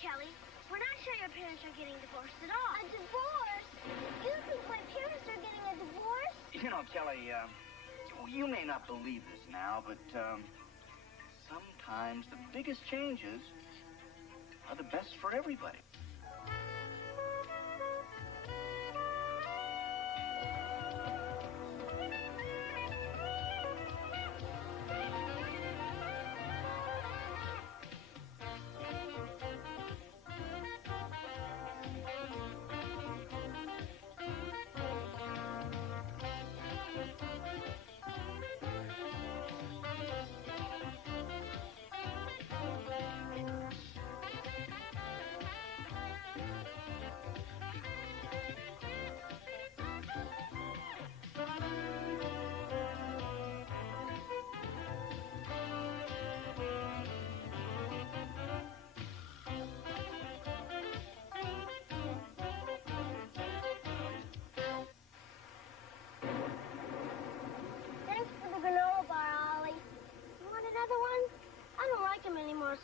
Kelly. We're not sure your parents are getting divorced at all. A divorce? You think my parents are getting a divorce? You know, Kelly, you may not believe this now, but sometimes the biggest changes are the best for everybody.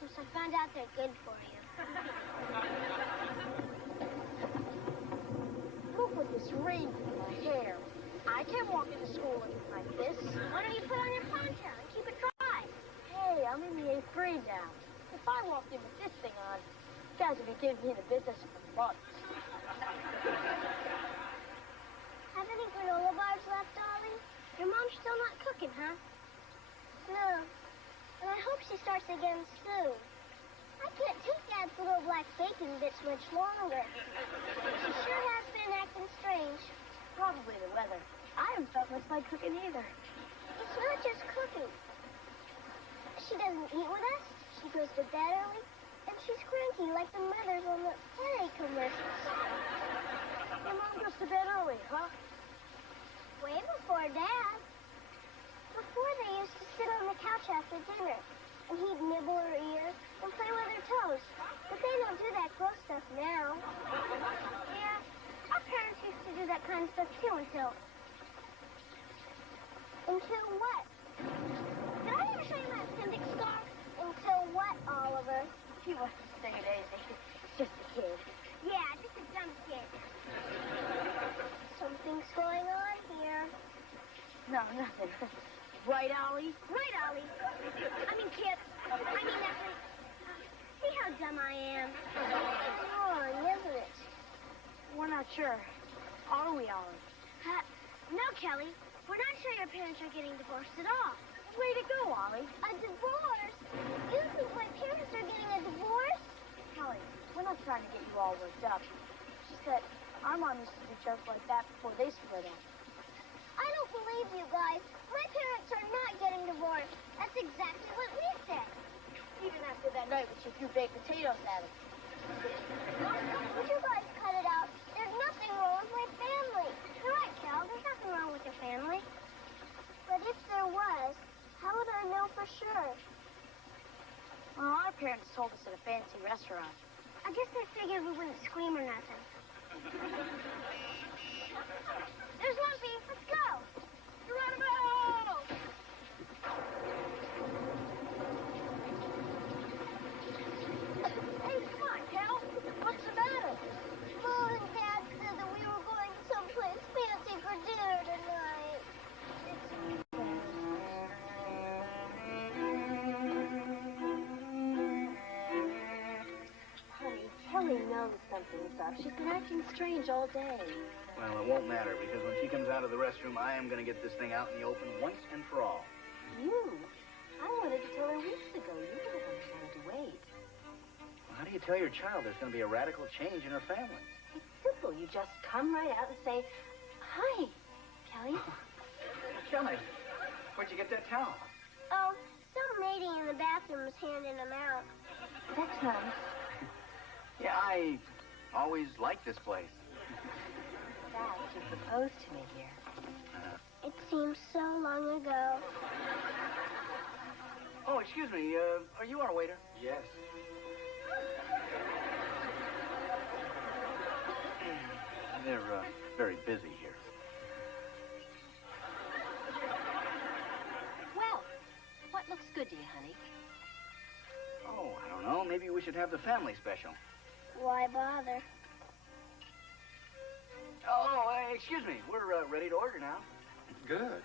Since I found out they're good for you. Look at this ring in my hair. I can't walk into school looking like this. Why don't you put on your ponytail and keep it dry? Hey, I'm in the 8th grade now. If I walked in with this thing on, you guys would be giving me the business for months. Have any granola bars left, Ollie? Your mom's still not cooking, huh? No. And I hope she starts again soon. I can't take Dad's little black bacon bits much longer. She sure has been acting strange. Probably the weather. I haven't felt much like cooking either. It's not just cooking. She doesn't eat with us, she goes to bed early, and she's cranky like the mothers on the headache commercials. Your mom goes to bed early, huh? Way before Dad. Before, they used to sit on the couch after dinner, and he'd nibble her ears and play with her toes. But they don't do that gross stuff now. Yeah, our parents used to do that kind of stuff too until... Until what? Did I ever show you my appendix scar? Until what, Oliver? He wasn't saying anything. Just a kid. Yeah, just a dumb kid. Something's going on here. No, nothing. Right, Ollie? Right, Ollie. I mean, kid. I mean, nothing. See how dumb I am. It's wrong, isn't it? We're not sure. Are we, Ollie? No, Kelly. We're not sure your parents are getting divorced at all. Way to go, Ollie. A divorce? You think my parents are getting a divorce? Kelly, we're not trying to get you all worked up. It's just that our mom used to do jokes like that before they split up. I don't believe you guys. My parents are not getting divorced. That's exactly what we said. Even after that night when she threw baked potatoes at him. Would you guys cut it out? There's nothing wrong with my family. You're right, Cal. There's nothing wrong with your family. But if there was, how would I know for sure? Well, our parents told us at a fancy restaurant. I guess they figured we wouldn't scream or nothing. There's Lumpy. Let's go. Geronimo! Hey, come on, Cal. What's the matter? Mom and Dad said that we were going someplace fancy for dinner tonight. Honey, Kelly knows something's up. She's been acting strange all day. Well, it won't matter, because when she comes out of the restroom, I am going to get this thing out in the open once and for all. You? I wanted to tell her weeks ago. You were the one who wanted to wait. Well, how do you tell your child there's going to be a radical change in her family? It's simple. You just come right out and say, hi, Kelly. Kelly, where'd you get that towel? Oh, some lady in the bathroom was handing them out. That's nice. Yeah, I always liked this place. That you proposed to me here. It seems so long ago. Oh, excuse me, are you our waiter? Yes. They're, very busy here. Well, what looks good to you, honey? Oh, I don't know. Maybe we should have the family special. Why bother? Oh, excuse me. We're ready to order now. Good.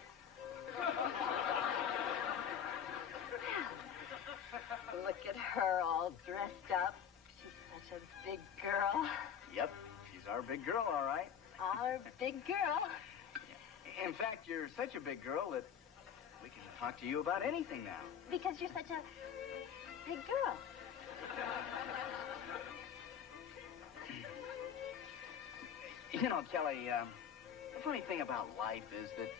Look at her all dressed up. She's such a big girl. Yep, she's our big girl, all right. Our big girl. In fact, you're such a big girl that we can talk to you about anything now. Because you're such a big girl. You know, Kelly, the funny thing about life is that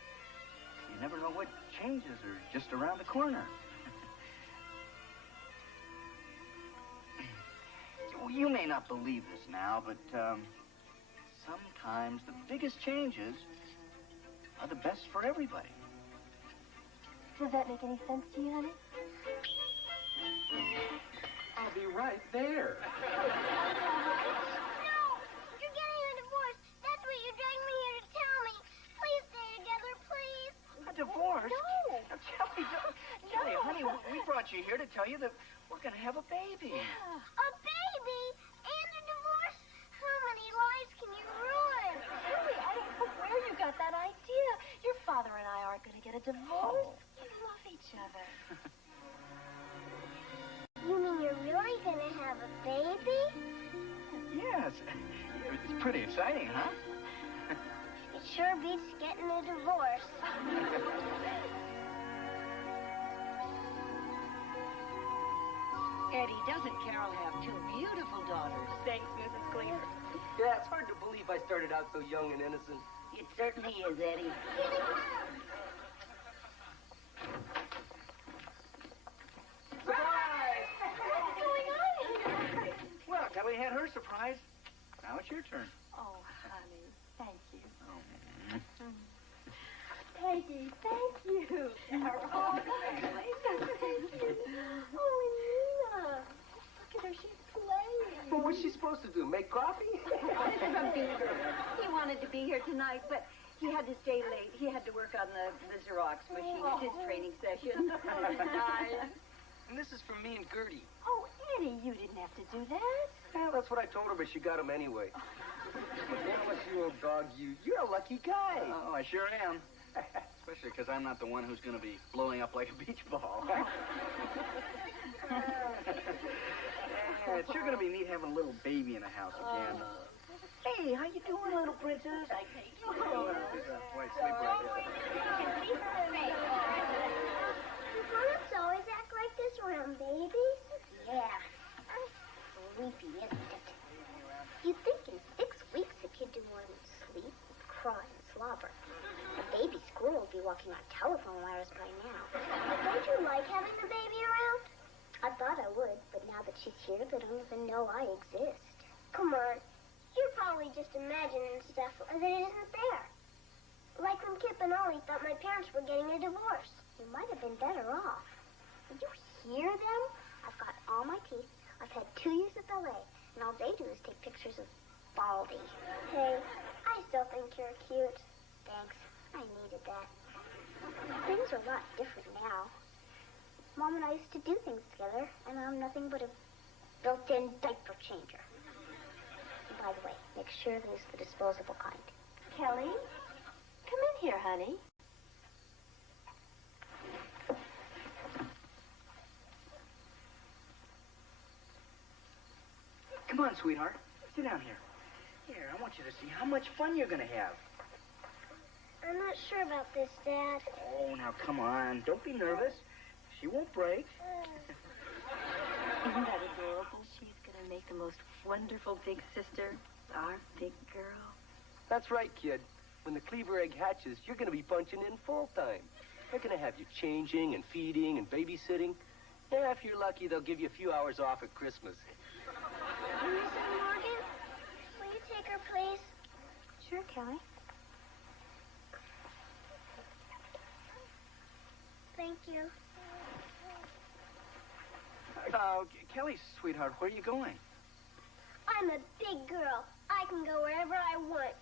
you never know what changes are just around the corner. You may not believe this now, but sometimes the biggest changes are the best for everybody. Does that make any sense to you, honey? I'll be right there. No! You're getting a divorce. That's what you dragged me here to tell me. Please stay together, please. A divorce? No. Kelly, Kelly, honey, we brought you here to tell you that we're going to have a baby. A baby and a divorce? How many lives can you ruin? Really, I don't know where you got that idea. Your father and I aren't going to get a divorce. We love each other. You mean you're really gonna have a baby? Yes. It's pretty exciting, huh? It sure beats getting a divorce. Eddie, doesn't Carol have two beautiful daughters? Thanks, Mrs. Cleaver. Yeah, it's hard to believe I started out so young and innocent. It certainly is, Eddie. Well, Kelly had her surprise. Now it's your turn. Oh, honey, thank you. Oh. Peggy, thank you. Carol. Oh, thank you. Oh, Nina. Look at her, she's playing. Well, what's she supposed to do, make coffee? This is from Beaver. He wanted to be here tonight, but he had to stay late. He had to work on the Xerox machine. It's his training session. Nice. And this is from me and Gertie. Oh, Eddie, you didn't have to do that. Yeah, that's what I told her, but she got him anyway. Damn it, you old dog, you're a lucky guy. Oh, I sure am. Especially because I'm not the one who's going to be blowing up like a beach ball. Yeah, it's sure going to be neat having a little baby in the house again. Hey, how you doing, little princess? White sleep right there. Grown-ups always act like this around babies. Yeah. Sleepy, isn't it? You'd think in 6 weeks a kid do more than sleep, cry, and slobber. A baby squirrel would be walking on telephone wires by now. Don't you like having the baby around? I thought I would, but now that she's here, they don't even know I exist. Come on. You're probably just imagining stuff that isn't there. Like when Kip and Ollie thought my parents were getting a divorce. You might have been better off. Did you hear them? I've got all my teeth. I've had 2 years of ballet, and all they do is take pictures of Baldy. Hey, I still think you're cute. Thanks. I needed that. Things are a lot different now. Mom and I used to do things together, and I'm nothing but a built-in diaper changer. And by the way, make sure there's the disposable kind. Kelly, come in here, honey. Come on, sweetheart. Sit down here. Here, I want you to see how much fun you're going to have. I'm not sure about this, Dad. Oh, now, come on. Don't be nervous. She won't break. Isn't that adorable? She's going to make the most wonderful big sister, our big girl. That's right, kid. When the Cleaver egg hatches, you're going to be punching in full time. They're going to have you changing and feeding and babysitting. Yeah, if you're lucky, they'll give you a few hours off at Christmas. Mrs. Morgan, will you take her, please? Sure, Kelly. Thank you. Kelly, sweetheart, where are you going? I'm a big girl. I can go wherever I want.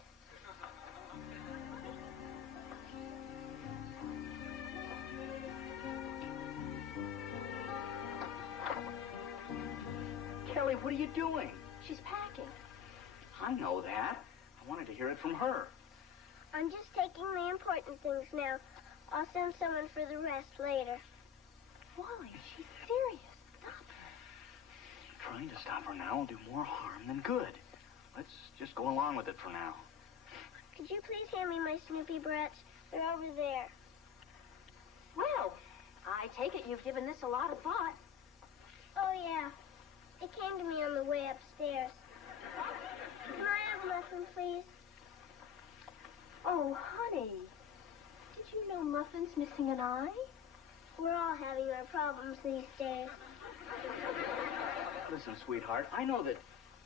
Kelly, what are you doing? She's packing. I know that. I wanted to hear it from her. I'm just taking the important things now. I'll send someone for the rest later. Wally, she's serious. Stop her. Trying to stop her now will do more harm than good. Let's just go along with it for now. Could you please hand me my Snoopy barrettes? They're over there. Well, I take it you've given this a lot of thought. Oh, yeah. It came to me on the way upstairs. Can I have a muffin, please? Oh, honey. Did you know Muffin's missing an eye? We're all having our problems these days. Listen, sweetheart, I know that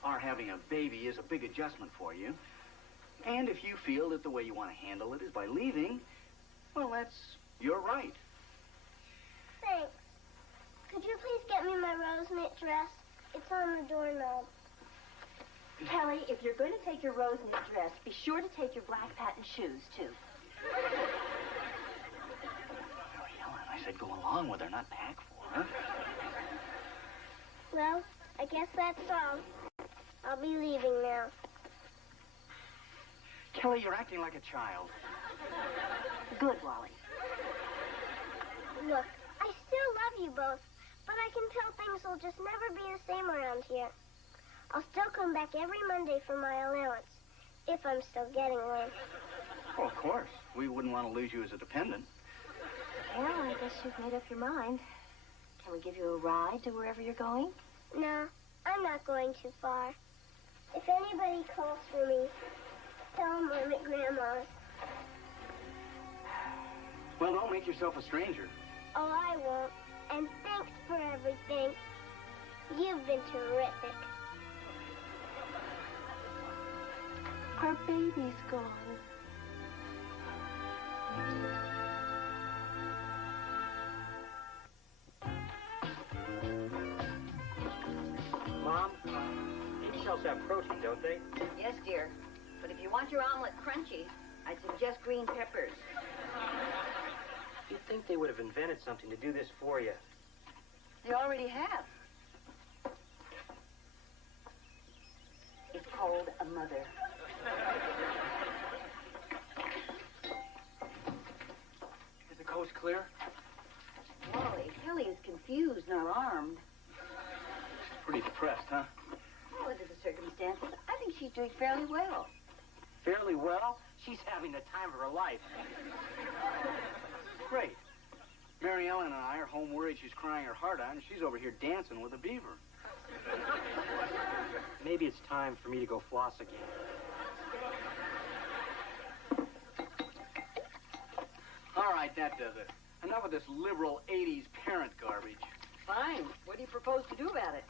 our having a baby is a big adjustment for you. And if you feel that the way you want to handle it is by leaving, well, that's your right. Thanks. Could you please get me my rose knit dress? It's on the doorknob. Kelly, if you're going to take your rose knit dress, be sure to take your black patent shoes, too. Mary Ellen, I said go along with her, not pack for her. Well, I guess that's all. I'll be leaving now. Kelly, you're acting like a child. Good, Wally. Look, I still love you both, but I can tell things will just never be the same around here. I'll still come back every Monday for my allowance, if I'm still getting one. Oh, of course. We wouldn't want to lose you as a dependent. Well, I guess you've made up your mind. Can we give you a ride to wherever you're going? No, I'm not going too far. If anybody calls for me, tell them I'm at Grandma's. Well, don't make yourself a stranger. Oh, I won't. And thanks for everything. You've been terrific. Our baby's gone. Mom, eggshells have protein, don't they? Yes, dear. But if you want your omelet crunchy, I'd suggest green peppers. You'd think they would have invented something to do this for you. They already have. It's called a mother. Is the coast clear? Wally, Kelly is confused and alarmed. Pretty depressed, huh? Well, under the circumstances, I think she's doing fairly well. Fairly well? She's having the time of her life. Great. Mary Ellen and I are home worried she's crying her heart out, and she's over here dancing with a beaver. Maybe it's time for me to go floss again. All right, that does it. Enough of this liberal 80s parent garbage. Fine. What do you propose to do about it?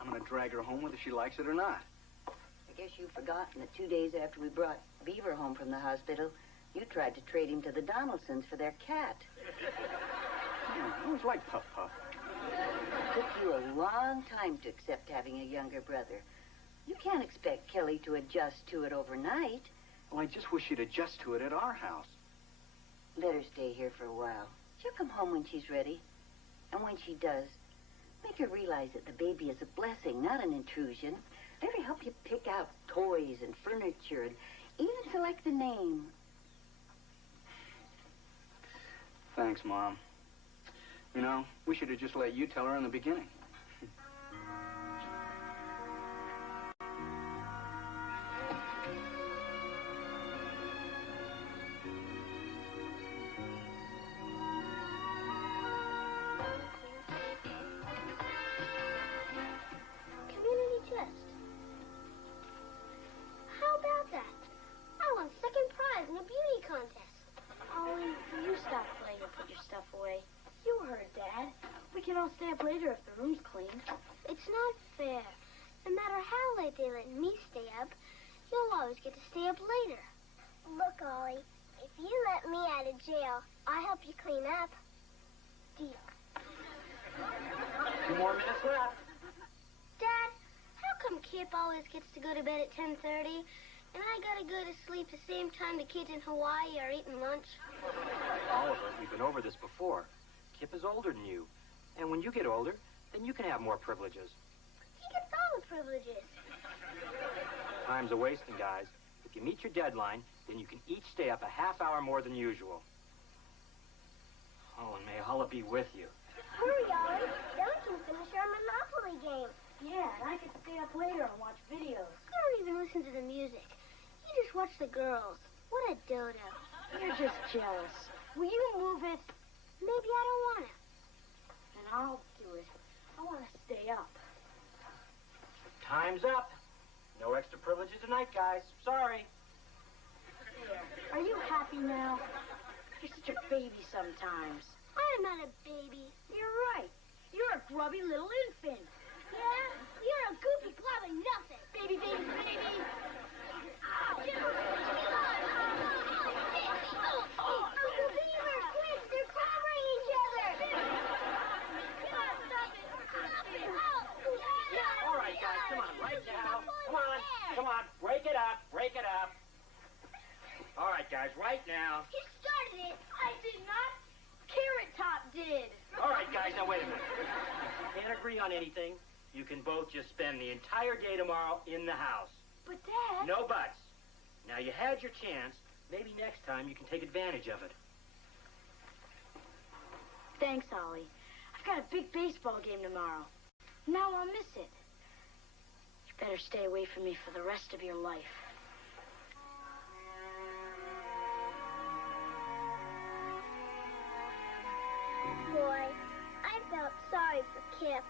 I'm going to drag her home whether she likes it or not. I guess you've forgotten that 2 days after we brought Beaver home from the hospital, you tried to trade him to the Donaldsons for their cat. I was like Puff Puff. It took you a long time to accept having a younger brother. You can't expect Kelly to adjust to it overnight. Well, I just wish she'd adjust to it at our house. Let her stay here for a while. She'll come home when she's ready. And when she does, make her realize that the baby is a blessing, not an intrusion. Let her help you pick out toys and furniture and even select the name. Thanks, Mom. You know, we should have just let you tell her in the beginning. Community chest. How about that? I won second prize in a beauty contest. Ollie, you stop playing and put your stuff away. You heard Dad. We can all stay up later if the room's clean. It's not fair. No matter how late they let me stay up, you'll always get to stay up later. Look, Ollie, if you let me out of jail, I'll help you clean up. Deal. 2 more minutes left. Dad, how come Kip always gets to go to bed at 10:30, and I gotta go to sleep the same time the kids in Hawaii are eating lunch? Oliver, we've been over this before. Kip is older than you. And when you get older, then you can have more privileges. He gets all time's a wasting, guys. If you meet your deadline, then you can each stay up a half hour more than usual. Oh, and may Allah be with you. Hurry, Ollie. Then we can finish our Monopoly game. Yeah, and I could stay up later and watch videos. You don't even listen to the music. You just watch the girls. What a dodo. You're just jealous. Will you move it? Maybe I don't want to. And I'll do it. I want to stay up. Time's up. No extra privileges tonight, guys. Sorry. Are you happy now? You're such a baby sometimes. I'm not a baby. You're right. You're a grubby little infant. Yeah? You're a goofy glob of nothing. Baby, baby, baby. Uncle Beaver, quick! They're covering each other! All right, guys, come on, right now. Come on, break it up. All right, guys, right now. He started it. I did not. Carrot Top did. All right, guys, now wait a minute. If you can't agree on anything, you can both just spend the entire day tomorrow in the house. But, Dad... No buts. Now, you had your chance. Maybe next time you can take advantage of it. Thanks, Ollie. I've got a big baseball game tomorrow. Now I'll miss it. You better stay away from me for the rest of your life. Boy, I felt sorry for Kip.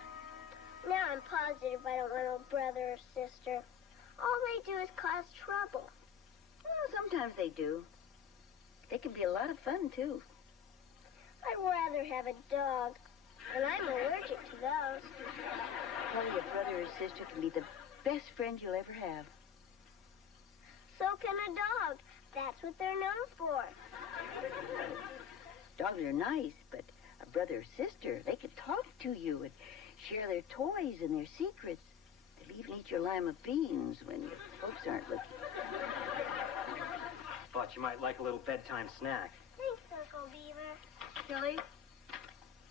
Now I'm positive I don't want a brother or sister. All they do is cause trouble. Well, sometimes they do. They can be a lot of fun, too. I'd rather have a dog, and I'm allergic to those. Well, your brother or sister can be the best friend you'll ever have. So can a dog. That's what they're known for. Dogs are nice, but a brother or sister, they can talk to you and share their toys and their secrets. They'll even eat your lima beans when your folks aren't looking. Thought you might like a little bedtime snack. Thanks, Uncle Beaver. Kelly,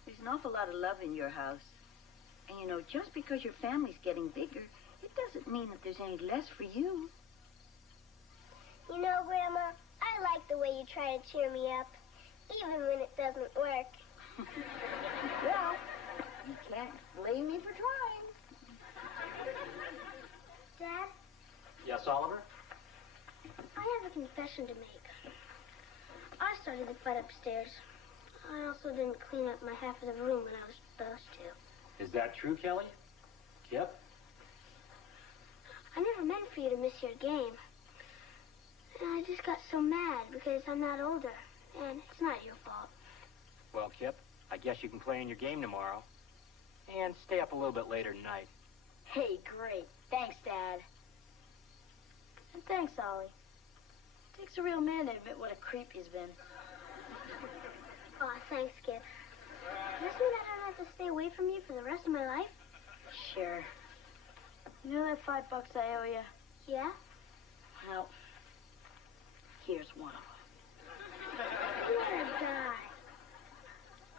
there's an awful lot of love in your house. And you know, just because your family's getting bigger, it doesn't mean that there's any less for you. You know, Grandma, I like the way you try to cheer me up, even when it doesn't work. Well, you can't blame me for trying. Dad, Yes, Oliver? I have a confession to make. I started the fight upstairs. I also didn't clean up my half of the room when I was supposed to. Is that true, Kelly? Kip? I never meant for you to miss your game. And I just got so mad because I'm not older, and it's not your fault. Well, Kip, I guess you can play in your game tomorrow. And stay up a little bit later tonight. Hey, great. Thanks, Dad. And thanks, Ollie. It takes a real man to admit what a creep he's been. Aw, thanks, Kip. Does this mean I don't have to stay away from you for the rest of my life? Sure. You know that $5 I owe you? Yeah? Well, here's one of them. I'm gonna die.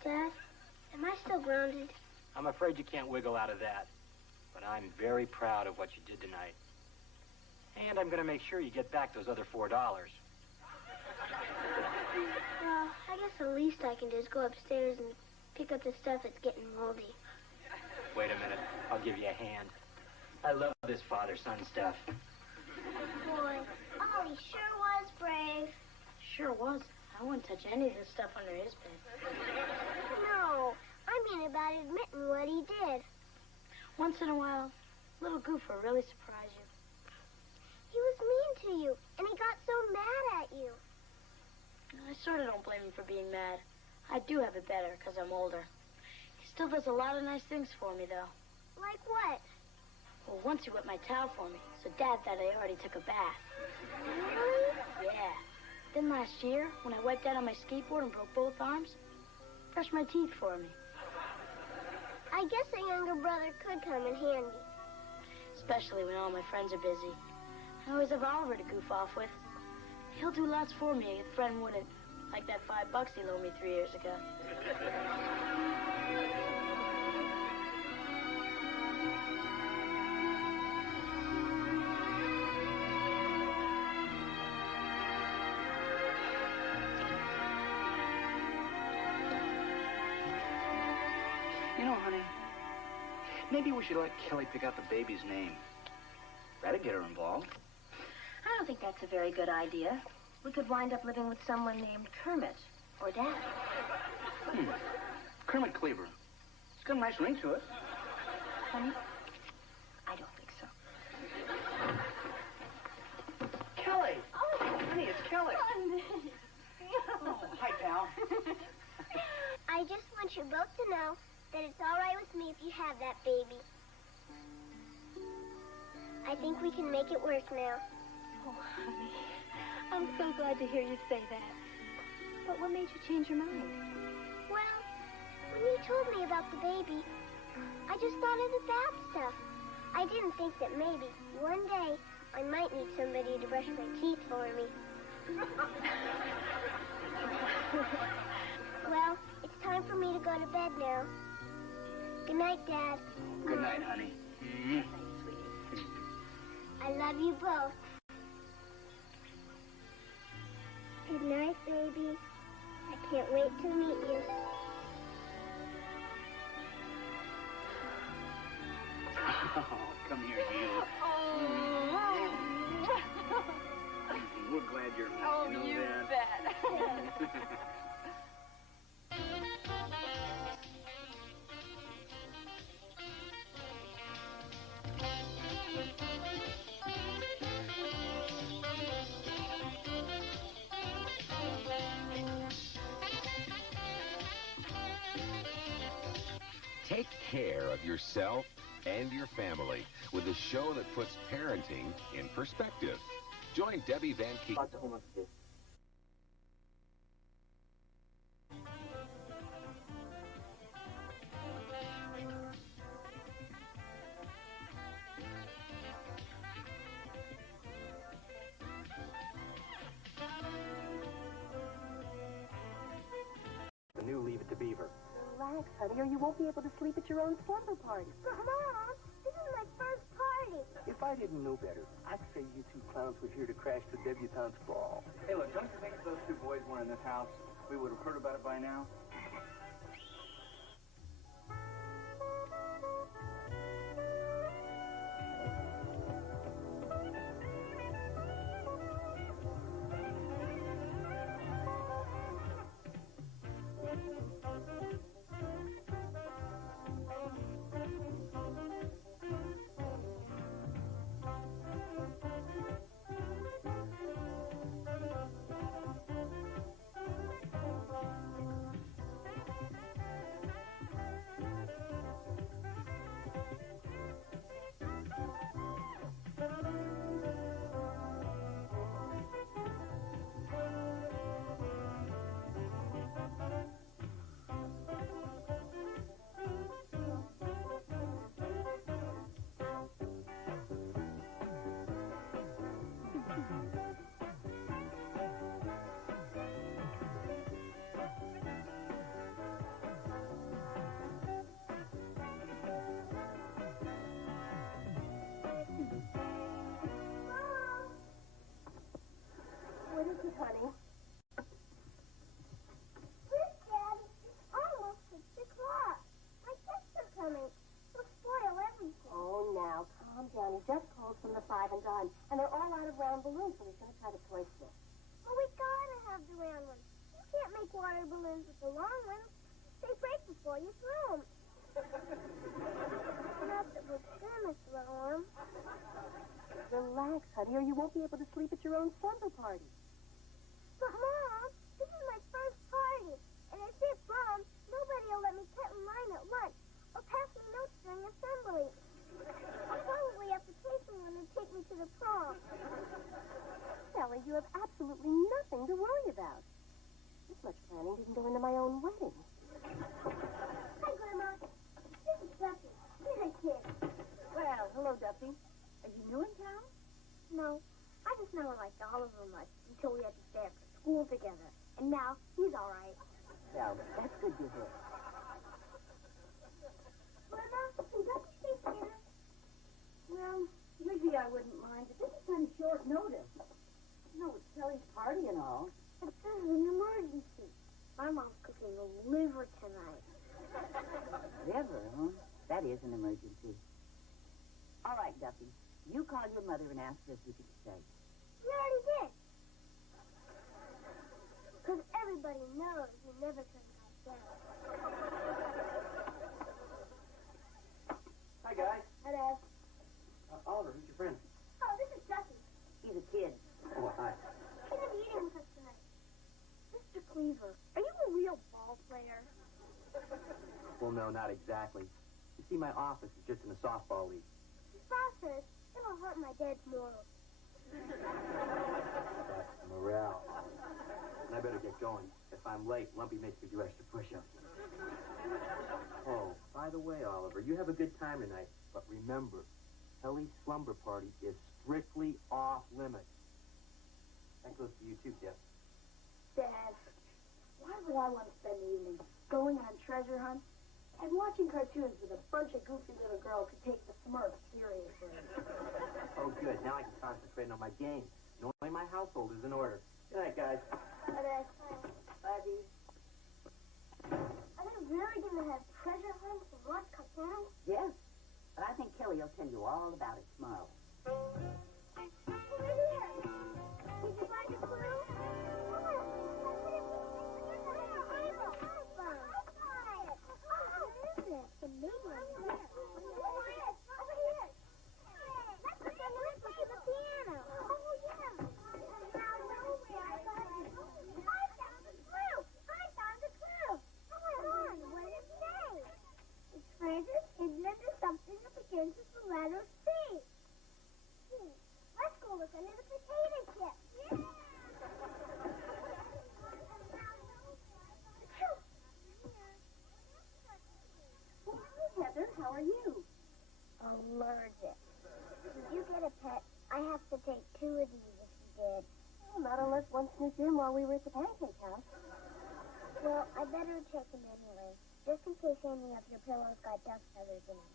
Dad, am I still grounded? I'm afraid you can't wiggle out of that. But I'm very proud of what you did tonight. And I'm going to make sure you get back those other $4. Well, I guess the least I can do is go upstairs and pick up the stuff that's getting moldy. Wait a minute. I'll give you a hand. I love this father-son stuff. Boy, Ollie sure was brave. Sure was. I wouldn't touch any of the stuff under his bed. No, I mean about admitting what he did. Once in a while, a little goof will really surprise you. He was mean to you, and he got so mad at you. I sort of don't blame him for being mad. I do have it better because I'm older. He still does a lot of nice things for me, though. Like what? Well, once he wet my towel for me, so Dad thought I already took a bath. Really? Yeah. Then last year, when I wiped out on my skateboard and broke both arms, brushed my teeth for me. I guess a younger brother could come in handy. Especially when all my friends are busy. I always have Oliver to goof off with. He'll do lots for me if a friend wouldn't. Like that $5 he loaned me 3 years ago. maybe we should let Kelly pick out the baby's name. That'd get her involved. I don't think that's a very good idea. We could wind up living with someone named Kermit or Dad. Kermit Cleaver. It's got a nice ring to it. Honey, I don't think so. Kelly! Oh, honey, it's Kelly. Oh, hi, pal. I just want you both to know that it's all right with me if you have that baby. I think we can make it work now. Oh, honey, I'm so glad to hear you say that. But what made you change your mind? Well, when you told me about the baby, I just thought of the bad stuff. I didn't think that maybe one day I might need somebody to brush my teeth for me. Well, it's time for me to go to bed now. Good night, Dad. Good night, honey. Good night, sweetie. I love you both. Good night, baby. I can't wait to meet you. Oh, come here, you. We're glad you're here. Oh, you know you that. bet. Take care of yourself and your family with a show that puts parenting in perspective. Join Debbie Van Keek. The new Leave It to Beaver. Relax, honey, or you won't be able to sleep at your own slumber party. But, Mom, this is my first party. If I didn't know better, I'd say you two clowns were here to crash the debutante's ball. Hey, look, don't you think if those two boys weren't in this house, we would have heard about it by now? What is it, honey? Please, Daddy. It's almost 6 o'clock. My guests are coming. They'll spoil everything. Oh, now, calm down. He just called from the 5 and dime, and they're all out of round balloons, so he's going to try the toy store. Well, we gotta have the round ones. You can't make water balloons with the long ones. They break before you throw them. Not that we're gonna throw them. Relax, honey, or you won't be able to sleep at your own slumber party. But, Mom, this is my first party. And if they prom, nobody will let me cut in line at lunch or pass me notes during assembly. I'll probably have to pay someone to take me to the prom. Sally, you have absolutely nothing to worry about. This much planning didn't go into my own wedding. Hi, Grandma. This is Duffy. He's a kid. Well, hello, Duffy. Are you new in town? No, I just never liked Oliver much until we had to stay after school together. And now he's all right. Well, that's good to hear. Grandma, can Duffy stay here? Well, usually I wouldn't mind, but this is kind of short notice. You know, it's Kelly's party and all. But this is an emergency. My mom's cooking a liver tonight. Liver, huh? That is an emergency. All right, Duffy. You call your mother and ask her if you can stay. We already did. Because everybody knows you never turn us down. Hi, guys. Hi, Dad. Oliver, who's your friend? Oh, this is Duffy. He's a kid. Oh, hi. He's going to be eating with us tonight. Mr. Cleaver, are you a real ball player? Well, no, not exactly. You see, my office is just in a softball league. His boss says it'll hurt my dad's morals. That's morale, Oliver. And I better get going. If I'm late, Lumpy makes me do extra push-ups. Oh, by the way, Oliver, you have a good time tonight. But remember, Kelly's slumber party is strictly off-limits. That goes to you, too, Jeff. Dad, why would I want to spend the evening going on treasure hunts and watching cartoons with a bunch of goofy little girls who take the Smurfs seriously? Oh, good. Now I can concentrate on my game. Knowing my household is in order. Good night, guys. Hi, Dad. Bye, Dee. Are they really going to have treasure hunts and watch cartoons? Yes. But I think Kelly will tell you all about it tomorrow. Over here. Did you find a clue? Something that begins with the letter C. Let's go look under the potato chip. Hi, Heather. How are you? Allergic. Did you get a pet? I have to take 2 of these if you did. Well, not unless one sneaked in while we were at the pancake house. Well, I better check them anyway, just in case any of your pillows got dust feathers in them.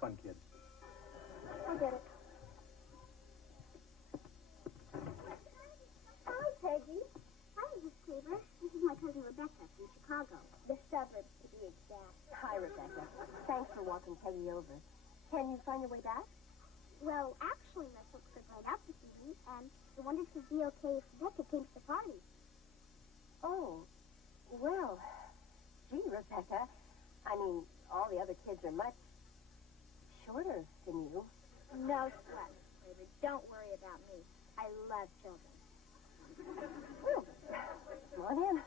Fun kid. I get it. Hi, Peggy. Hi, Mrs. Cleaver. This is my cousin Rebecca from Chicago. The suburbs, to be exact. Hi, Rebecca. Thanks for walking Peggy over. Can you find your way back? Well, actually, my folks are right out this evening, and I wondered if it'd be okay if Rebecca came to the party. Oh, well, gee, Rebecca. I mean, all the other kids are much shorter than you. No sweat, Mrs. Cleaver. Don't worry about me. I love children. Well, come on in.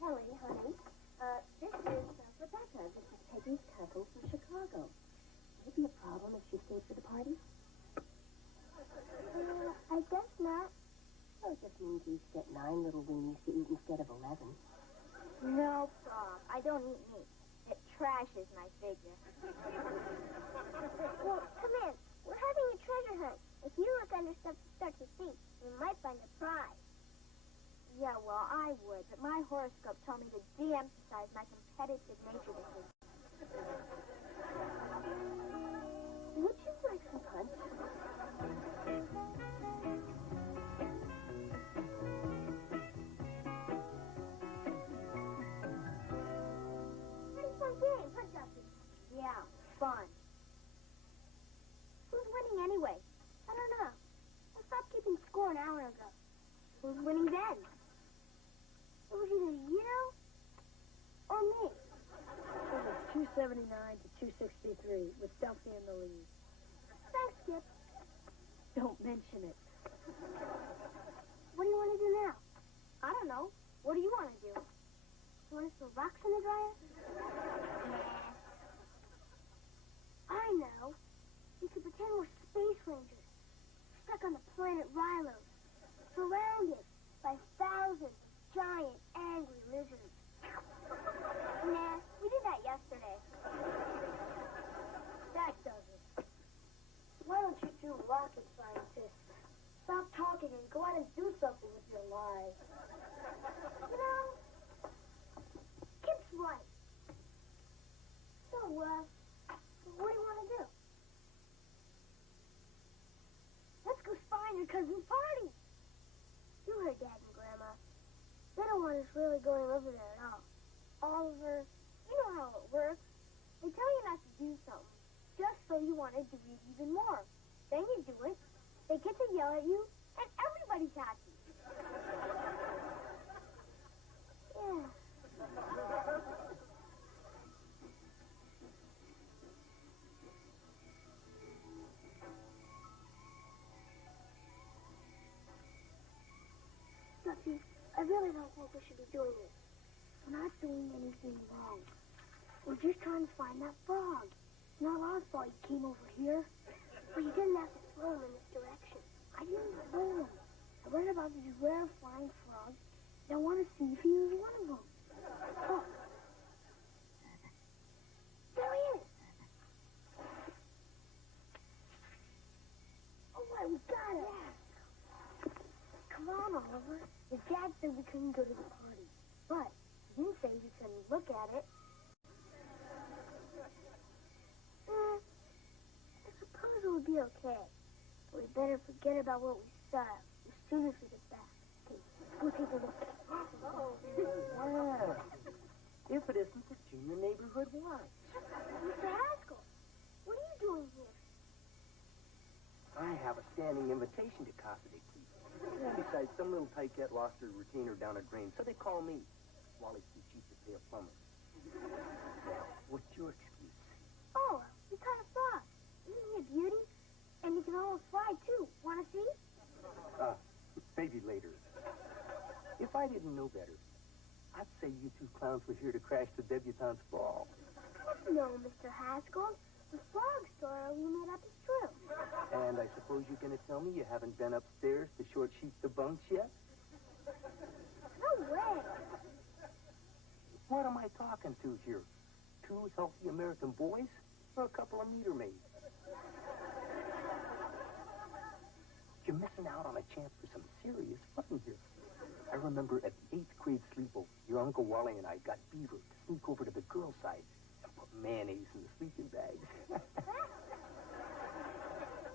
Kelly, honey, this is Rebecca. This is Peggy's cousin from Chicago. Would it be a problem if she stayed for the party? I guess not. Well, it just means you get 9 little weenies to eat instead of 11. No problem. I don't eat meat. It trashes my figure. Well, come in. We're having a treasure hunt. If you look under stuff to start to see, we might find a prize. Yeah, well, I would, but my horoscope told me to de-emphasize my competitive nature this week. Would you like some punch? Pretty fun game, huh, Duffy? Yeah, fun. Who's winning anyway? I don't know. I stopped keeping score an hour ago. Who's winning then? It was either you or me. It was 279 to 263 with Duffy in the lead. Thanks, Skip. Don't mention it. What do you want to do now? I don't know. What do you want to do? You want to throw rocks in the dryer? I know. We could pretend we're space rangers, stuck on the planet Rilo, surrounded by thousands of giant, angry lizards. Nah, we did that yesterday. That does it. Why don't you two rocket scientists stop talking and go out and do something with your lives? You know, just so you wanted to read even more. Then you do it, they get to yell at you, and everybody's happy. Yeah. Duffy, I really don't think we should be doing this. We're not doing anything wrong. We're just trying to find that frog. It's not our fault he came over here. But you didn't have to throw him in this direction. I didn't throw him. I read about this rare flying frog, and I want to see if he was one of them. Oh. There he is. Oh, my, we got him. Yeah. Come on, Oliver. His dad said we couldn't go to the party, but he didn't say we couldn't look at it. I suppose it would be okay. But we better forget about what we saw as soon as we get back. Okay, go take a look. Oh. Wow. If it isn't the Junior Neighborhood Watch. Mr. Haskell, what are you doing here? I have a standing invitation to Casa de Cleveland. And besides, some little tyke-cat lost her retainer down a drain, so they call me. Wally's too cheap to pay a plumber. Now, what's your excuse? Oh, we caught a frog. Isn't he a beauty? And he can almost fly, too. Want to see? Maybe later. If I didn't know better, I'd say you two clowns were here to crash the debutante's ball. No, Mr. Haskell. The frog story we made up is true. And I suppose you're going to tell me you haven't been upstairs to short sheet the bunks yet? No way. What am I talking to here? Two healthy American boys or a couple of meter maids? You're missing out on a chance for some serious fun here. I remember at the 8th grade sleepover, your Uncle Wally and I got Beaver to sneak over to the girls' side and put mayonnaise in the sleeping bags.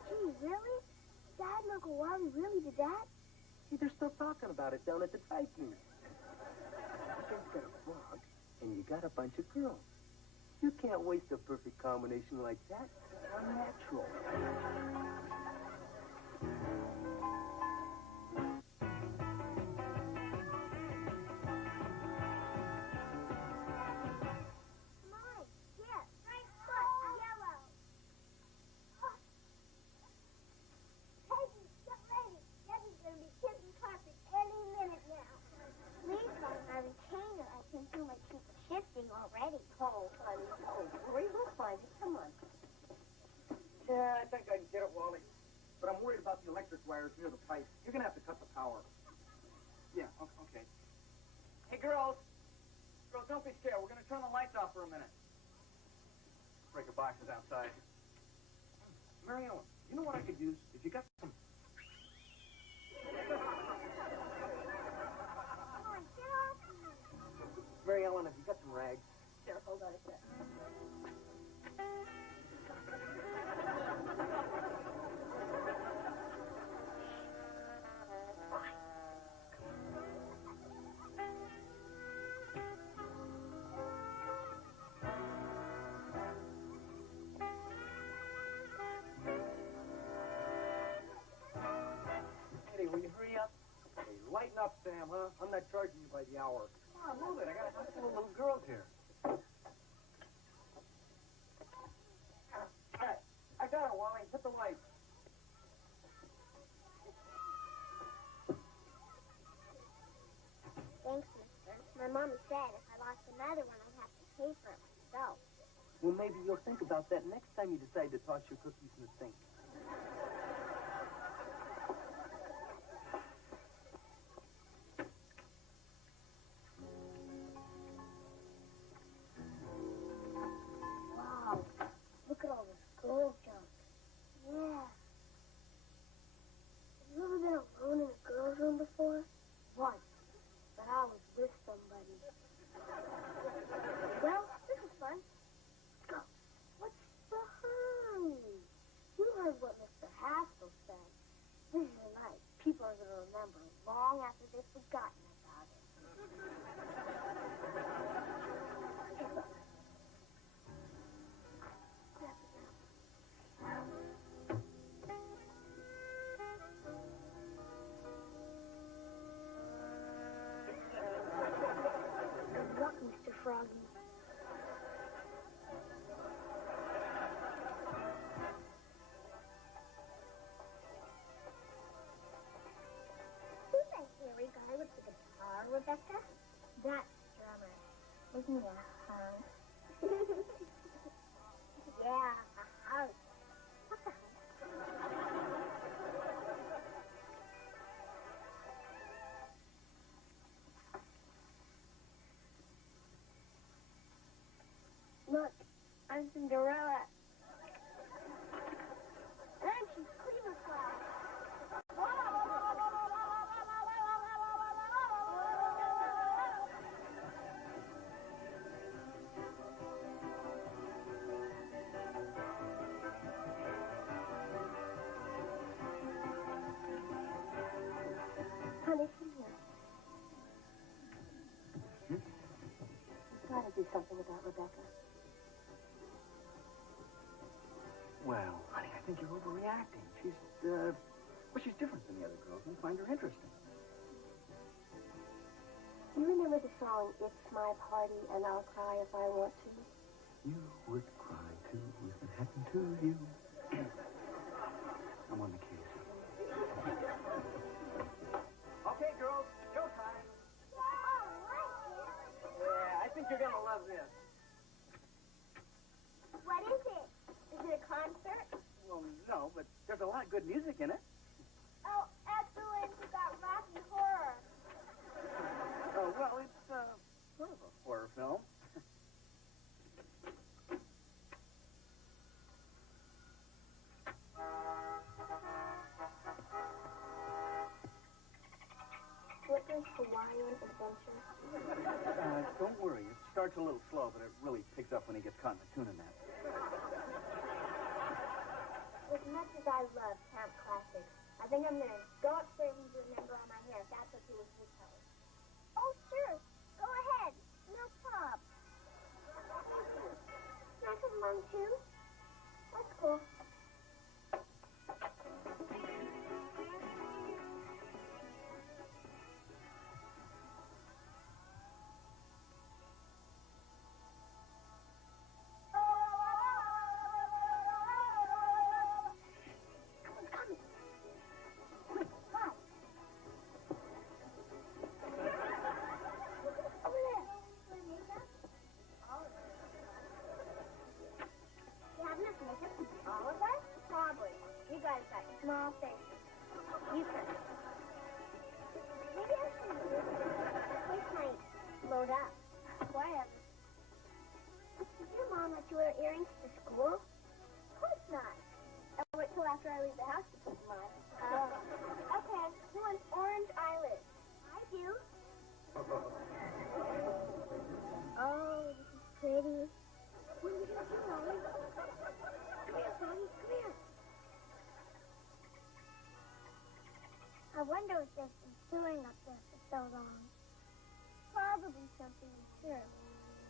Gee, really? Dad and Uncle Wally really did that? See, they're still talking about it down at the dry cleaners. You just got a frog, and you got a bunch of girls. You can't waste a perfect combination like that. Unnatural. Mine, here, right foot, yellow. Oh. Peggy, get ready. Debbie's going to be kissing carpet any minute now. Please, my retainer. I can do my cheap shifting already. Oh, honey. Oh, Rory, we'll find it. Come on. Yeah, I think I can get it, Wally. But I'm worried about the electric wires near the pipe. You're going to have to cut the power. Yeah, okay. Hey, girls. Girls, don't be scared. We're going to turn the lights off for a minute. Breaker box is outside. Mary Ellen, you know what I could use? If you got some... Mary Ellen, have you got some rags? Here, hold on a sec. Eddie, will you hurry up? Hey, lighten up, Sam, huh? I'm not charging you by the hour. Come on, move it. I got a couple of little girls here. All right. I got it, Wally. Hit the lights. Thanks, mister. My mommy said if I lost another one, I'd have to pay for it myself. Well, maybe you'll think about that next time you decide to toss your cookies in the sink. Wow. Look at all this gold junk. Yeah. Have you ever been alone in a girl's room before? Once. But I was with somebody. Well, this is fun. Let's go. What's behind? You heard what Mr. give me a hug? Yeah, a hug. What's a hug? Look, I'm Cinderella. And she's Cleaver Fly. Honey, come here. You've got to do something about Rebecca. Well, honey, I think you're overreacting. She's different than the other girls, and I find her interesting. Do you remember the song, It's My Party and I'll Cry If I Want to? You would cry too if it happened to you. I'm on the case. Okay, girls, showtime. Yeah, I think you're gonna love this. What is it? Is it a concert? Well, no, but there's a lot of good music in it. Oh, excellent. We got rock and horror. Oh, well, it's sort of a horror film. Flicker's Hawaiian Adventure. Don't worry. It starts a little slow, but it really picks up when he gets caught in the tuna net. As much as I love camp classics, I think I'm going to go upstairs and do a number on my hair, if that's okay with you, Kelly. Oh, sure. Go ahead. No problem. Can I come along, too? That's cool. Small faces. You can. Maybe I should do this. The place might load up. Whatever. Did your mom let you wear earrings to school? Of course not. I'll wait till after I leave the house to put them on. Oh. Okay. Who wants orange eyelids? I do. Oh, this is pretty. What are you going to do, Molly? Come here, Molly. Come here. I wonder what they've been doing up there for so long. Probably something absurd,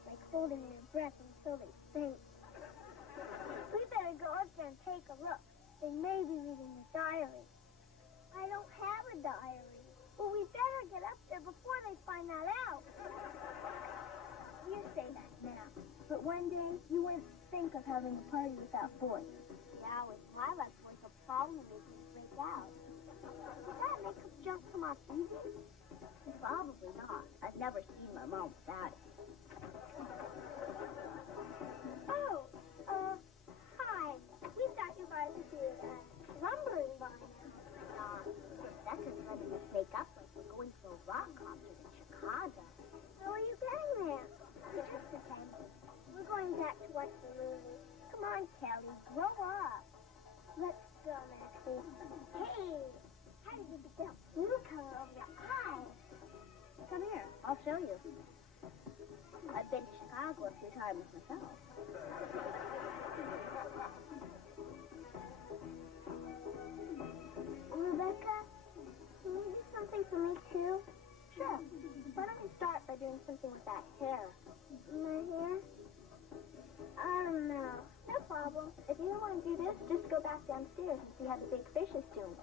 like holding their breath until they faint. We better go up there and take a look. They may be reading the diary. I don't have a diary. Well, we better get up there before they find that out. You say that now, but one day you wouldn't think of having a party without boys. Yeah, with my luck, boys will probably make me break out. Does that make us jump come off easy? Probably not. I've never seen my mom without it. Oh, hi. We thought you guys did lumbering by now. Rebecca's letting us make up like we're going to a rock concert in Chicago. So are you getting there? Just a second. We're going back to watch the movie. Come on, Kelly. Grow up. Let's go, Maxie. Hey! How did you get that blue color over your eyes? Come here. I'll show you. I've been to Chicago a few times myself. Rebecca, can you do something for me, too? Sure. Why don't we start by doing something with that hair? My hair? I don't know. No problem. If you don't want to do this, just go back downstairs and see how the big fish is doing.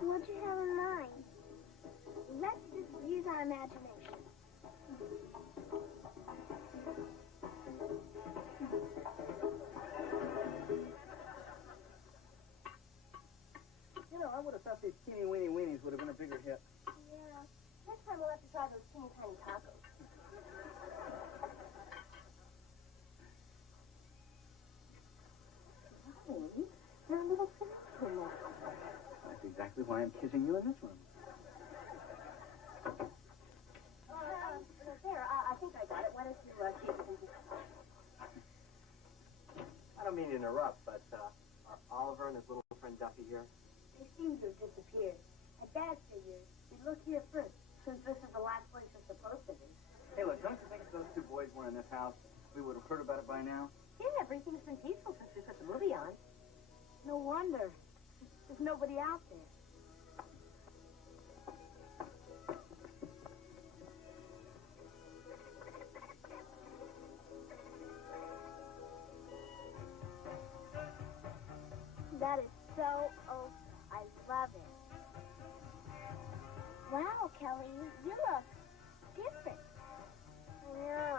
What'd you have in mind? Let's just use our imagination. You know, I would have thought these teeny weeny weenies would have been a bigger hit. Yeah. Next time we'll have to try those teeny tiny tacos. why I'm kissing you in this room. There, I think I got it. Why don't you take it into... I don't mean to interrupt, but are Oliver and his little friend Duffy here? They seem to have disappeared. My dad figured we'd look here first, since this is the last place we're supposed to be. Hey, look, don't you think if those two boys were in this house, we would have heard about it by now? Yeah, everything's been peaceful since we put the movie on. No wonder. There's nobody out there. That is so old. I love it. Wow, Kelly, you look different. I know.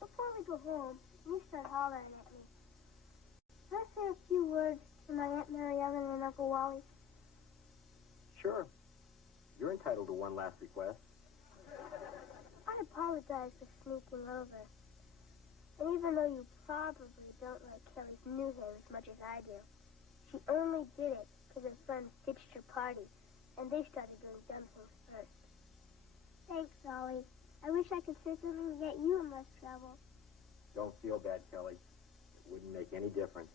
Before we go home, you start hollering at me. Can I say a few words to my Aunt Mary Ellen and Uncle Wally? Sure. You're entitled to one last request. I apologize for sneaking over. And even though you probably don't like Kelly's new hair as much as I do, she only did it because her friends ditched her party, and they started doing dumb things first. Thanks, Ollie. I wish I could say something to get you in less trouble. Don't feel bad, Kelly. It wouldn't make any difference.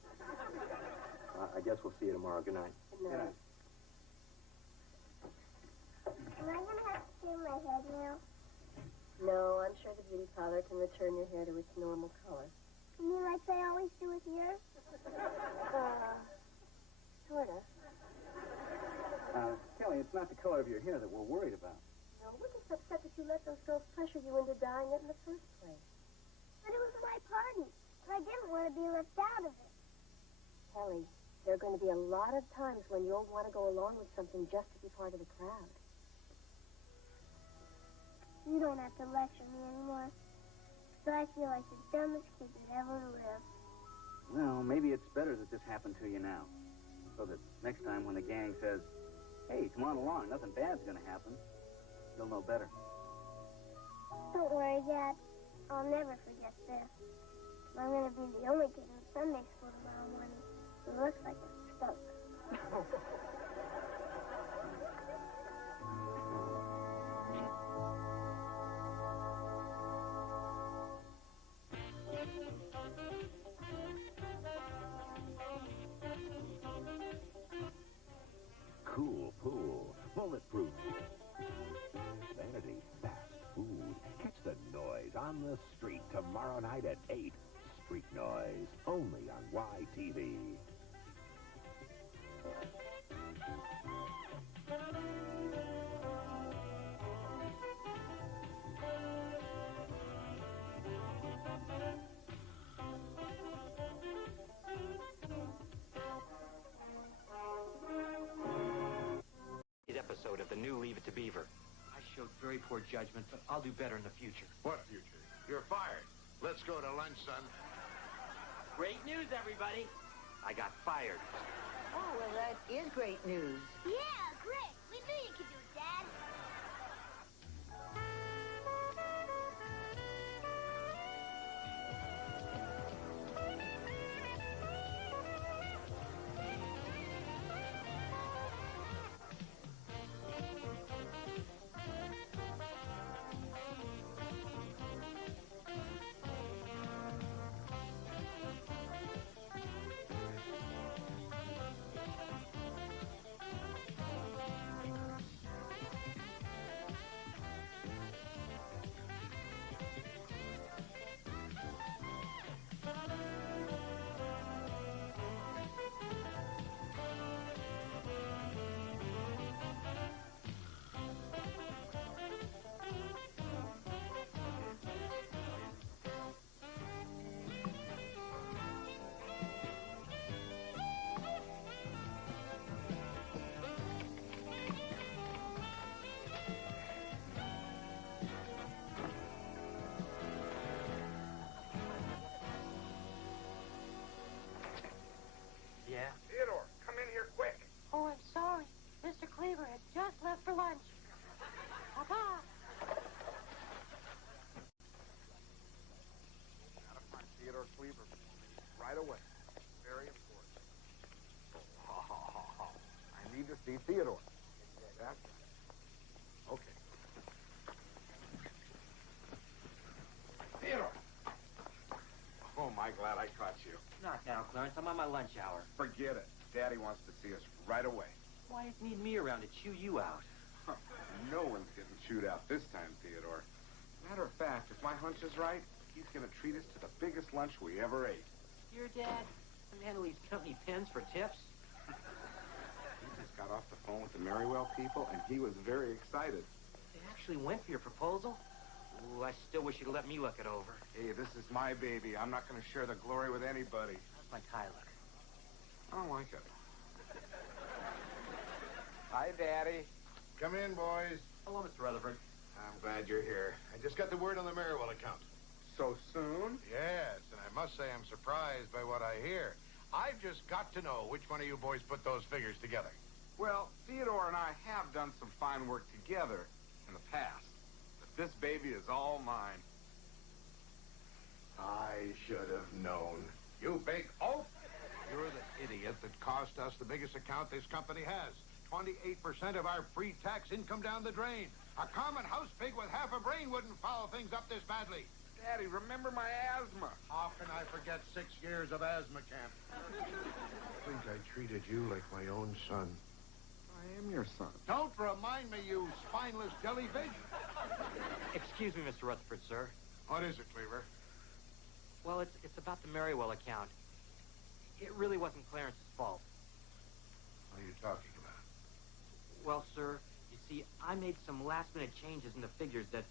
I guess we'll see you tomorrow. Good night. Good night. Am I going to have to shave my head now? No, I'm sure the beauty parlor can return your hair to its normal color. You mean like they always do with yours? Sort of. Kelly, it's not the color of your hair that we're worried about. No, we're just upset that you let those girls pressure you into dyeing it in the first place. But it was my party, and I didn't want to be left out of it. Kelly, there are going to be a lot of times when you'll want to go along with something just to be part of the crowd. You don't have to lecture me anymore. But I feel like the dumbest kid that ever lived. Well, maybe it's better that this happened to you now. So that next time when the gang says, hey, come on along, nothing bad's going to happen, you'll know better. Don't worry, Dad. I'll never forget this. I'm going to be the only kid in Sunday school tomorrow morning who looks like a skunk. Cool pool, bulletproof. Vanity, fast food. Catch the noise on the street tomorrow night at 8. Street Noise, only on YTV. Episode of the new Leave It to Beaver. I showed very poor judgment, but I'll do better in the future. What future? You're fired. Let's go to lunch, son. Great news, everybody. I got fired. Oh, well, that is great news. Yeah, great. We knew you could do it, Dad. my lunch hour. Forget it. Daddy wants to see us right away. Why does he need me around to chew you out? No one's getting chewed out this time, Theodore. Matter of fact, if my hunch is right, he's going to treat us to the biggest lunch we ever ate. Your dad? The man who leaves company pens for tips? He just got off the phone with the Merriwell people, and he was very excited. They actually went for your proposal? Ooh, I still wish you'd let me look it over. Hey, this is my baby. I'm not going to share the glory with anybody. How's my tie look? I don't like it. Hi, Daddy. Come in, boys. Hello, Mr. Rutherford. I'm glad you're here. I just got the word on the Merriwell account. So soon? Yes, and I must say I'm surprised by what I hear. I've just got to know which one of you boys put those figures together. Well, Theodore and I have done some fine work together in the past. But this baby is all mine. I should have known. You big oaf! You're the idiot that cost us the biggest account this company has. 28% of our pre-tax income down the drain. A common house pig with half a brain wouldn't foul things up this badly. Daddy, remember my asthma. How can I forget 6 years of asthma camp? I think I treated you like my own son. I am your son. Don't remind me, you spineless jellyfish. Excuse me, Mr. Rutherford, sir. What is it, Cleaver? Well, it's about the Merriwell account. It really wasn't Clarence's fault. What are you talking about? Well, sir, you see, I made some last-minute changes in the figures that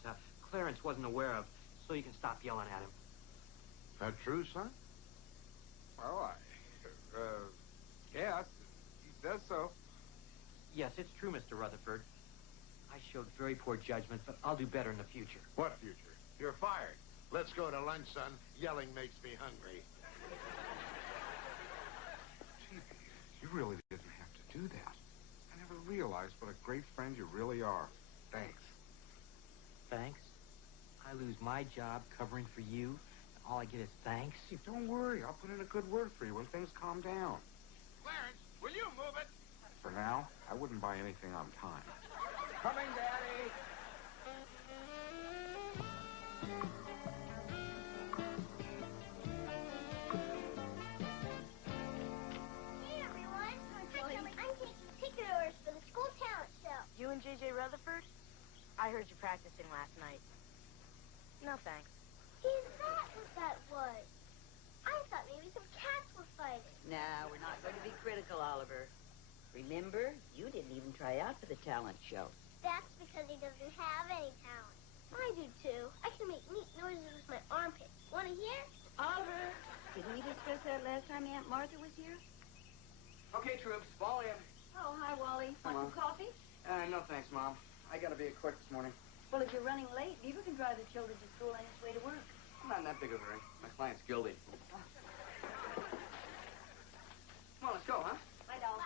Clarence wasn't aware of, so you can stop yelling at him. That true, son? Well, yes. He says so. Yes, it's true, Mr. Rutherford. I showed very poor judgment, but I'll do better in the future. What future? You're fired. Let's go to lunch, son. Yelling makes me hungry. Gee, you really didn't have to do that. I never realized what a great friend you really are. Thanks. Thanks? I lose my job covering for you, and all I get is thanks? Hey, don't worry. I'll put in a good word for you when things calm down. Clarence, will you move it? For now, I wouldn't buy anything on time. Coming, Daddy. Hey, everyone. I'm taking ticket orders for the school talent show. You and J.J. Rutherford? I heard you practicing last night. No, thanks. Is that what that was? I thought maybe some cats were fighting. Now, we're not going to be critical, Oliver. Remember, you didn't even try out for the talent show. That's because he doesn't have any talent. I do, too. I can make neat noises with my armpits. Want to hear? Oliver, didn't we discuss that last time Aunt Martha was here? Okay, troops, fall in. Oh, hi, Wally. Want some coffee? No thanks, Mom. I gotta be quick this morning. Well, if you're running late, Beaver can drive the children to school on his way to work. I'm not in that big of a hurry. My client's guilty. Come on, let's go, huh? Bye, doll.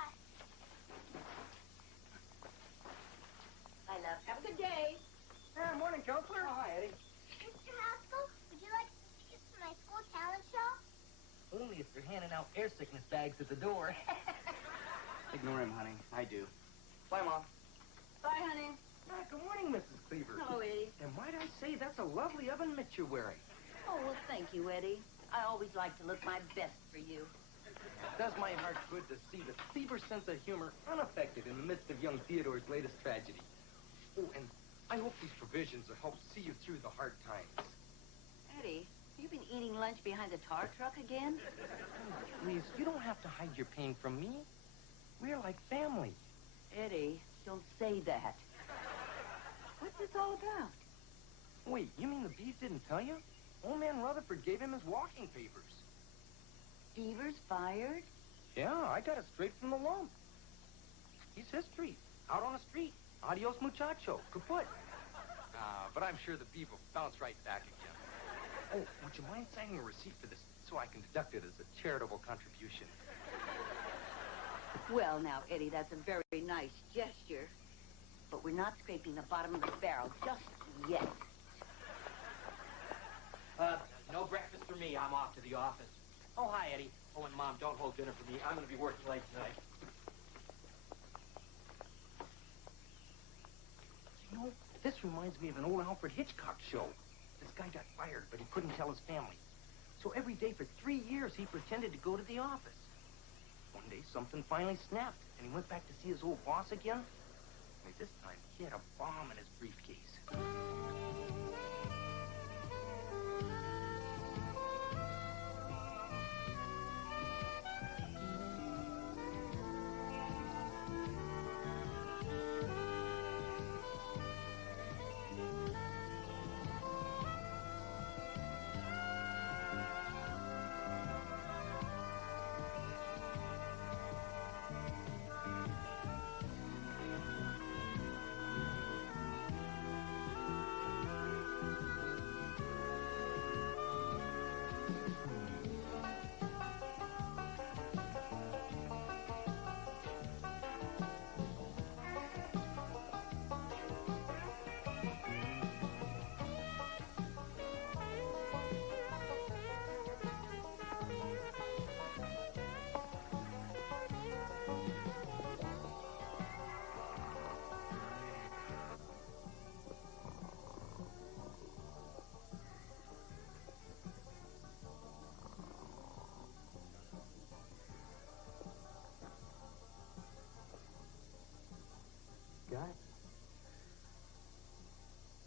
Bye, love. Have a good day. Morning, counselor. Oh, hi, Eddie. Mr. Haskell, would you like tickets to my school talent show? Only if they're handing out air sickness bags at the door. Ignore him, honey. I do. Bye, Mom. Bye, honey. Good morning, Mrs. Cleaver. Hello, Eddie. And might I say, that's a lovely oven mitt you're wearing. Oh, well, thank you, Eddie. I always like to look my best for you. It does my heart good to see the Cleaver sense of humor unaffected in the midst of young Theodore's latest tragedy. Oh, and I hope these provisions will help see you through the hard times. Eddie, you been eating lunch behind the tar truck again? Please, you don't have to hide your pain from me. We're like family. Eddie, don't say that. What's this all about? Wait, you mean the Beef didn't tell you? Old man Rutherford gave him his walking papers. Beaver's fired? Yeah, I got it straight from the lump. He's history. Out on the street. Adios, muchacho. Kaput. But I'm sure the beef will bounce right back again. Oh, would you mind signing a receipt for this so I can deduct it as a charitable contribution? Well, now, Eddie, that's a very nice gesture. But we're not scraping the bottom of the barrel just yet. No breakfast for me. I'm off to the office. Oh, hi, Eddie. Oh, and Mom, don't hold dinner for me. I'm going to be working late tonight. You know, this reminds me of an old Alfred Hitchcock show. This guy got fired, but he couldn't tell his family. So every day for 3 years, he pretended to go to the office. one day, something finally snapped, and he went back to see his old boss again. Only this time, he had a bomb in his briefcase.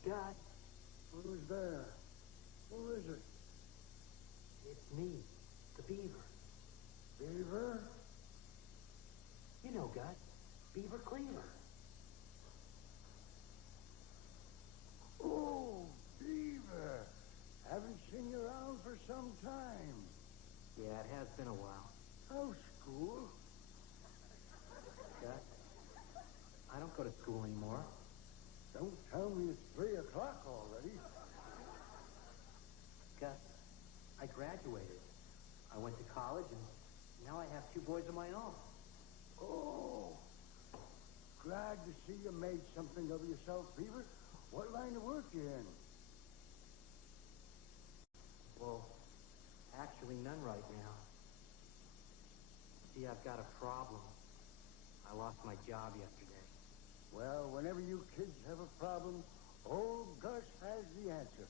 God? Who's there? Who is it? It's me, the Beaver. Beaver? You know, God, Beaver Cleaver. Oh, Beaver. Haven't seen you around for some time. Yeah, it has been a while. How's school? God, I don't go to school anymore. Don't tell me it's 3 o'clock already. Gus, I graduated. I went to college, and now I have 2 boys of my own. Oh, glad to see you made something of yourself, Beaver. What line of work you in? Well, actually none right now. See, I've got a problem. I lost my job yesterday. Well, whenever you kids have a problem, old Gus has the answer.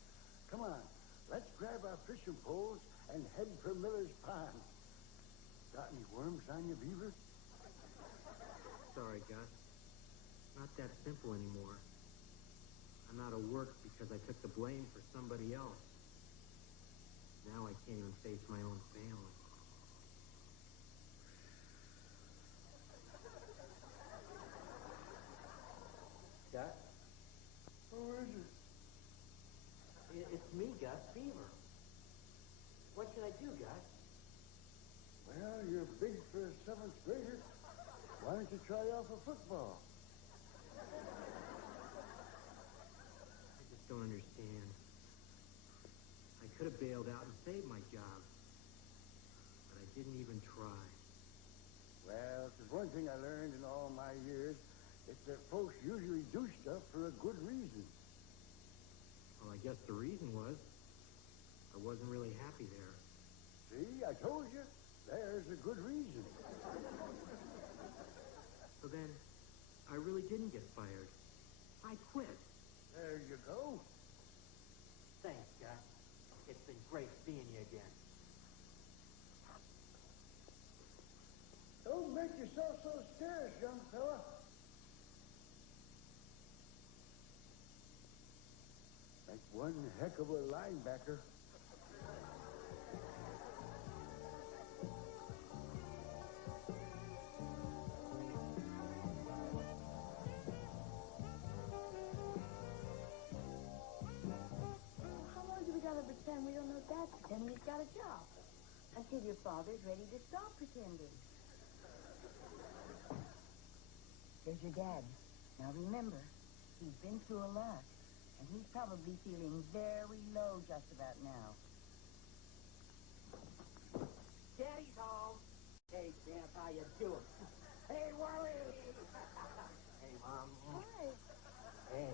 Come on, let's grab our fishing poles and head for Miller's Pond. Got any worms on you, Beaver? Sorry, Gus. Not that simple anymore. I'm out of work because I took the blame for somebody else. Now I can't even face my own family. Gus? Who is it? It's me, Gus, Beaver. What should I do, Gus? Well, you're big for a 7th grader. Why don't you try out for football? I just don't understand. I could have bailed out and saved my job, but I didn't even try. Well, if there's one thing I learned in all my years, it's that folks usually do stuff for a good reason. Well, I guess the reason was I wasn't really happy there. See, I told you. There's a good reason. So then, I really didn't get fired. I quit. There you go. Thanks, Gus. It's been great seeing you again. Don't make yourself so scarce, young fella. Make one heck of a linebacker. How long do we gotta pretend we don't know Dad pretending he's got a job? Until your father's ready to stop pretending. There's your dad. Now remember, he's been through a lot, and he's probably feeling very low just about now. Daddy's home. Hey, Champ, how you doing? Hey, Wally. Hey, Mom. Hi. Hey.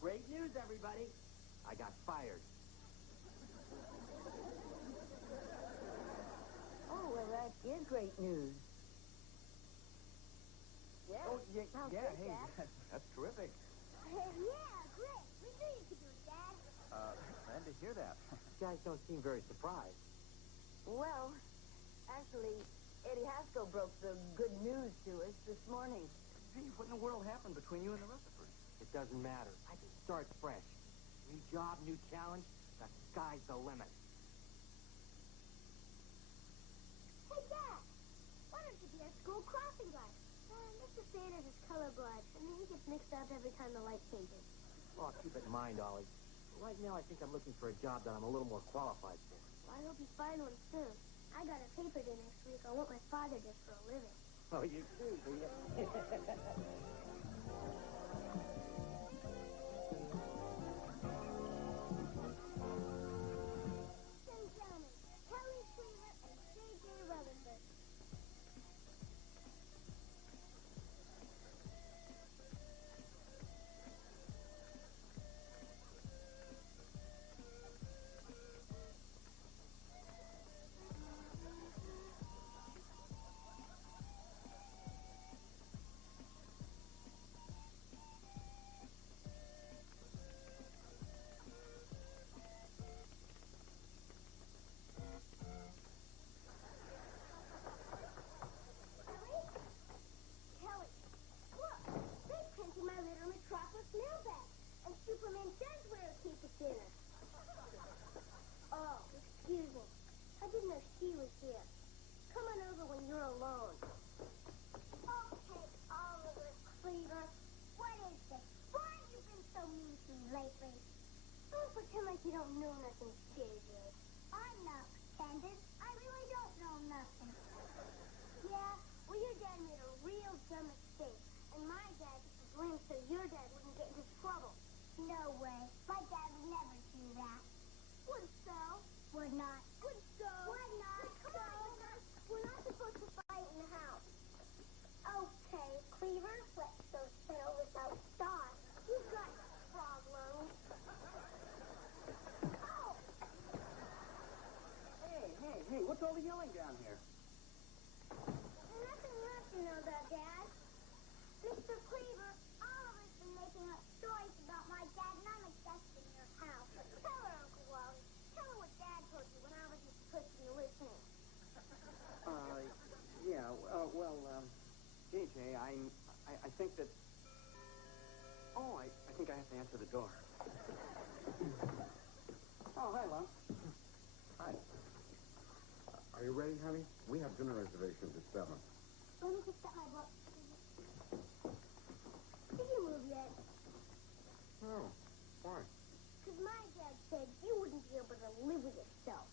Great news, everybody. I got fired. Oh, well, that is great news. Yeah. Oh, yeah, Sounds yeah, good, hey, Dad. that's terrific. Yeah, great. We knew you could do it, Dad. Glad to hear that. You guys don't seem very surprised. Well, actually, Eddie Haskell broke the good news to us this morning. Hey, what in the world happened between you and the Rutherford? It doesn't matter. I can start fresh. New job, new challenge. The sky's the limit. Hey, Dad, why don't you be our school crossing guard? Mr. Sanders is colorblind, and he gets mixed up every time the light changes. Oh, keep it in mind, Ollie. Right now, I think I'm looking for a job that I'm a little more qualified for. Well, I hope you find one soon. I got a paper due next week on what my father does for a living. Oh, you do you? Ladies and gentlemen, Kelly Cleaver and J.J. Rutherford. Kelly, look, they're printing my Little Metropolis mailbag, and Superman does wear a cape at dinner. Oh, excuse me. I didn't know she was here. Come on over when you're alone. Okay, Oliver Cleaver. What is this? Why have you been so mean to me lately? Don't pretend like you don't know nothing, JJ. I'm not pretending. I really don't know nothing. Yeah, well, your dad made a real dumb mistake, and my dad took the blame so your dad wouldn't get into trouble. No way. My dad would never do that. Would so? Would not. Would so? Would not. Come on, we're not supposed to fight in the house. Okay, Cleaver, let's go settle this outside. You've got problems. Oh! Hey, what's all the yelling down here? Nothing left to know about, Dad. Mr. Cleaver, Oliver's been making up stories about my dad, and I'm a guest in your house. Tell her, Uncle Wally. Tell her what Dad told you when I wasn't supposed to be listening. Yeah, JJ, I think that... Oh, I think I have to answer the door. Oh, hi, Lon. Hi. Are you ready, honey? We have dinner reservations at 7. Let me just set my book. Did you move yet? Oh, why? Because my dad said you wouldn't be able to live with yourself.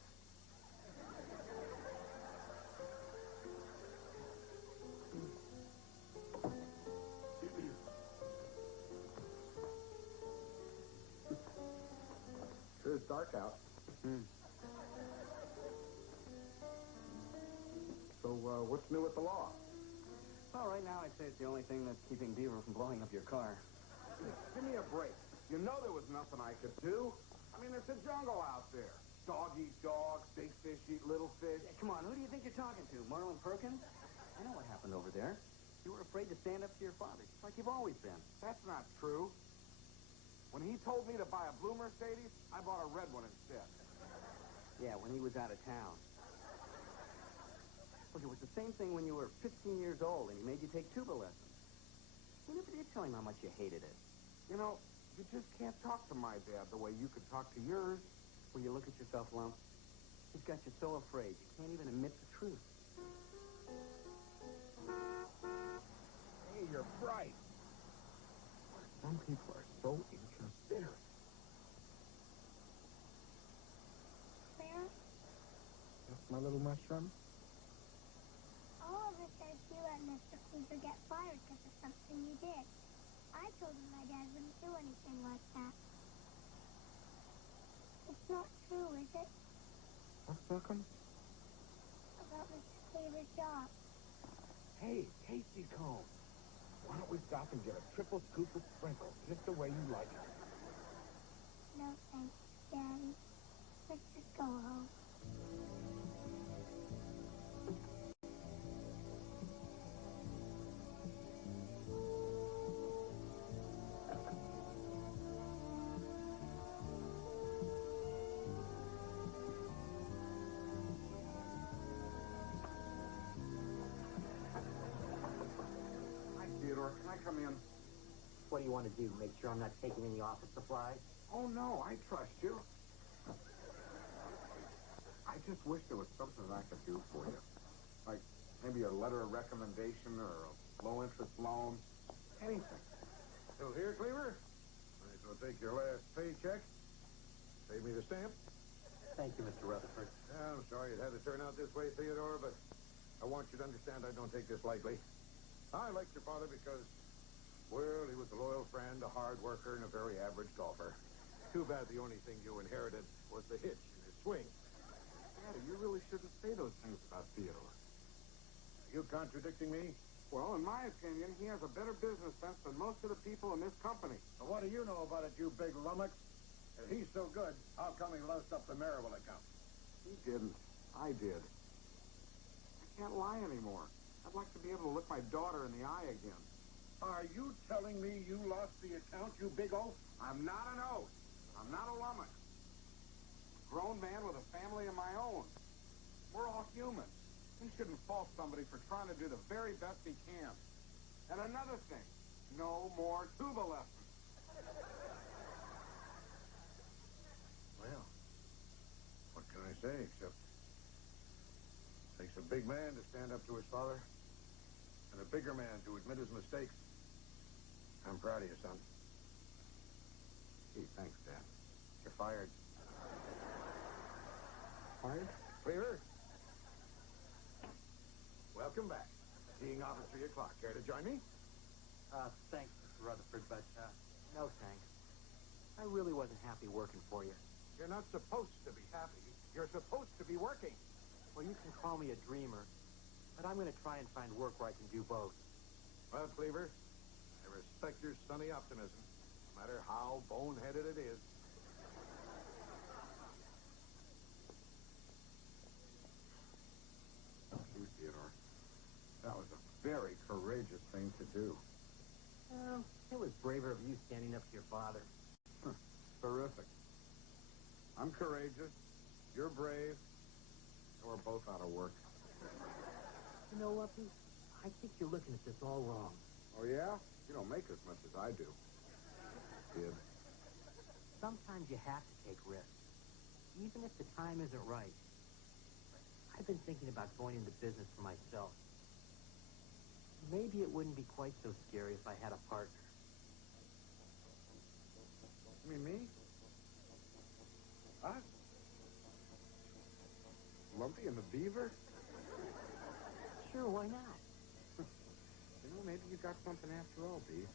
Sure is dark out. So, what's new with the law? Well, right now I'd say it's the only thing that's keeping Beaver from blowing up your car. Give me a break. You know there was nothing I could do. I mean, it's a jungle out there. Dog eat dog, big fish eat little fish. Yeah, come on, who do you think you're talking to? Marlon Perkins? I know what happened over there. You were afraid to stand up to your father, just like you've always been. That's not true. When he told me to buy a blue Mercedes, I bought a red one instead. Yeah, when he was out of town. Look, it was the same thing when you were 15 years old and he made you take tuba lessons. You never did tell him how much you hated it. You know, you just can't talk to my dad the way you could talk to yours. Will you look at yourself, Lump? He's got you so afraid you can't even admit the truth. Hey, you're bright. Some people are so inconsiderate. Claire? That's my little mushroom. Oliver says you let Mr. Cleaver get fired because of something you did. I told him my dad wouldn't do anything like that. It's not true, is it? What's cooking? About Mr. Cleaver's job. Hey, Tasty Cone. Why don't we stop and get a triple scoop of sprinkles, just the way you like it? No thanks, Daddy. Let's just go home. come in? What do you want to do? Make sure I'm not taking any office supplies? Oh, no, I trust you. I just wish there was something I could do for you. Like maybe a letter of recommendation or a low-interest loan. Anything. Still here, Cleaver? Might as well take your last paycheck. Save me the stamp. Thank you, Mr. Rutherford. Yeah, I'm sorry it had to turn out this way, Theodore, but I want you to understand I don't take this lightly. I liked your father because, well, he was a loyal friend, a hard worker, and a very average golfer. Too bad the only thing you inherited was the hitch in his swing. Daddy, you really shouldn't say those things about Theodore. Are you contradicting me? Well, in my opinion, he has a better business sense than most of the people in this company. Well, what do you know about it, you big lummox? If he's so good, how come he lost up the Merrill account? He didn't. I did. I can't lie anymore. I'd like to be able to look my daughter in the eye again. Are you telling me you lost the account, you big oaf? I'm not an oaf. I'm not a lummox. A grown man with a family of my own. We're all human. He shouldn't fault somebody for trying to do the very best he can. And another thing, no more tuba lessons. Well, what can I say except it takes a big man to stand up to his father and a bigger man to admit his mistakes. I'm proud of you, son. Gee, thanks, Dad. You're fired. Fired? Cleaver? Welcome back. Teeing off at 3 o'clock. Care to join me? Thanks, Mr. Rutherford, but, no thanks. I really wasn't happy working for you. You're not supposed to be happy. You're supposed to be working. Well, you can call me a dreamer, but I'm going to try and find work where I can do both. Well, Cleaver, I respect your sunny optimism, no matter how boneheaded it is. You, Theodore. That was a very courageous thing to do. It was braver of you standing up to your father. Terrific. I'm courageous. You're brave. And we're both out of work. You know, Lumpy, I think you're looking at this all wrong. Oh, yeah? You don't make as much as I do. Kid. Sometimes you have to take risks, even if the time isn't right. I've been thinking about going into business for myself. Maybe it wouldn't be quite so scary if I had a partner. You mean me? Us? Lumpy and the Beaver? Sure, why not? You know, maybe you got something after all, Beef.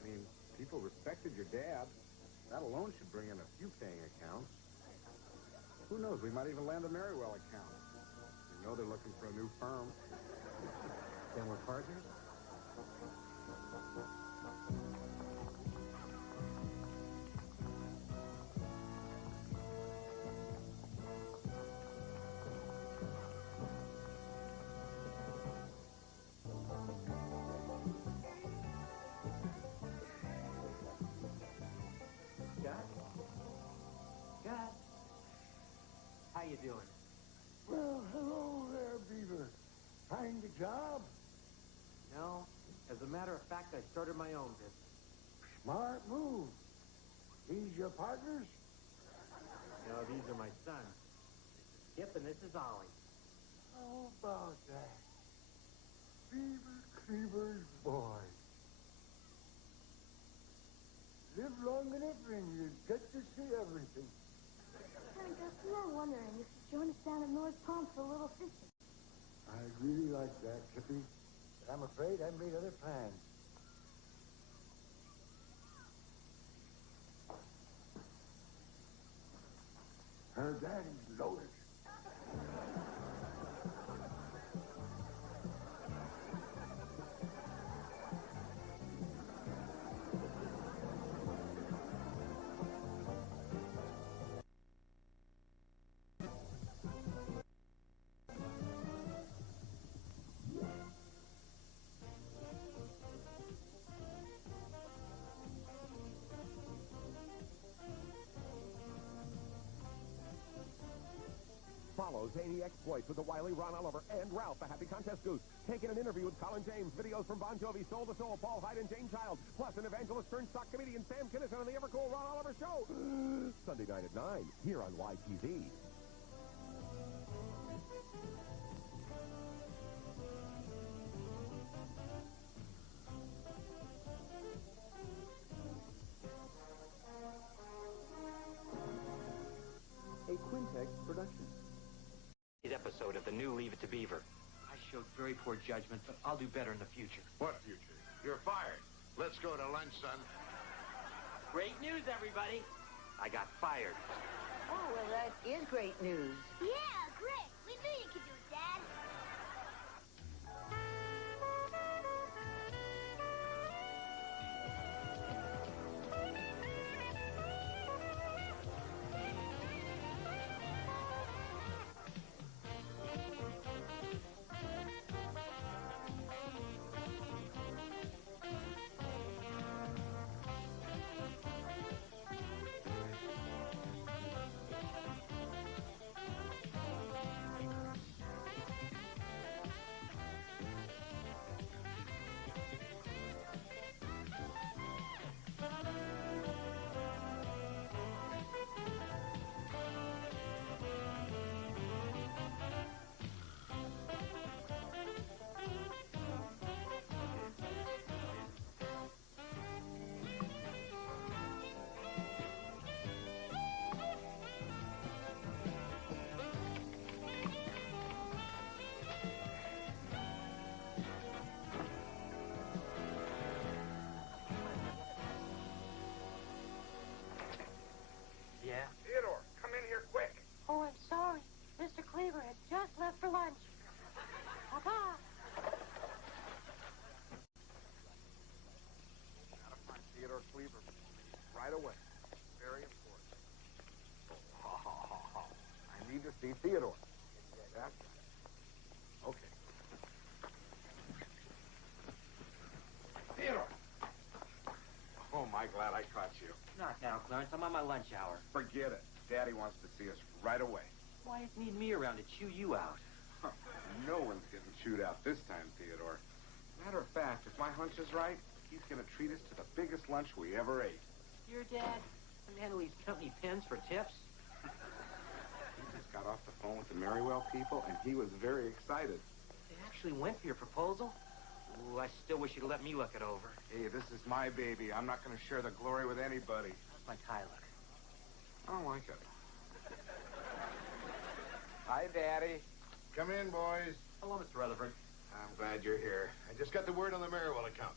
I mean, people respected your dad. That alone should bring in a few paying accounts. Who knows? We might even land a Merriwell account. You know they're looking for a new firm. Then we're partners? Scott? How you doing? Well, hello there, Beaver. Find a job? No. As a matter of fact, I started my own business. Smart move. These your partners? No, these are my sons. This is Skip and this is Ollie. How about that? Beaver Cleaver's boy. Live long enough and you get to see everything. Hey, Gus, we were wondering if you'd join us down at North Pond for a little fishing. I really like that, Chippy. But I'm afraid I made other plans. Her daddy's loaded. zany exploits with the wily Ron Oliver and Ralph, the happy contest goose. Taking an interview with Colin James, videos from Bon Jovi, Soul to Soul, Paul Hyde, and Jane Child, plus an evangelist turned stock comedian, Sam Kinison, on the ever-cool Ron Oliver Show. Sunday night at 9, here on YTV. A Quintex production. Episode of the new Leave It to Beaver. I showed very poor judgment, but I'll do better in the future. What future? You're fired. Let's go to lunch, son. Great news, everybody. I got fired. Oh, well, that is great news. Yeah, great. We knew you could do it, Dad. Yeah? Theodore, come in here quick. Oh, I'm sorry. Mr. Cleaver has just left for lunch. Papa! Gotta find Theodore Cleaver right away. Very important. I need to see Theodore. That's right. Okay. Theodore! Oh, my glad I caught you. Not now, Clarence. I'm on my lunch hour. Forget it. Daddy wants to see us right away. Why does he need me around to chew you out? No one's getting chewed out this time, Theodore. Matter of fact, if my hunch is right, he's going to treat us to the biggest lunch we ever ate. Your dad? The man who leaves company pins for tips? He just got off the phone with the Merrywell people, and he was very excited. They actually went for your proposal? Ooh, I still wish you'd let me look it over. Hey, this is my baby. I'm not going to share the glory with anybody. How's my tie look? I don't like it. Hi, Daddy. Come in, boys. Hello, Mr. Rutherford. I'm glad you're here. I just got the word on the Merrywell account.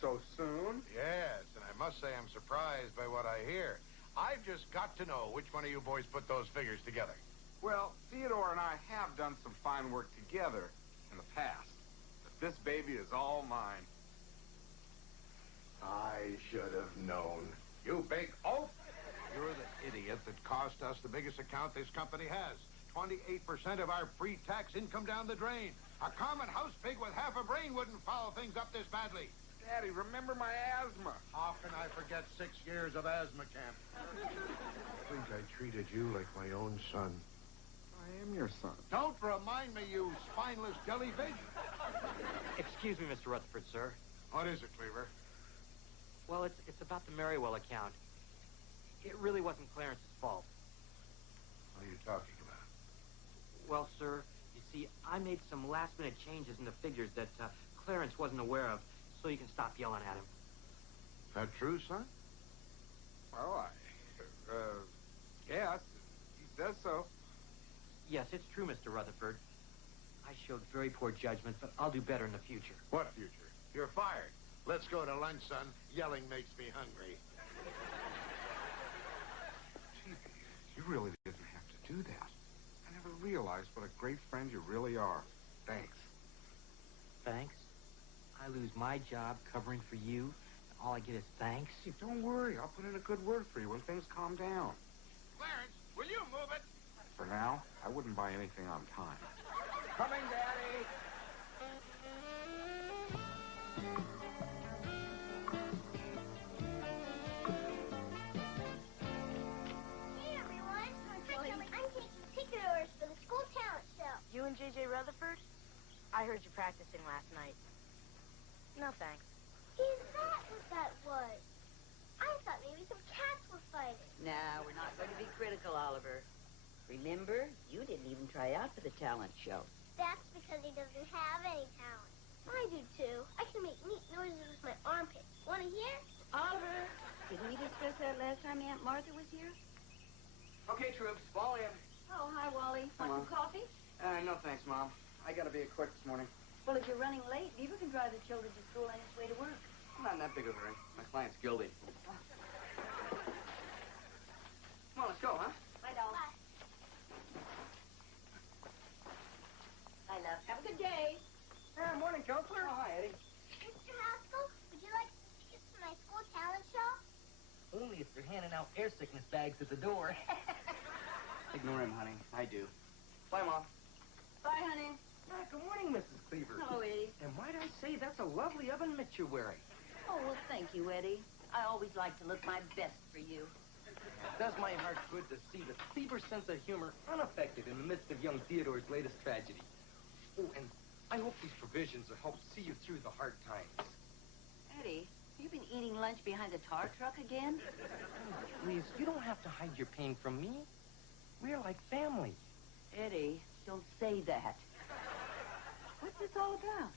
So soon? Yes, and I must say I'm surprised by what I hear. I've just got to know which one of you boys put those figures together. Well, Theodore and I have done some fine work together in the past. But this baby is all mine. I should have known. You big oaf! You're the idiot that cost us the biggest account this company has. 28% of our pre-tax income down the drain. A common house pig with half a brain wouldn't foul things up this badly. Daddy, remember my asthma. How can I forget 6 years of asthma camp? I think I treated you like my own son. I am your son. Don't remind me, you spineless jellyfish. Excuse me, Mr. Rutherford, sir. What is it, Cleaver? Well, it's about the Merrywell account. It really wasn't Clarence's fault. What are you talking about? Well, sir, you see, I made some last-minute changes in the figures that Clarence wasn't aware of, so you can stop yelling at him. That true, son? Well, yes. He says so. Yes, it's true, Mr. Rutherford. I showed very poor judgment, but I'll do better in the future. What future? You're fired. Let's go to lunch, son. Yelling makes me hungry. Gee, you really didn't have to do that. I never realized what a great friend you really are. Thanks. Thanks? I lose my job covering for you, and all I get is thanks? Hey, don't worry. I'll put in a good word for you when things calm down. Clarence, will you move it? For now, I wouldn't buy anything on time. Coming, Daddy! Hey, everyone. I'm taking ticket orders for the school talent heard you practicing last night. No thanks. Is that what that was? I thought maybe some cats were fighting. Nah, we're not going to be critical, Oliver. Remember, you didn't even try out for the talent show. That's because he doesn't have any talent. I do too. I can make neat noises with my armpits. Want to hear? Oliver, didn't we discuss that last time Aunt Martha was here? Okay, troops, Wally. Oh, hi, Wally. Want some coffee? No thanks, Mom. I gotta be quick this morning. Well, if you're running late, Beaver can drive the children to school on his way to work. I'm not in that big of a hurry. My client's guilty. Come on, let's go, huh? Bye, doll. Bye. Hi, love. Have a good day. Morning, counselor. Oh, hi, Eddie. Mr. Haskell, would you like some tickets to my school talent show? Only if they're handing out air sickness bags at the door. Ignore him, honey. I do. Bye, Mom. Bye, honey. Good morning, Mrs. Cleaver. Hello, Eddie. And might I say, that's a lovely oven mitt you're wearing. Oh, well, thank you, Eddie. I always like to look my best for you. It does my heart good to see the Cleaver sense of humor unaffected in the midst of young Theodore's latest tragedy. Oh, and I hope these provisions will help see you through the hard times. Eddie, you been eating lunch behind the tar truck again? Please, you don't have to hide your pain from me. We're like family. Eddie, don't say that. What's this all about?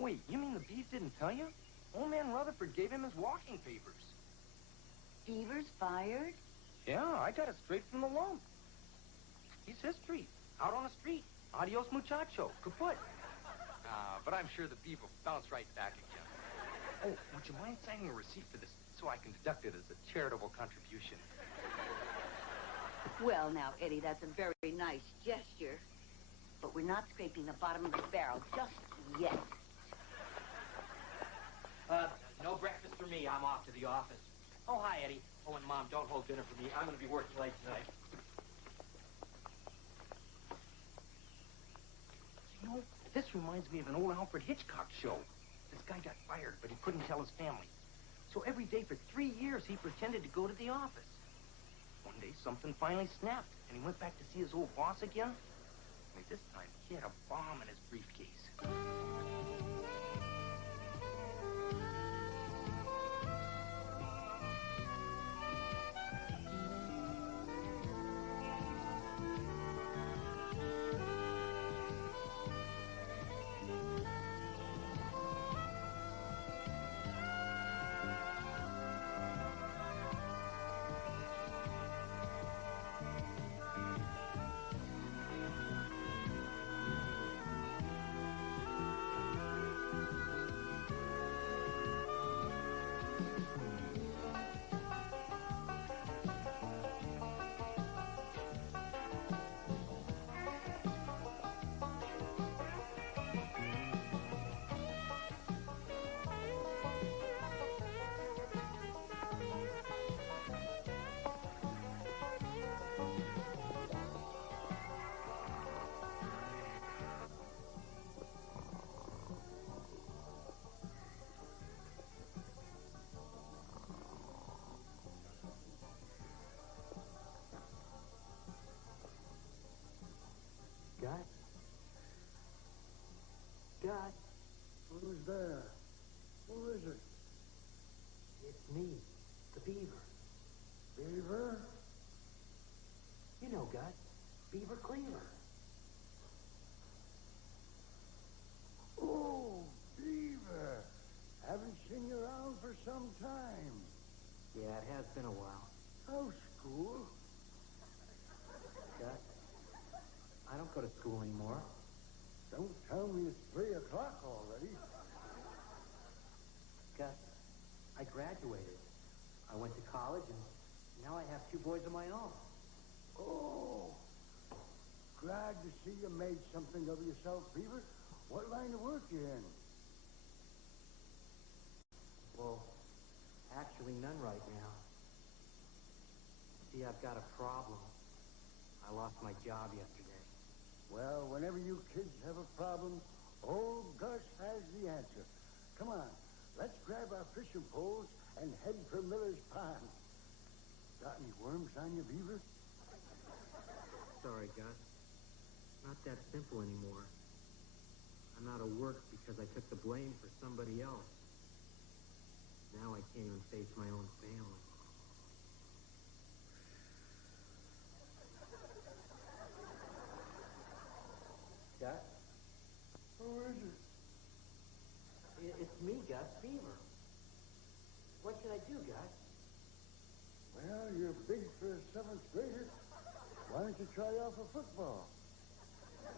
Wait, you mean the beef didn't tell you? Old man Rutherford gave him his walking papers. Beaver's fired? Yeah, I got it straight from the lump. He's history. Out on the street. Adios, muchacho. Kaput. But I'm sure the beef will bounce right back again. Oh, would you mind signing a receipt for this so I can deduct it as a charitable contribution? Well, now, Eddie, that's a very nice gesture. But we're not scraping the bottom of the barrel just yet. No breakfast for me. I'm off to the office. Oh, hi, Eddie. Oh, and Mom, don't hold dinner for me. I'm going to be working late tonight. You know, this reminds me of an old Alfred Hitchcock show. This guy got fired, but he couldn't tell his family. So every day for 3 years, he pretended to go to the office. One day, something finally snapped, and he went back to see his old boss again. Only this time, he had a bomb in his briefcase. God, Who's there? Who is it? it's me, the Beaver. Beaver? You know, God, Beaver Cleaver. Oh, Beaver. Haven't seen you around for some time. Yeah, it has been a while. How's school? God, I don't go to school anymore. Don't tell me it's 3 o'clock already. Gus, I graduated. I went to college, and now I have 2 boys of my own. Oh, glad to see you made something of yourself, Beaver. What line of work you in? Well, actually none right now. See, I've got a problem. I lost my job yesterday. Well, whenever you kids have a problem, old Gus has the answer. Come on, let's grab our fishing poles and head for Miller's Pond. Got any worms on you, Beaver? Sorry, Gus. Not that simple anymore. I I'm out of work because I took the blame for somebody else. Now I can't even face my own family. Gus? Who is it? It's me, Gus, Beaver. What should I do, Gus? Well, you're big for a 7th grader. Why don't you try out for football? I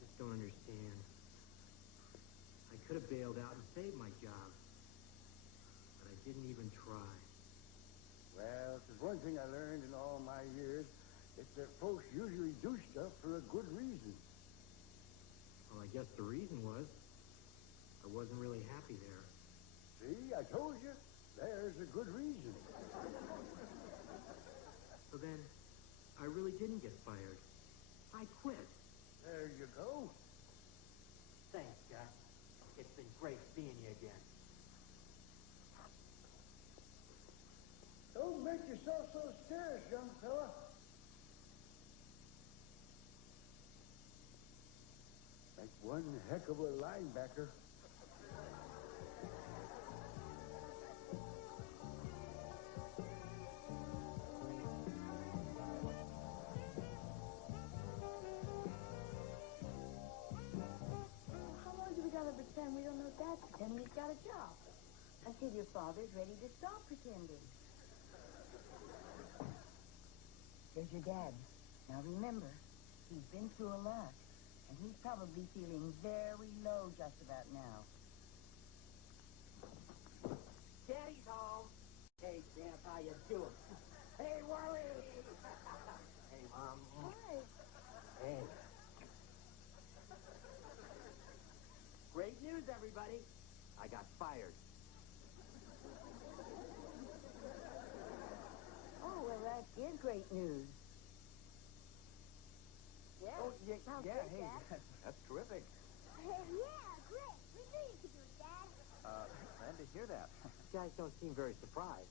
just don't understand. I could have bailed out and saved my job, but I didn't even try. Well, if there's one thing I learned in all my years, it's that folks usually do stuff for a good reason. Well, I guess the reason was I wasn't really happy there. See, I told you. There's a good reason. So then, I really didn't get fired. I quit. There you go. Thanks, Gus. It's been great seeing you again. Don't make yourself so scarce, young fella. Like one heck of a linebacker. How long do we gotta pretend we don't know Dad pretend he's got a job? Until your father's ready to stop pretending. There's your dad. Now remember, he's been through a lot. And he's probably feeling very low just about now. Daddy's home. Hey, Champ, how you doing? Hey, Wally. Hey, Mom. Hi. Hey. Great news, everybody. I got fired. Oh, well, that is great news. Yeah. Oh, yeah, Sounds yeah, good, hey, Dad. that's terrific. Yeah, great. We knew you could do it, Dad. Glad to hear that. You guys don't seem very surprised.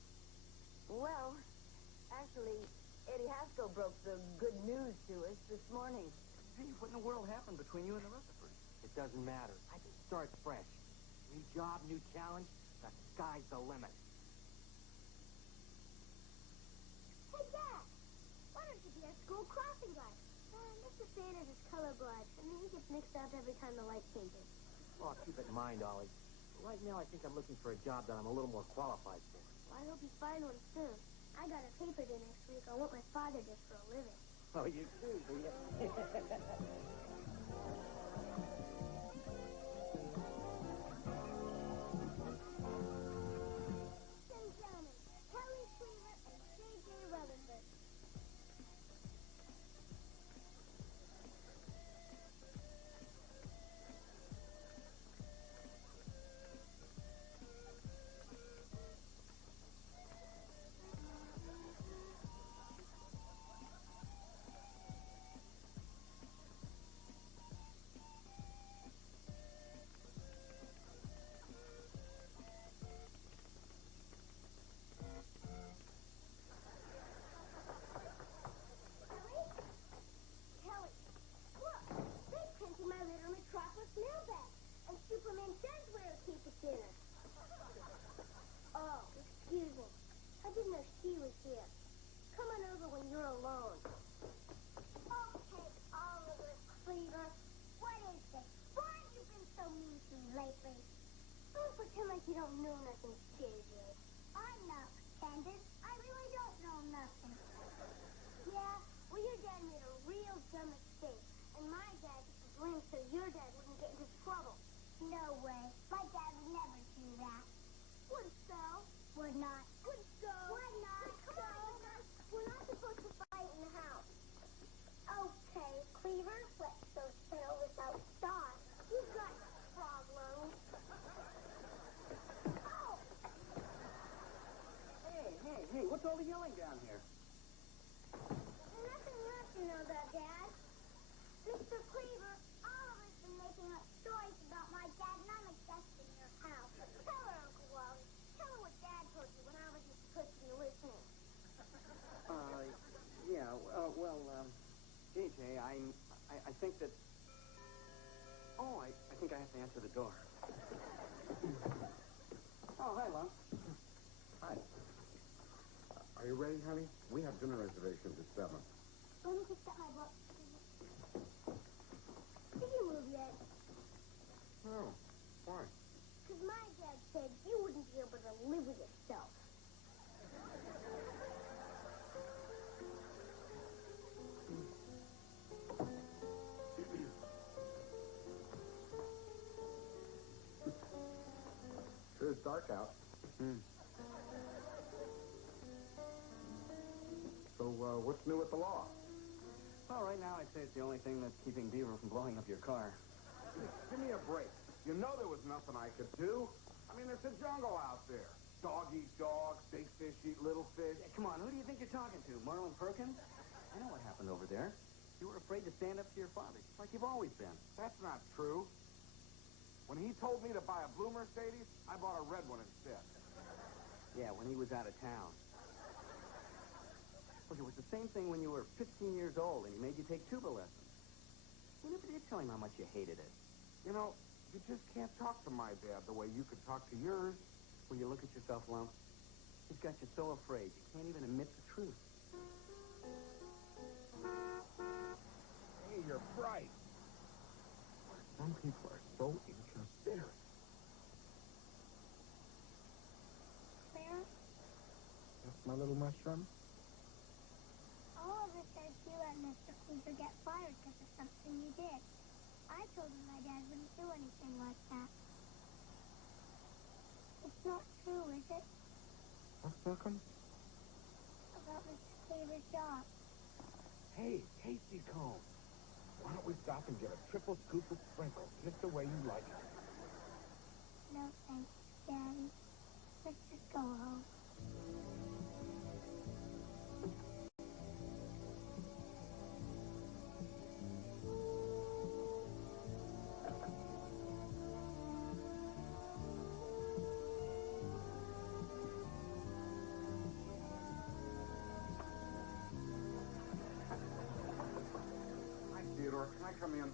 Well, actually, Eddie Haskell broke the good news to us this morning. Hey, what in the world happened between you and the Rutherfords? It doesn't matter. I can start fresh. New job, new challenge. The sky's the limit. Hey, Dad. Why don't you be our school crossing guard? Mr. Sanders is colorblind, and he gets mixed up every time the light changes. Well, keep it in mind, Ollie. Right now, I think I'm looking for a job that I'm a little more qualified for. Well, I hope you find one soon. I got a paper due next week on what my father did for a living. Oh, you do, do you? Ladies and gentlemen, Kelly Cleaver and J.J. Rutherford. Kelly, look, they printed my Little Metropolis mailbag, and Superman does wear a cape at dinner. Oh, excuse me. I didn't know she was here. Come on over when you're alone. Okay, Oliver Cleaver. What is this? Why have you been so mean to me lately? Don't pretend like you don't know nothing, JJ. I'm not pretending. I really don't know nothing. Yeah, well, your dad made a real dumb mistake, and my dad took the blame so your dad wouldn't get into trouble. No way. My dad would never do that. Would so? Would not. Would so? Would not. Come on, we're not supposed to fight in the house. Okay, Cleaver, let's go settle this out. Star, you've got problems. Oh! Hey, what's all the yelling down here? Nothing left to know about Dad. Mr. Cleaver, Oliver's been making up stories about my dad, and I'm a guest in your house. Tell her, Uncle Wally. Tell her what Dad told you when I wasn't supposed to be listening. Yeah, JJ, I think that have to answer the door. Oh, hi, Lon. Hi. Are you ready, honey? We have dinner reservations at 7. Let me just get my book. Did you move yet? Oh, why? Because my dad said you wouldn't be able to live with yourself. Sure it's dark out. So, what's new with the law? Well, right now I'd say it's the only thing that's keeping Beaver from blowing up your car. Give me a break. You know there was nothing I could do. I mean, it's a jungle out there. Dog eat dog, big fish eat little fish. Yeah, come on, who do you think you're talking to? Marlon Perkins? I know what happened over there. You were afraid to stand up to your father, just like you've always been. That's not true. When he told me to buy a blue Mercedes, I bought a red one instead. Yeah, when he was out of town. Look, it was the same thing when you were 15 years old and he made you take tuba lessons. You never did tell him how much you hated it. You know, you just can't talk to my dad the way you could talk to yours. Will you look at yourself, Lump? He's got you so afraid you can't even admit the truth. Hey, you're bright. Some people are so inconsiderate. Claire, That's my little mushroom. Oliver says you let Mr. Cleaver get fired because of something you did. I told him my dad wouldn't do anything like that. It's not true, is it? What's Sitcom? About Mr. Cleaver's job. Hey, Sitcom. Why don't we stop and get a triple scoop of sprinkles, just the way you like it? No, thanks, Daddy. Let's just go home. Hi, Theodore. Can I come in?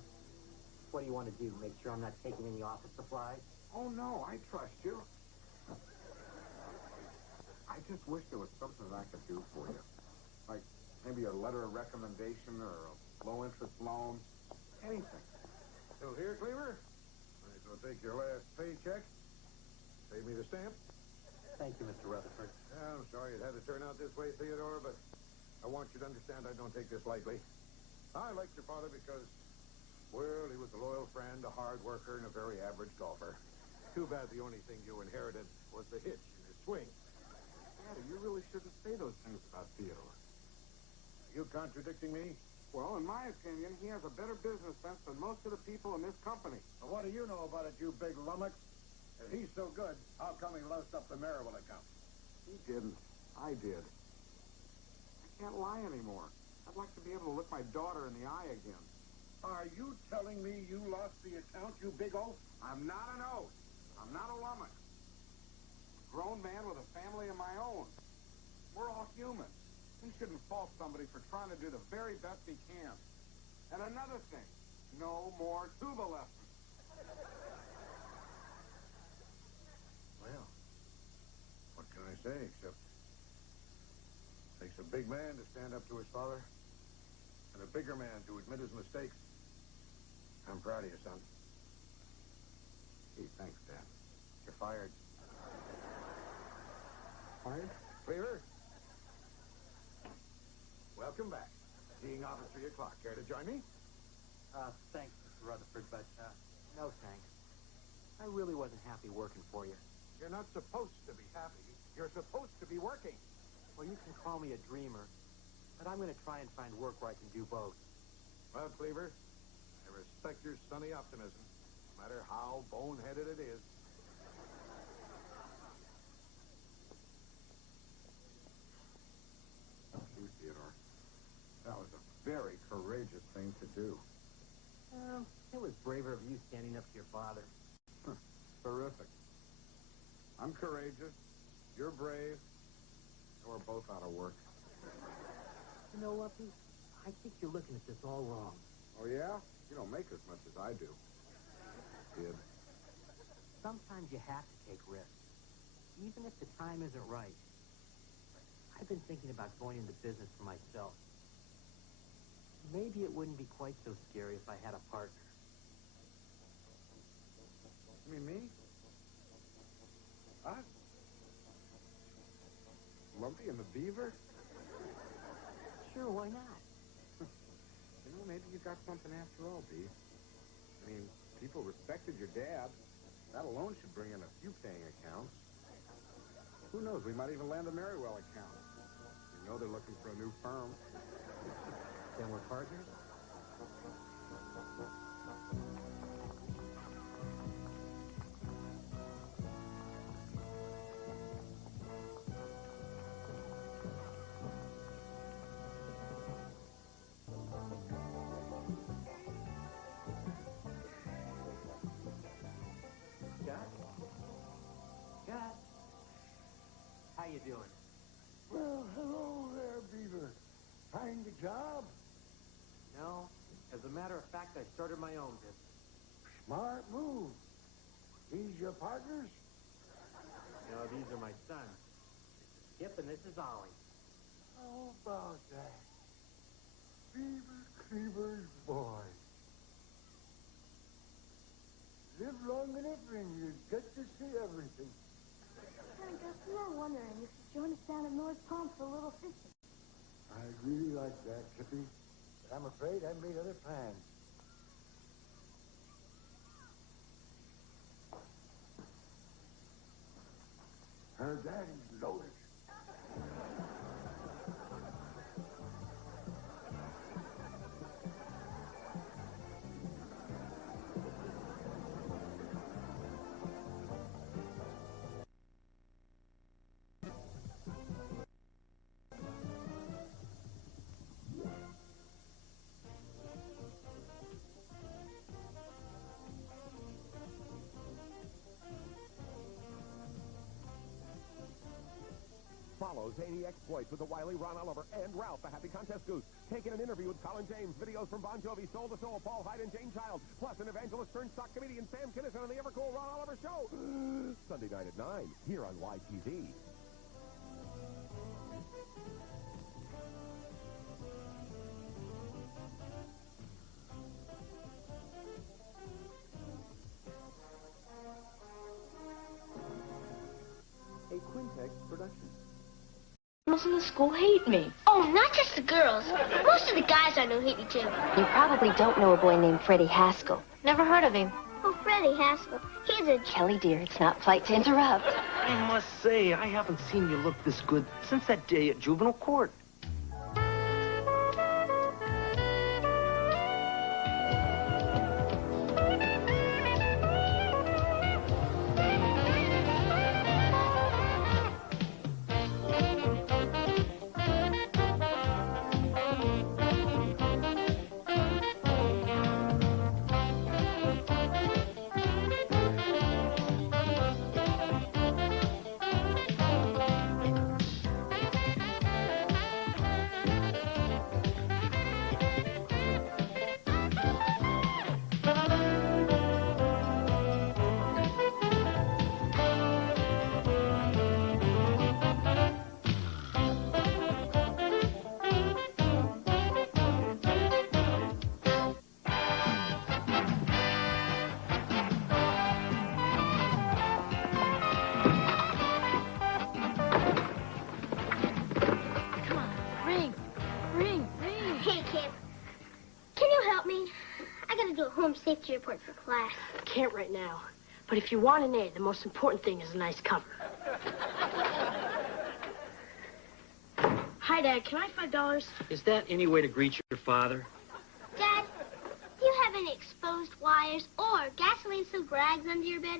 What do you want to do? Make sure I'm not taking any office supplies? Oh, no, I trust you. I just wish there was something I could do for you. Like maybe a letter of recommendation or a low-interest loan. Anything. Still here, Cleaver? Might as well take your last paycheck. Save me the stamp. Thank you, Mr. Rutherford. Yeah, I'm sorry it had to turn out this way, Theodore, but I want you to understand I don't take this lightly. I liked your father because, well, he was a loyal friend, a hard worker, and a very average golfer. Too bad the only thing you inherited was the hitch in his swing. Daddy, you really shouldn't say those things about Theodore. Are you contradicting me? Well, in my opinion, he has a better business sense than most of the people in this company. Well, what do you know about it, you big lummox? If he's so good, how come he lost up the Maryville account? He didn't. I did. I can't lie anymore. I'd like to be able to look my daughter in the eye again. Are you telling me you lost the account, you big oaf? I'm not an oaf. I'm not a lummox. I'm a grown man with a family of my own. We're all human. He shouldn't fault somebody for trying to do the very best he can. And another thing, no more tuba lessons. Well, what can I say except it takes a big man to stand up to his father and a bigger man to admit his mistakes. I'm proud of you, son. Gee, thanks, Dad. You're fired. Fired? Cleaver? Welcome back. Teeing off at 3 o'clock. Care to join me? Thanks, Mr. Rutherford, but, no thanks. I really wasn't happy working for you. You're not supposed to be happy. You're supposed to be working. Well, you can call me a dreamer, but I'm going to try and find work where I can do both. Well, Cleaver, I respect your sunny optimism, no matter how boneheaded it is. Gee, Theodore. That was a very courageous thing to do. It was braver of you standing up to your father. Terrific. I'm courageous. You're brave. And we're both out of work. You know, Lumpy, I think you're looking at this all wrong. Oh, yeah? You don't make as much as I do. kid. Sometimes you have to take risks, even if the time isn't right. I've been thinking about going into business for myself. Maybe it wouldn't be quite so scary if I had a partner. You mean me? Us? Lumpy and the Beaver? Sure, why not? You know, maybe you got something after all, Beef. I mean, people respected your dad. That alone should bring in a few paying accounts. Who knows, we might even land a Merriwell account. You know they're looking for a new firm. Then we're partners? How you doing? Well, hello there, Beaver. Find a job? No. As a matter of fact, I started my own business. Smart move. These your partners? No, these are my sons. Skip and this is Ollie. How about that? Beaver Cleaver's boy. Live long enough and you get to see everything. Gus, we were wondering if you'd join us down at North Palm for a little fishing. I'd really like that, Chippy. But I'm afraid I made other plans. Her daddy's loaded. Follow zany exploits with the wily Ron Oliver and Ralph, the Happy Contest Goose, taking an interview with Colin James, videos from Bon Jovi, Soul to Soul, Paul Hyde, and Jane Child, plus an evangelist turned stock comedian, Sam Kinison, on the ever-cool Ron Oliver Show. Sunday night at 9, here on YTV. A Quintex production. Girls in the school hate me. Oh, not just the girls. Most of the guys I know hate me, too. You probably don't know a boy named Freddie Haskell. Never heard of him. Oh, Freddie Haskell. He's a... Kelly, dear, it's not polite to interrupt. I must say, I haven't seen you look this good since that day at juvenile court. home safety report for class. Can't right now. But if you want an A, the most important thing is a nice cover. Hi, Dad. Can I have $5? Is that any way to greet your father? Dad, do you have any exposed wires or gasoline-soaked rags under your bed?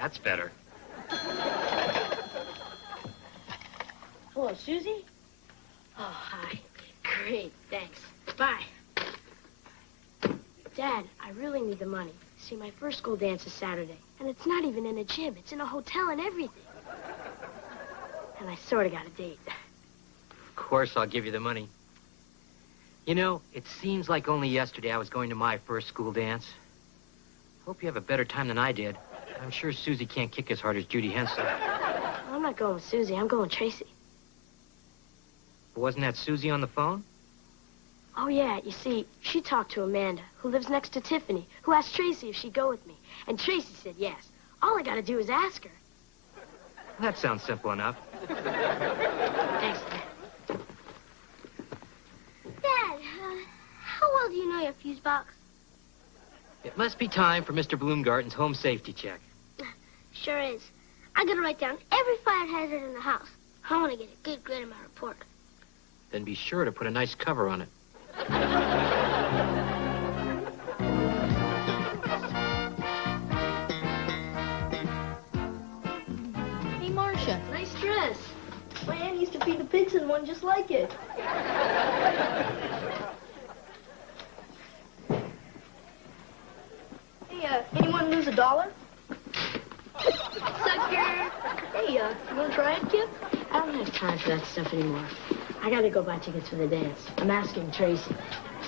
That's better. Hello, Susie? Oh, hi. Great, thanks. Bye. Dad, I really need the money. See, my first school dance is Saturday, and it's not even in a gym. It's in a hotel and everything. And I sort of got a date. Of course, I'll give you the money. You know, it seems like only yesterday I was going to my first school dance. Hope you have a better time than I did. I'm sure Susie can't kick as hard as Judy Hensler. I'm not going with Susie. I'm going with Tracy. Wasn't that Susie on the phone? Oh, yeah. You see, she talked to Amanda, who lives next to Tiffany, who asked Tracy if she'd go with me. And Tracy said yes. All I got to do is ask her. That sounds simple enough. Thanks, Dad. Dad, how well do you know your fuse box? It must be time for Mr. Bloomgarten's home safety check. Sure is. I'm going to write down every fire hazard in the house. I want to get a good grade in my report. Then be sure to put a nice cover on it. Hey, Marcia. Nice dress. My aunt used to feed the pigs in one just like it. Hey, anyone lose $1? Sucker! Hey, you wanna try it, Kip? I don't have time for that stuff anymore. I gotta go buy tickets for the dance. I'm asking Tracy.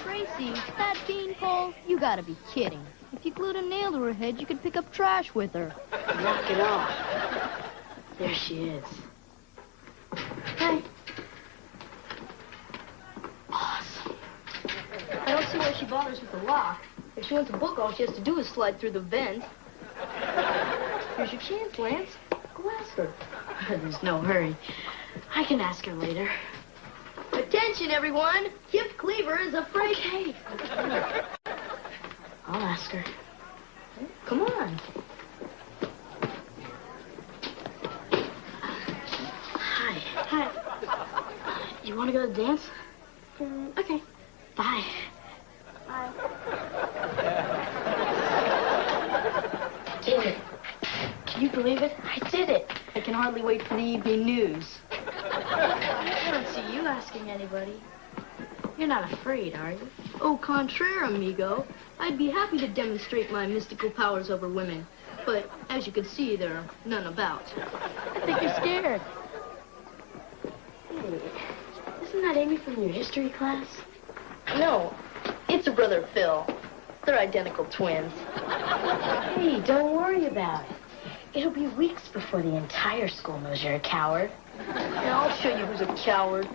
Tracy, that beanpole? You gotta be kidding. If you glued a nail to her head, you could pick up trash with her. Knock it off. There she is. Hi. Awesome. I don't see why she bothers with the lock. If she wants a book, all she has to do is slide through the vent. Here's your chance, Lance. Go ask her. There's no hurry. I can ask her later. Attention, everyone! Kip Cleaver is afraid. Okay. I'll ask her. Come on. Hi. Hi. You want to go to the dance? Okay. Bye. Bye. Did it. Can you believe it? I did it. I can hardly wait for the evening news. I don't see you asking anybody. You're not afraid, are you? Au contraire, amigo. I'd be happy to demonstrate my mystical powers over women. But, as you can see, there are none about. I think you're scared. Hey, isn't that Amy from your history class? No, it's her brother Phil. They're identical twins. Hey, don't worry about it. It'll be weeks before the entire school knows you're a coward. And I'll show you who's a coward.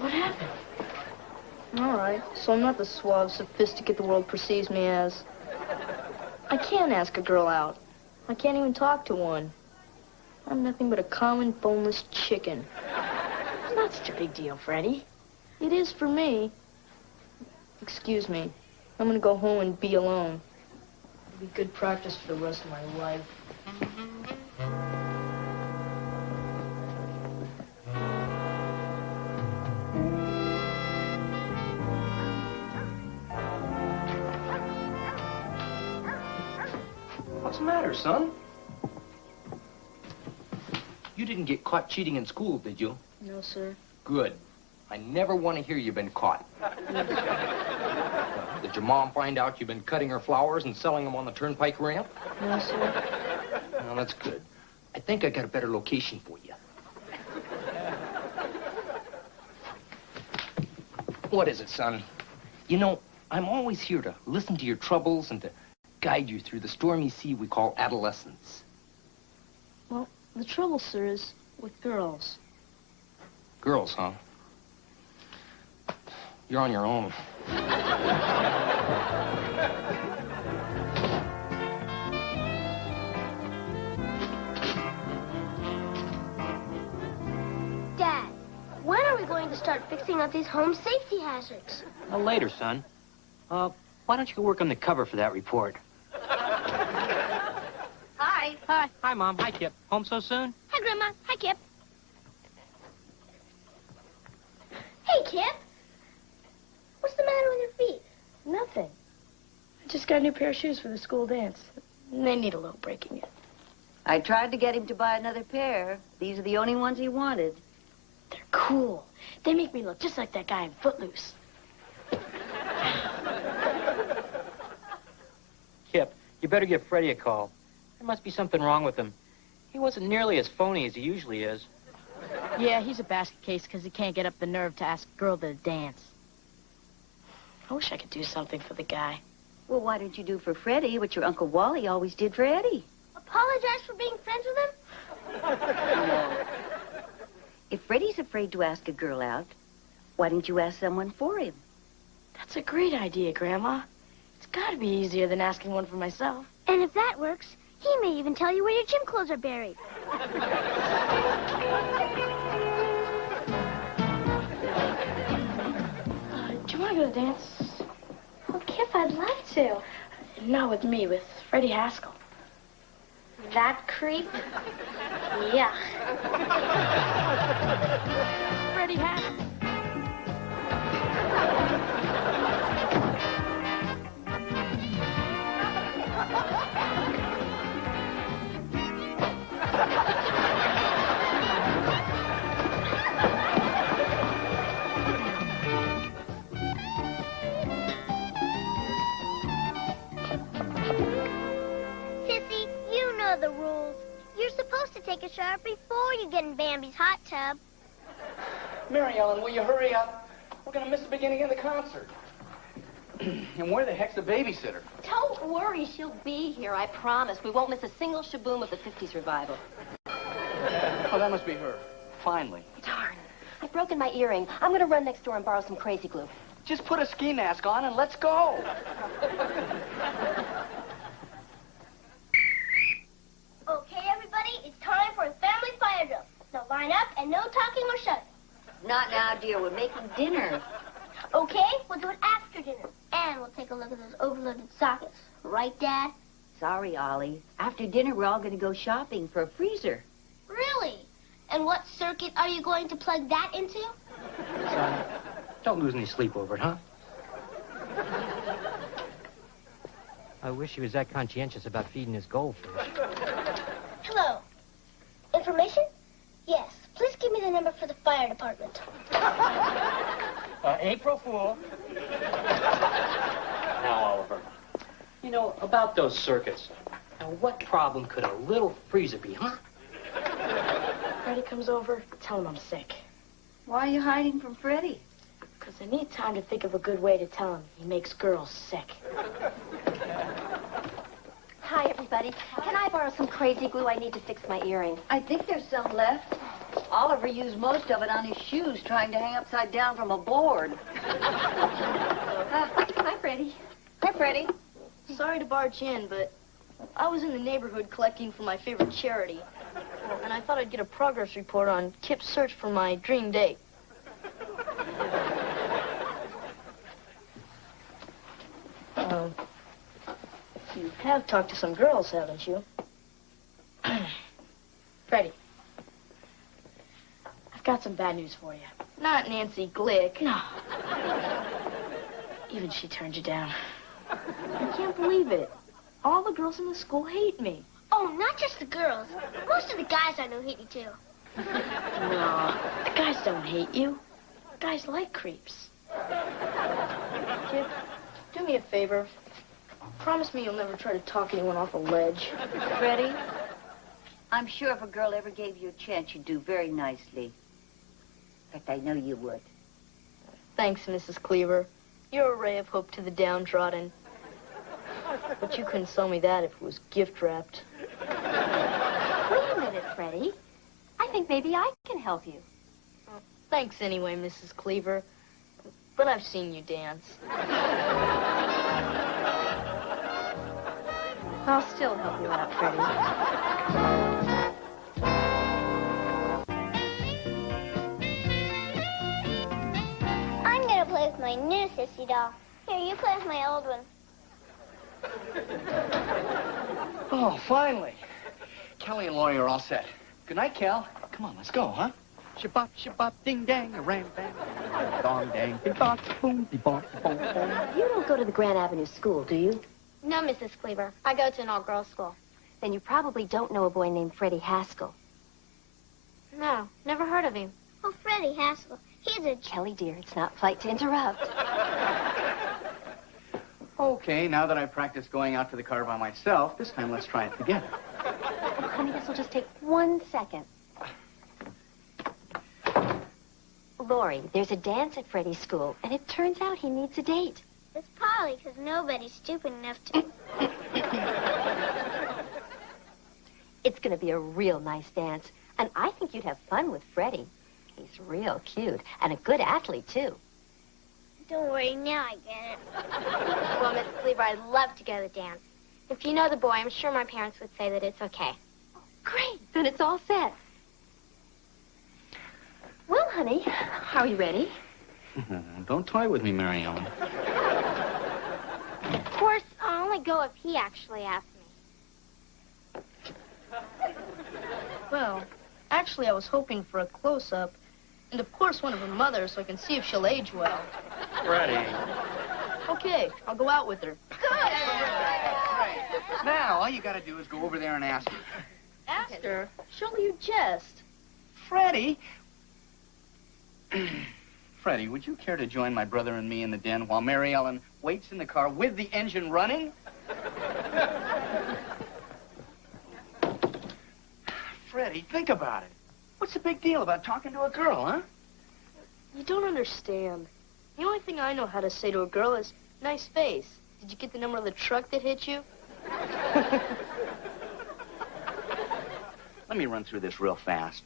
What happened? All right, so I'm not the suave sophisticate the world perceives me as. I can't ask a girl out. I can't even talk to one. I'm nothing but a common boneless chicken. It's not such a big deal, Freddie. It is for me. Excuse me. I'm gonna go home and be alone. It'll be good practice for the rest of my life. What's the matter, son? You didn't get caught cheating in school, did you? No, sir. Good. I never want to hear you've been caught. Did your mom find out you've been cutting her flowers and selling them on the turnpike ramp? No, sir. Well, that's good. I think I got a better location for you. What is it, son? You know, I'm always here to listen to your troubles and to guide you through the stormy sea we call adolescence. Well, the trouble, sir, is with girls. Girls, huh? You're on your own. Dad, when are we going to start fixing up these home safety hazards? Well, later, son. Why don't you go work on the cover for that report? Hi. Hi. Hi, Mom. Hi, Kip. Home so soon? Hi, Grandma. Hi, Kip. Hey, Kip. What's the matter with your feet? Nothing. I just got a new pair of shoes for the school dance. And they need a little breaking in. I tried to get him to buy another pair. These are the only ones he wanted. They're cool. They make me look just like that guy in Footloose. You better give Freddie a call. There must be something wrong with him. He wasn't nearly as phony as he usually is. Yeah, he's a basket case because he can't get up the nerve to ask a girl to dance. I wish I could do something for the guy. Well, why don't you do for Freddie what your Uncle Wally always did for Eddie? Apologize for being friends with him? No. If Freddie's afraid to ask a girl out, why don't you ask someone for him? That's a great idea, Grandma. It's got to be easier than asking one for myself. And if that works, he may even tell you where your gym clothes are buried. Do you want to go to the dance? Oh, Kip, I'd love to. Not with me, with Freddie Haskell. That creep? Yeah. Freddie Haskell. Sissy, you know the rules. You're supposed to take a shower before you get in Bambi's hot tub. Mary Ellen, will you hurry up? We're going to miss the beginning of the concert. And where the heck's the babysitter? Don't worry, she'll be here, I promise. We won't miss a single shaboom of the 50s revival. Oh, that must be her. Finally. Darn. I've broken my earring. I'm going to run next door and borrow some crazy glue. Just put a ski mask on and let's go. Okay, everybody, it's time for a family fire drill. Now line up and no talking or shouting. Not now, dear. We're making dinner. Okay, we'll do it after dinner. And we'll take a look at those overloaded sockets. Right, Dad? Sorry, Ollie. After dinner, we're all going to go shopping for a freezer. Really? And what circuit are you going to plug that into? Son, don't lose any sleep over it, huh? I wish he was that conscientious about feeding his goldfish. Hello. Information? Yes. Please give me the number for the fire department. April Fool. Now, Oliver, you know, about those circuits, now what problem could a little freezer be, huh? Freddie comes over, tell him I'm sick. Why are you hiding from Freddie? Because I need time to think of a good way to tell him he makes girls sick. Hi, everybody. Can I borrow some crazy glue? I need to fix my earring. I think there's some left. Oliver used most of it on his shoes trying to hang upside down from a board. Hi, Freddie. Hi, Freddie. Sorry to barge in, but I was in the neighborhood collecting for my favorite charity. And I thought I'd get a progress report on Kip's search for my dream date. You have talked to some girls, haven't you? Freddie, I've got some bad news for you. Not Nancy Glick. No. Even she turned you down. I can't believe it. All the girls in the school hate me. Oh, not just the girls. Most of the guys I know hate you, too. No, the guys don't hate you. Guys like creeps. Kip, do me a favor. Promise me you'll never try to talk anyone off a ledge. Freddie, I'm sure if a girl ever gave you a chance, you'd do very nicely. In fact, I know you would. Thanks, Mrs. Cleaver. You're a ray of hope to the downtrodden. But you couldn't sell me that if it was gift-wrapped. Wait a minute, Freddie. I think maybe I can help you. Thanks anyway, Mrs. Cleaver. But I've seen you dance. I'll still help you out, Freddie. I'm going to play with my new sissy doll. Here, you play with my old one. Oh, finally. Kelly and Lori are all set. Good night, Kel. Come on, let's go, huh? Shabop, ding dang, a ram bang, dong dang, ding dong, boom, de bonk, boom, boom. You don't go to the Grand Avenue School, do you? No, Mrs. Cleaver. I go to an all-girls school. Then you probably don't know a boy named Freddie Haskell. No, never heard of him. Oh, Freddie Haskell. He's a... Kelly, dear, it's not polite to interrupt. Okay, now that I've practiced going out to the car by myself, this time let's try it together. Oh, honey, this will just take 1 second. Lori, there's a dance at Freddie's school, and it turns out he needs a date. It's Polly, because nobody's stupid enough to... It's going to be a real nice dance, and I think you'd have fun with Freddie. He's real cute, and a good athlete, too. Don't worry, now I get it. Well, Miss Cleaver, I'd love to go to the dance. If you know the boy, I'm sure my parents would say that it's okay. Great, then it's all set. Well, honey, are you ready? Don't toy with me, Mary Ellen. Of course, I'll only go if he actually asks me. Well, actually, I was hoping for a close-up. And, of course, one of her mothers, so I can see if she'll age well. Freddie. Okay, I'll go out with her. Good! Now, all you gotta do is go over there and ask her. Ask her? Surely you jest. Freddie! Freddie, would you care to join my brother and me in the den while Mary Ellen waits in the car with the engine running? Freddie, think about it. What's the big deal about talking to a girl, huh? You don't understand. The only thing I know how to say to a girl is, nice face. Did you get the number of the truck that hit you? Let me run through this real fast.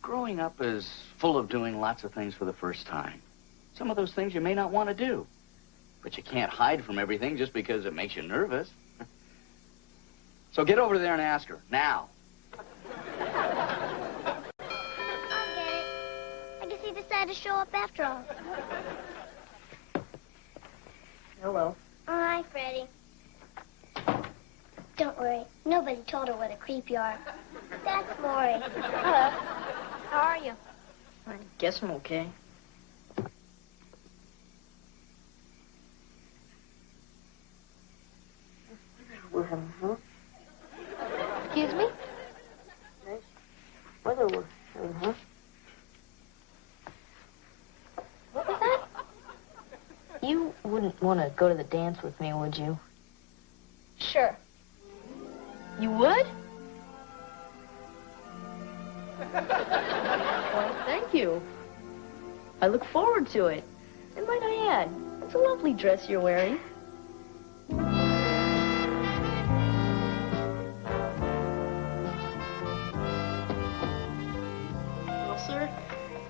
Growing up is full of doing lots of things for the first time. Some of those things you may not want to do. But you can't hide from everything just because it makes you nervous. So get over there and ask her, now. I guess he decided to show up after all. Hello. Oh, hi, Freddie. Don't worry. Nobody told her what a creep you are. That's Lori. Hello. How are you? I guess I'm okay. Excuse me? Weather we're having, huh? What was that? You wouldn't want to go to the dance with me, would you? Sure. You would? Well, thank you. I look forward to it. And might I add, it's a lovely dress you're wearing. Well, sir,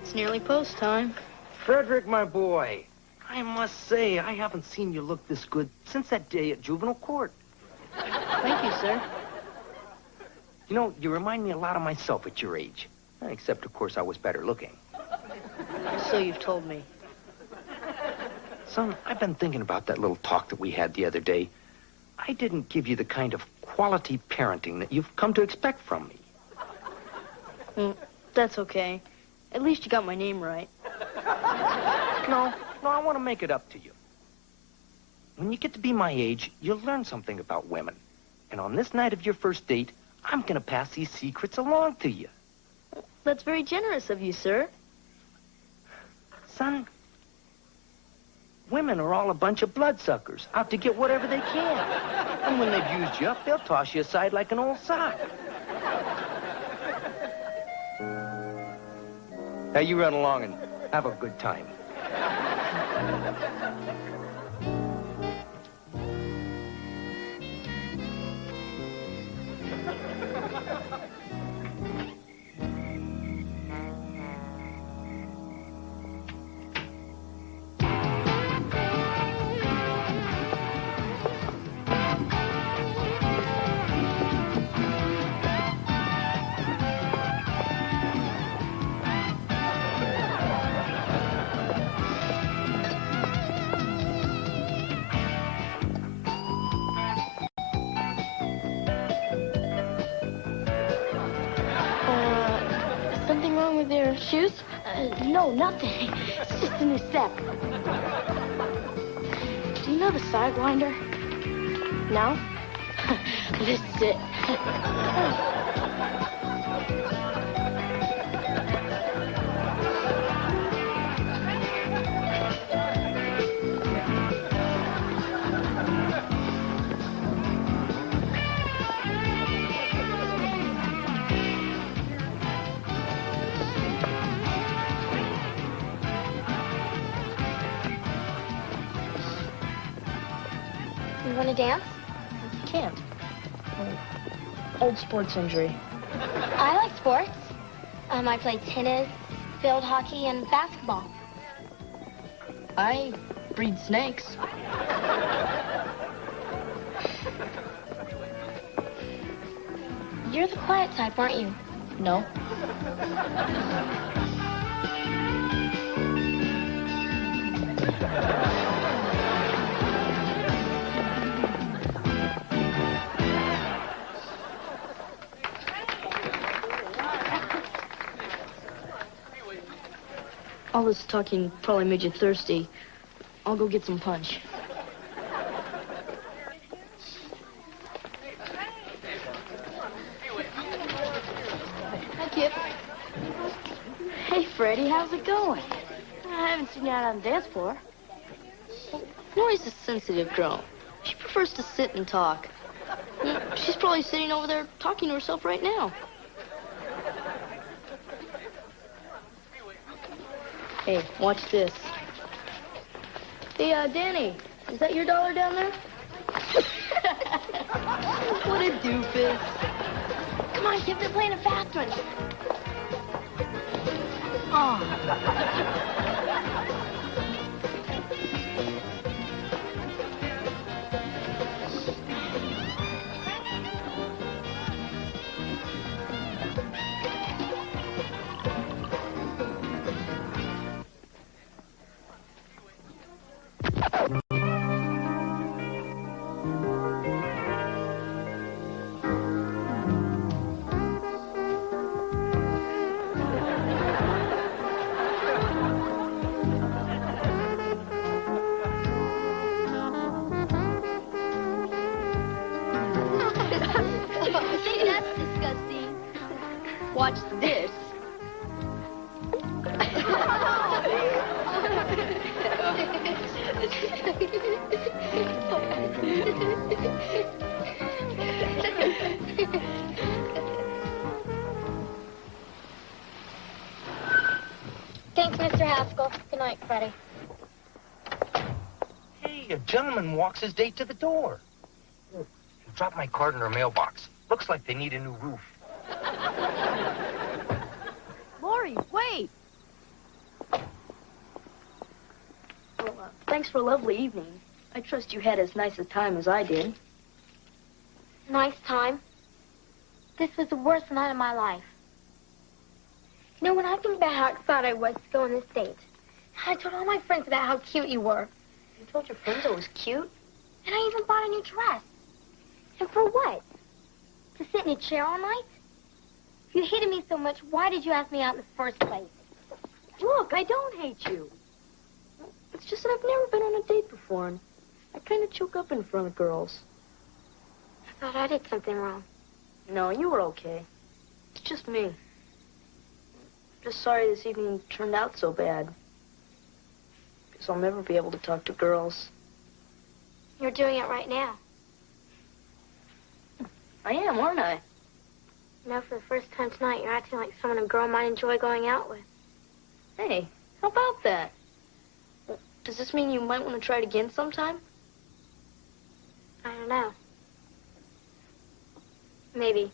it's nearly post time. Frederick, my boy, I must say, I haven't seen you look this good since that day at juvenile court. Thank you, sir. You know, you remind me a lot of myself at your age. Except, of course, I was better looking. So you've told me. Son, I've been thinking about that little talk that we had the other day. I didn't give you the kind of quality parenting that you've come to expect from me. That's okay. At least you got my name right. No, I want to make it up to you. When you get to be my age, you'll learn something about women. And on this night of your first date, I'm going to pass these secrets along to you. That's very generous of you, sir. Son, women are all a bunch of bloodsuckers, out to get whatever they can. And when they've used you up, they'll toss you aside like an old sock. Now, you run along and have a good time. Something wrong with your shoes? No, nothing. It's just a new step. Do you know the Sidewinder? No? This is it. to dance? Can't. Old sports injury. I like sports. I play tennis, field hockey, and basketball. I breed snakes. You're the quiet type, aren't you? No. All this talking probably made you thirsty. I'll go get some punch. Hi, Kip. Hey, Freddie, how's it going? I haven't seen you out on the dance floor. Lori's a sensitive girl. She prefers to sit and talk. She's probably sitting over there talking to herself right now. Hey, watch this. Hey, Danny, is that your dollar down there? What a doofus. Come on, Kip, they're playing a fast one. Oh. That's disgusting. Watch this. Thanks, Mr. Haskell. Good night, Freddie. Hey, a gentleman walks his date to the door. Drop my card in her mailbox. Looks like they need a new roof. Lori, wait. Well, thanks for a lovely evening. I trust you had as nice a time as I did. Nice time. This was the worst night of my life. You know, when I think about how excited I was to go on this date, I told all my friends about how cute you were. You told your friends I was cute? And I even bought a new dress. And for what? To sit in a chair all night? If you hated me so much, why did you ask me out in the first place? Look, I don't hate you. It's just that I've never been on a date before, and I kind of choke up in front of girls. I thought I did something wrong. No, you were okay. It's just me. Just sorry this evening turned out so bad. Because I'll never be able to talk to girls. You're doing it right now. I am, aren't I? You know, for the first time tonight, you're acting like someone a girl might enjoy going out with. Hey, how about that? Does this mean you might want to try it again sometime? I don't know. Maybe.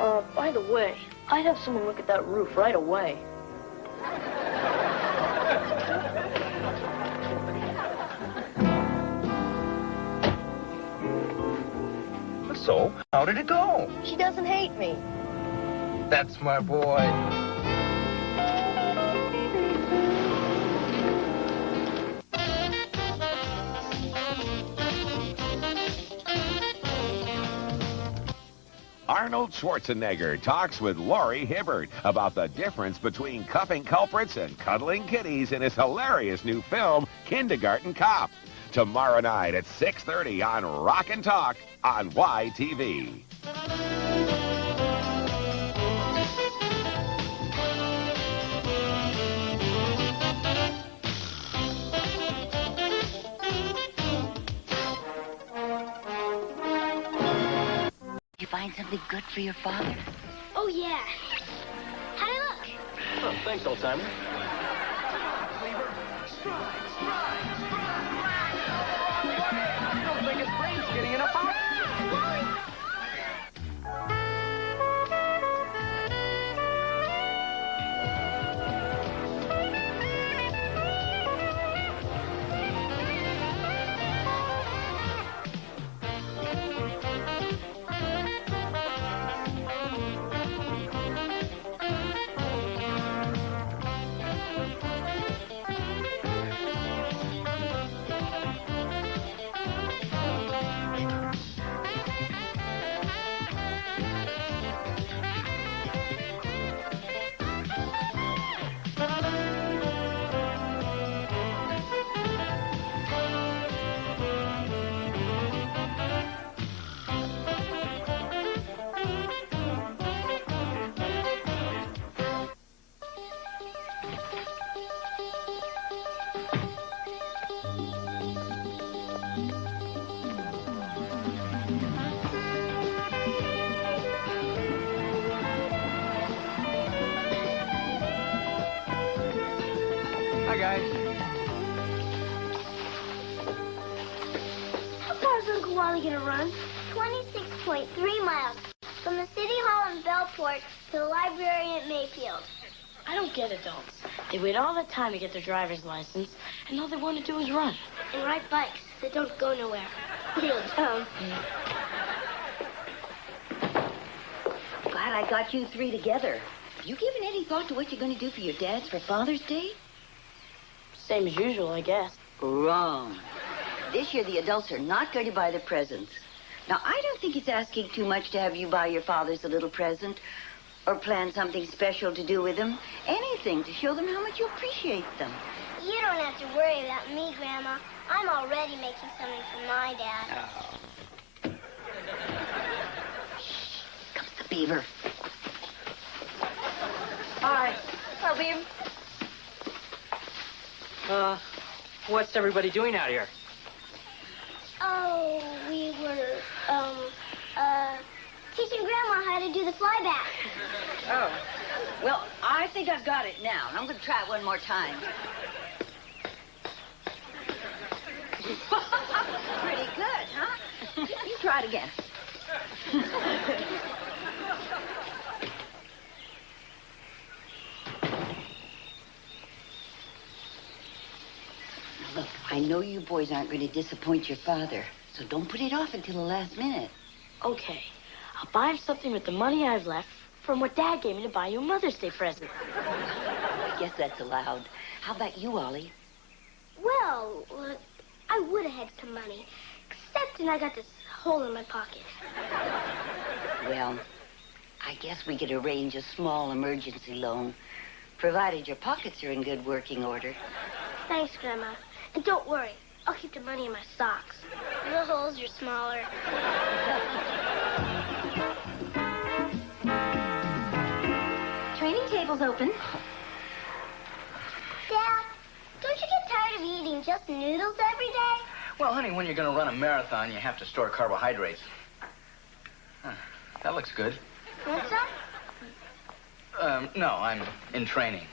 Oh, by the way, I'd have someone look at that roof right away. So, how did it go? She doesn't hate me. That's my boy. Arnold Schwarzenegger talks with Laurie Hibbert about the difference between cuffing culprits and cuddling kitties in his hilarious new film, Kindergarten Cop. Tomorrow night at 6:30 on Rock and Talk on YTV. You find something good for your father? Oh, yeah. How'd I look? Oh, thanks, old timer. Hi, guys. How far is Uncle Wally gonna run? 26.3 miles. From the City Hall in Bellport to the library at Mayfield. I don't get adults. They wait all that time to get their driver's license, and all they want to do is run. And ride bikes that don't go nowhere. Real dumb. Glad I got you three together. Have you given any thought to what you're going to do for your dads for Father's Day? Same as usual, I guess. Wrong. This year, the adults are not going to buy the presents. Now, I don't think it's asking too much to have you buy your fathers a little present or plan something special to do with them. Anything to show them how much you appreciate them. You don't have to worry about me, Grandma. I'm already making something for my dad. Oh. Comes the Beaver. Hi. Hello, Beaver. What's everybody doing out here? Oh, we were, teaching Grandma how to do the flyback. Oh. Well, I think I've got it now, and I'm going to try it one more time. Pretty good, huh? You try it again. Look, I know you boys aren't going to disappoint your father, so don't put it off until the last minute. Okay. I'll buy him something with the money I've left from what Dad gave me to buy you a Mother's Day present. I guess that's allowed. How about you, Ollie? Well, I would have had some money, except and I got this hole in my pocket. Well, I guess we could arrange a small emergency loan, provided your pockets are in good working order. Thanks, Grandma. And don't worry, I'll keep the money in my socks. The holes are smaller. Training table's open. Dad, don't you get tired of eating just noodles every day? Well, honey, when you're going to run a marathon, you have to store carbohydrates. Huh, that looks good. Want some? No, I'm in training.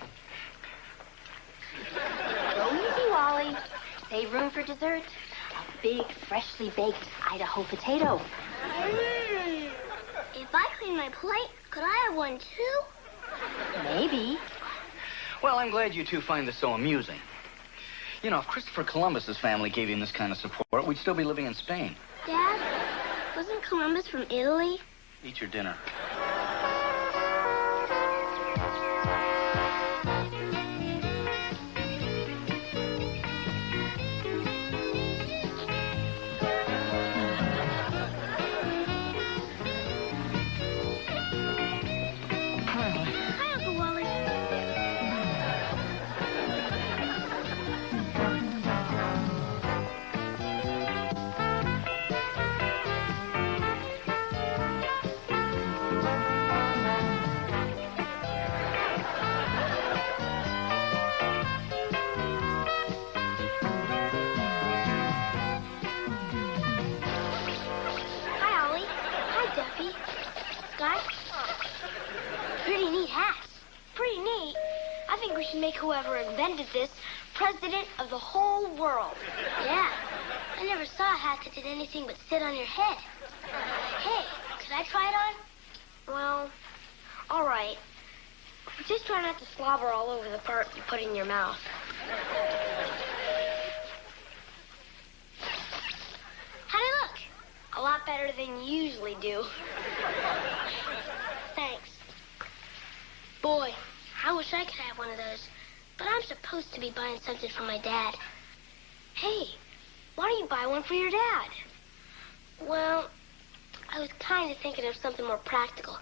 Go easy, Wally. Save room for dessert. A big, freshly baked Idaho potato. If I clean my plate, could I have one too? Maybe. Well, I'm glad you two find this so amusing. You know, if Christopher Columbus's family gave him this kind of support, we'd still be living in Spain. Dad, wasn't Columbus from Italy? Eat your dinner. Hi, Uncle Wally. Hi, Ollie. Hi, Duffy. Guys? Pretty neat hats. Pretty neat. I think we should make whoever invented this president of the whole world. Yeah. I never saw a hat that did anything but sit on your head. Hey, could I try it on? Well, all right. Just try not to slobber all over the part you put in your mouth. How'd I look? A lot better than you usually do. Thanks. Boy, I wish I could have one of those. But I'm supposed to be buying something for my dad. Hey, why don't you buy one for your dad? Well, I was kind of thinking of something more practical.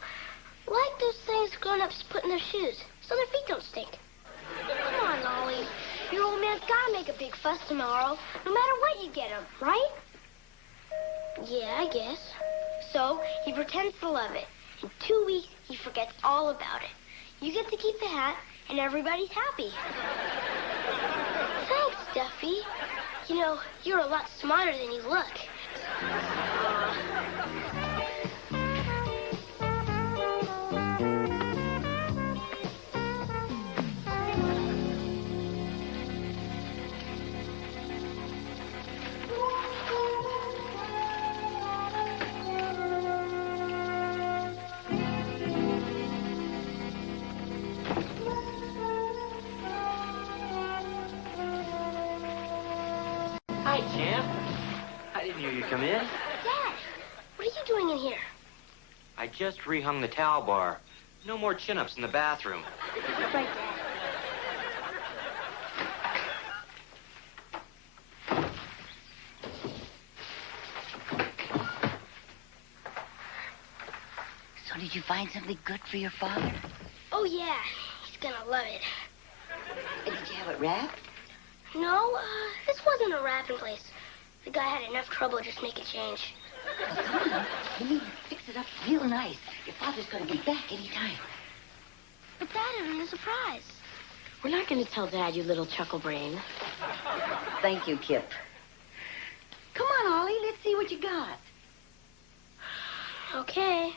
Like those things grown-ups put in their shoes, so their feet don't stink. Come on, Ollie. Your old man's gotta make a big fuss tomorrow, no matter what you get him, right? Yeah, I guess. So, he pretends to love it. In 2 weeks, he forgets all about it. You get to keep the hat, and everybody's happy. Thanks, Duffy. You know, you're a lot smarter than you look. Hi, champ. I didn't hear you come in. Dad, what are you doing in here? I just rehung the towel bar. No more chin-ups in the bathroom. Right, Dad. So did you find something good for your father? Oh, yeah. He's gonna love it. Did you have it wrapped? No, this wasn't a wrapping place. The guy had enough trouble just making change. Well, come on. You need to fix it up real nice. Your father's gonna be back any time. But Dad isn't a surprise. We're not going to tell Dad, you little chuckle brain. Thank you, Kip. Come on, Ollie. Let's see what you got. Okay.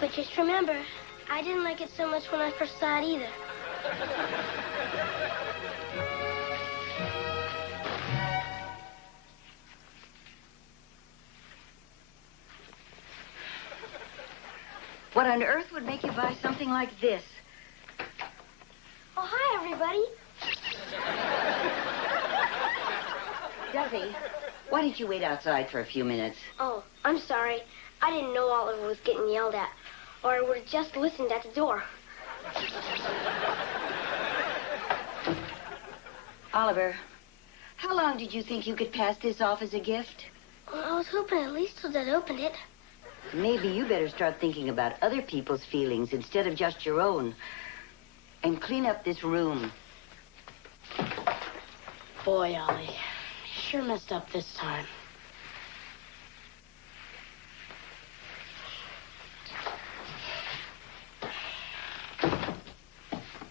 But just remember, I didn't like it so much when I first saw it either. What on earth would make you buy something like this? Oh, hi, everybody. Duffy, why didn't you wait outside for a few minutes? Oh, I'm sorry. I didn't know Oliver was getting yelled at, or I would have just listened at the door. Oliver, how long did you think you could pass this off as a gift? Well, I was hoping at least till Dad opened it. Maybe you better start thinking about other people's feelings instead of just your own. And clean up this room. Boy, Ollie, you sure messed up this time.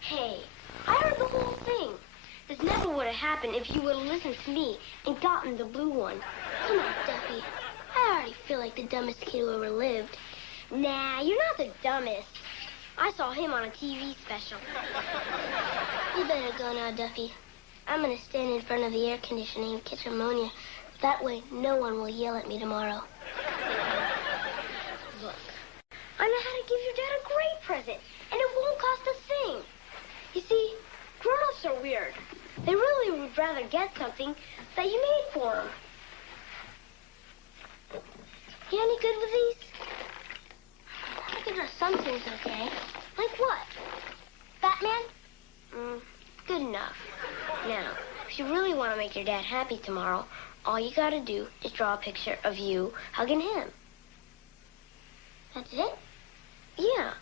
Hey, I heard the whole thing. This never would have happened if you would have listened to me and gotten the blue one. Come on, Duffy. I already feel like the dumbest kid who ever lived. Nah, you're not the dumbest. I saw him on a TV special. You better go now, Duffy. I'm going to stand in front of the air conditioning and catch ammonia. That way, no one will yell at me tomorrow. Look, I know how to give your dad a great present, and it won't cost a thing. You see, grown-ups are weird. They really would rather get something that you made for them. You any good with these? I could draw some things okay. Like what? Batman? Good enough. Now, if you really want to make your dad happy tomorrow, all you gotta do is draw a picture of you hugging him. That's it? Yeah.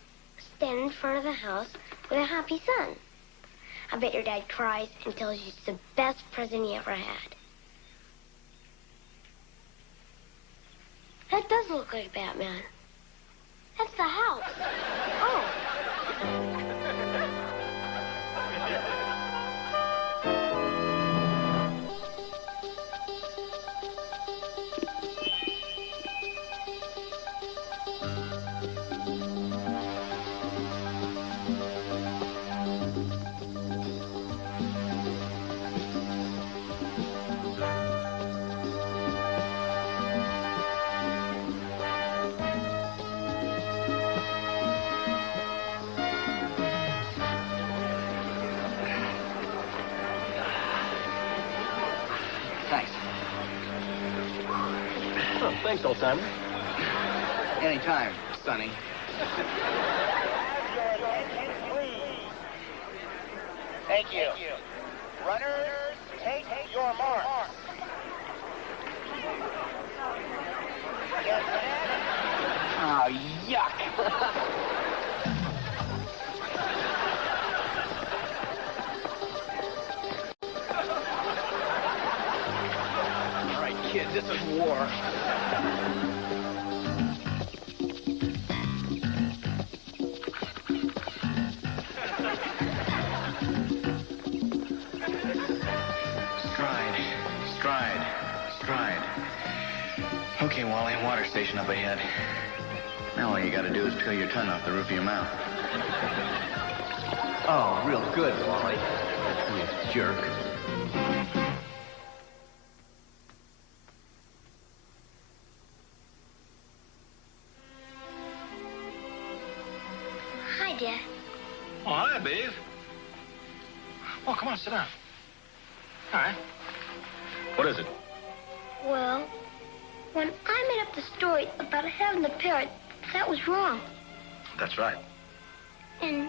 Stand in front of the house with a happy son. I bet your dad cries and tells you it's the best present he ever had. That does look like Batman. That's the house. Oh. Thanks. Oh, thanks, old-timer. Anytime, Sonny. Thank you. Runners, take your marks. Oh, yuck. All right, kid, this is war. Stride. Okay, Wally, water station up ahead. Now all you gotta do is peel your tongue off the roof of your mouth. Oh, real good, Wally. You jerk. Dad. Oh, hi, Beav. Oh, come on, sit down. All right. What is it? Well, when I made up the story about having the parrot, that was wrong. That's right. And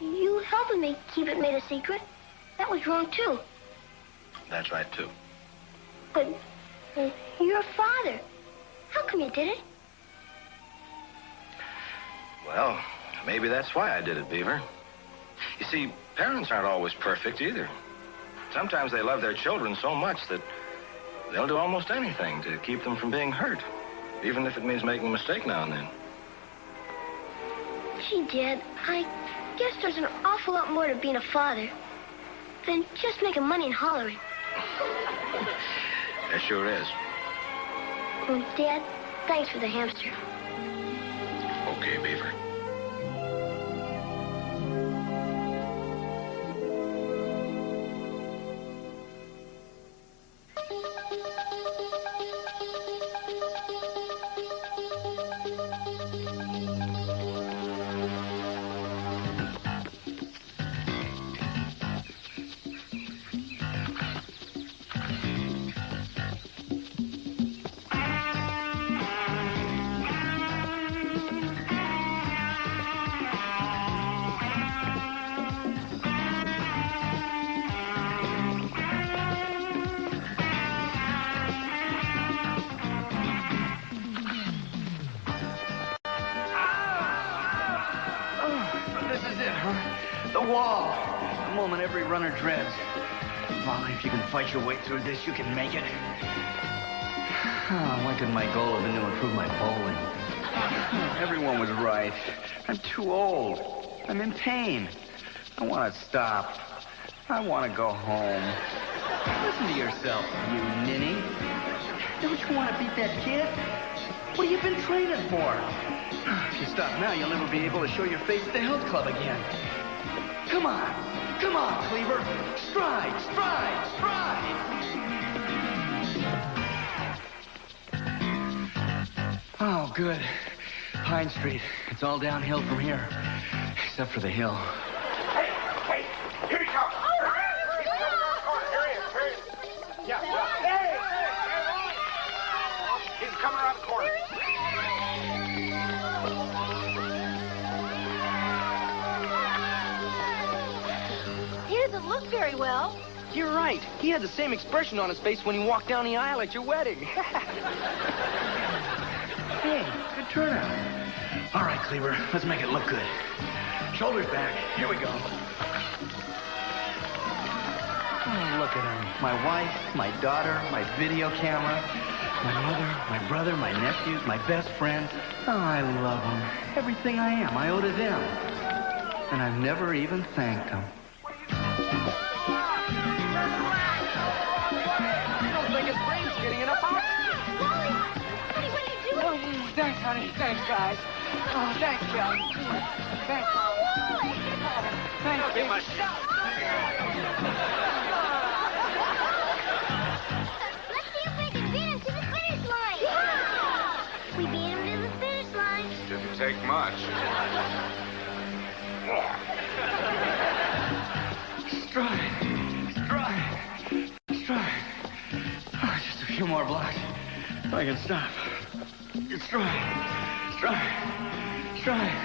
you helping me keep it made a secret, that was wrong, too. That's right, too. But you're a father. How come you did it? Well, maybe that's why I did it, Beaver. You see, parents aren't always perfect either. Sometimes they love their children so much that they'll do almost anything to keep them from being hurt, even if it means making a mistake now and then. Gee, Dad, I guess there's an awful lot more to being a father than just making money and hollering. There sure is. Well, Dad, thanks for the hamster. Okay, Beaver. The wall. The moment every runner dreads. Molly, if you can fight your way through this, you can make it. Oh, what could my goal have been to improve my bowling? Everyone was right. I'm too old. I'm in pain. I want to stop. I want to go home. Listen to yourself, you ninny. Don't you want to beat that kid? What have you been training for? If you stop now, you'll never be able to show your face at the health club again. Come on. Come on, Cleaver. Stride, stride, stride. Oh, good. Pine Street. It's all downhill from here. Except for the hill. Hey, here he comes. Here he is. Yeah. Hey! He's coming around the corner. He doesn't look very well. You're right. He had the same expression on his face when he walked down the aisle at your wedding. Hey, good turnout. All right, Cleaver, let's make it look good. Shoulders back. Here we go. Oh, look at them. My wife, my daughter, my video camera, my mother, my brother, my nephews, my best friend. Oh, I love them. Everything I am, I owe to them. And I've never even thanked them. I don't think his brain's getting enough oxygen. Wally! Honey, what are you doing? Oh, thanks, honey. Thanks, guys. Oh, thanks, Kelly. Thanks. Oh, Wally! Thanks, Don't get my Let's see if we can beat him to the finish line. Yeah! We beat him to the finish line. Didn't take much. Stride. Stride. Stride. Oh, just a few more blocks. I can stop. Stride. Stride. Stride.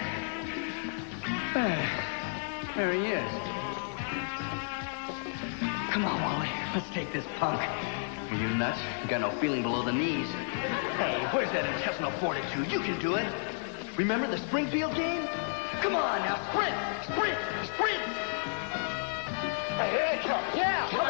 There he is. Come on, Wally. Let's take this punk. Are you nuts? You got no feeling below the knees. Hey, where's that intestinal fortitude? You can do it. Remember the Springfield game? Come on now, sprint! Sprint! Sprint! Hey, here they come. Yeah! Come on!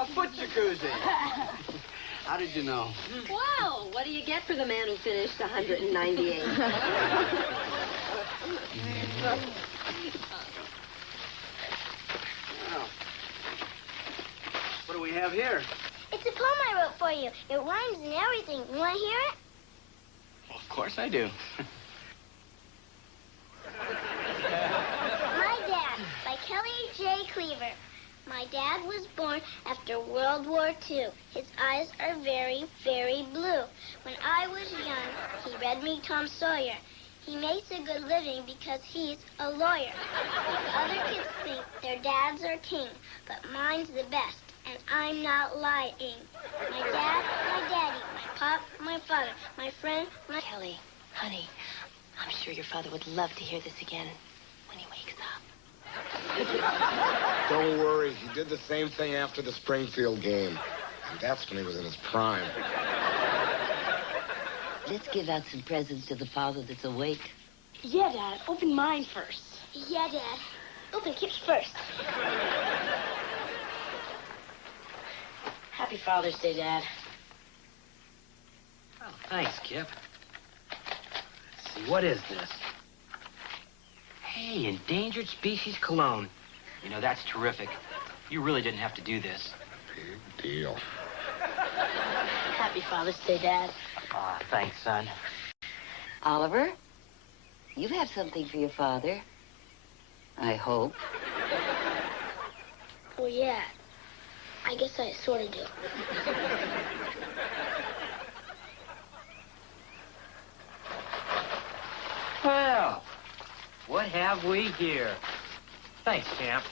A foot jacuzzi. How did you know? Well, what do you get for the man who finished 198? Well, what do we have here? It's a poem I wrote for you. It rhymes and everything. You want to hear it? Well, of course I do. My Dad, by Kelly J. Cleaver. My dad was born after World War II. His eyes are very, very blue. When I was young, he read me Tom Sawyer. He makes a good living because he's a lawyer. Other kids think their dads are king, but mine's the best, and I'm not lying. My dad, my daddy, my pop, my father, my friend, my... Kelly, honey, I'm sure your father would love to hear this again when he wakes up. Don't worry, he did the same thing after the Springfield game. And that's when he was in his prime. Let's give out some presents to the father that's awake. Yeah, Dad. Open mine first. Yeah, Dad. Open Kip's first. Happy Father's Day, Dad. Oh, thanks, Kip. Let's see, what is this? Hey, endangered species cologne. You know, that's terrific. You really didn't have to do this. Big deal. Happy Father's Day, Dad. Ah, thanks, son. Oliver, you have something for your father. I hope. Well, yeah. I guess I sort of do. Well, what have we here? Thanks, champ.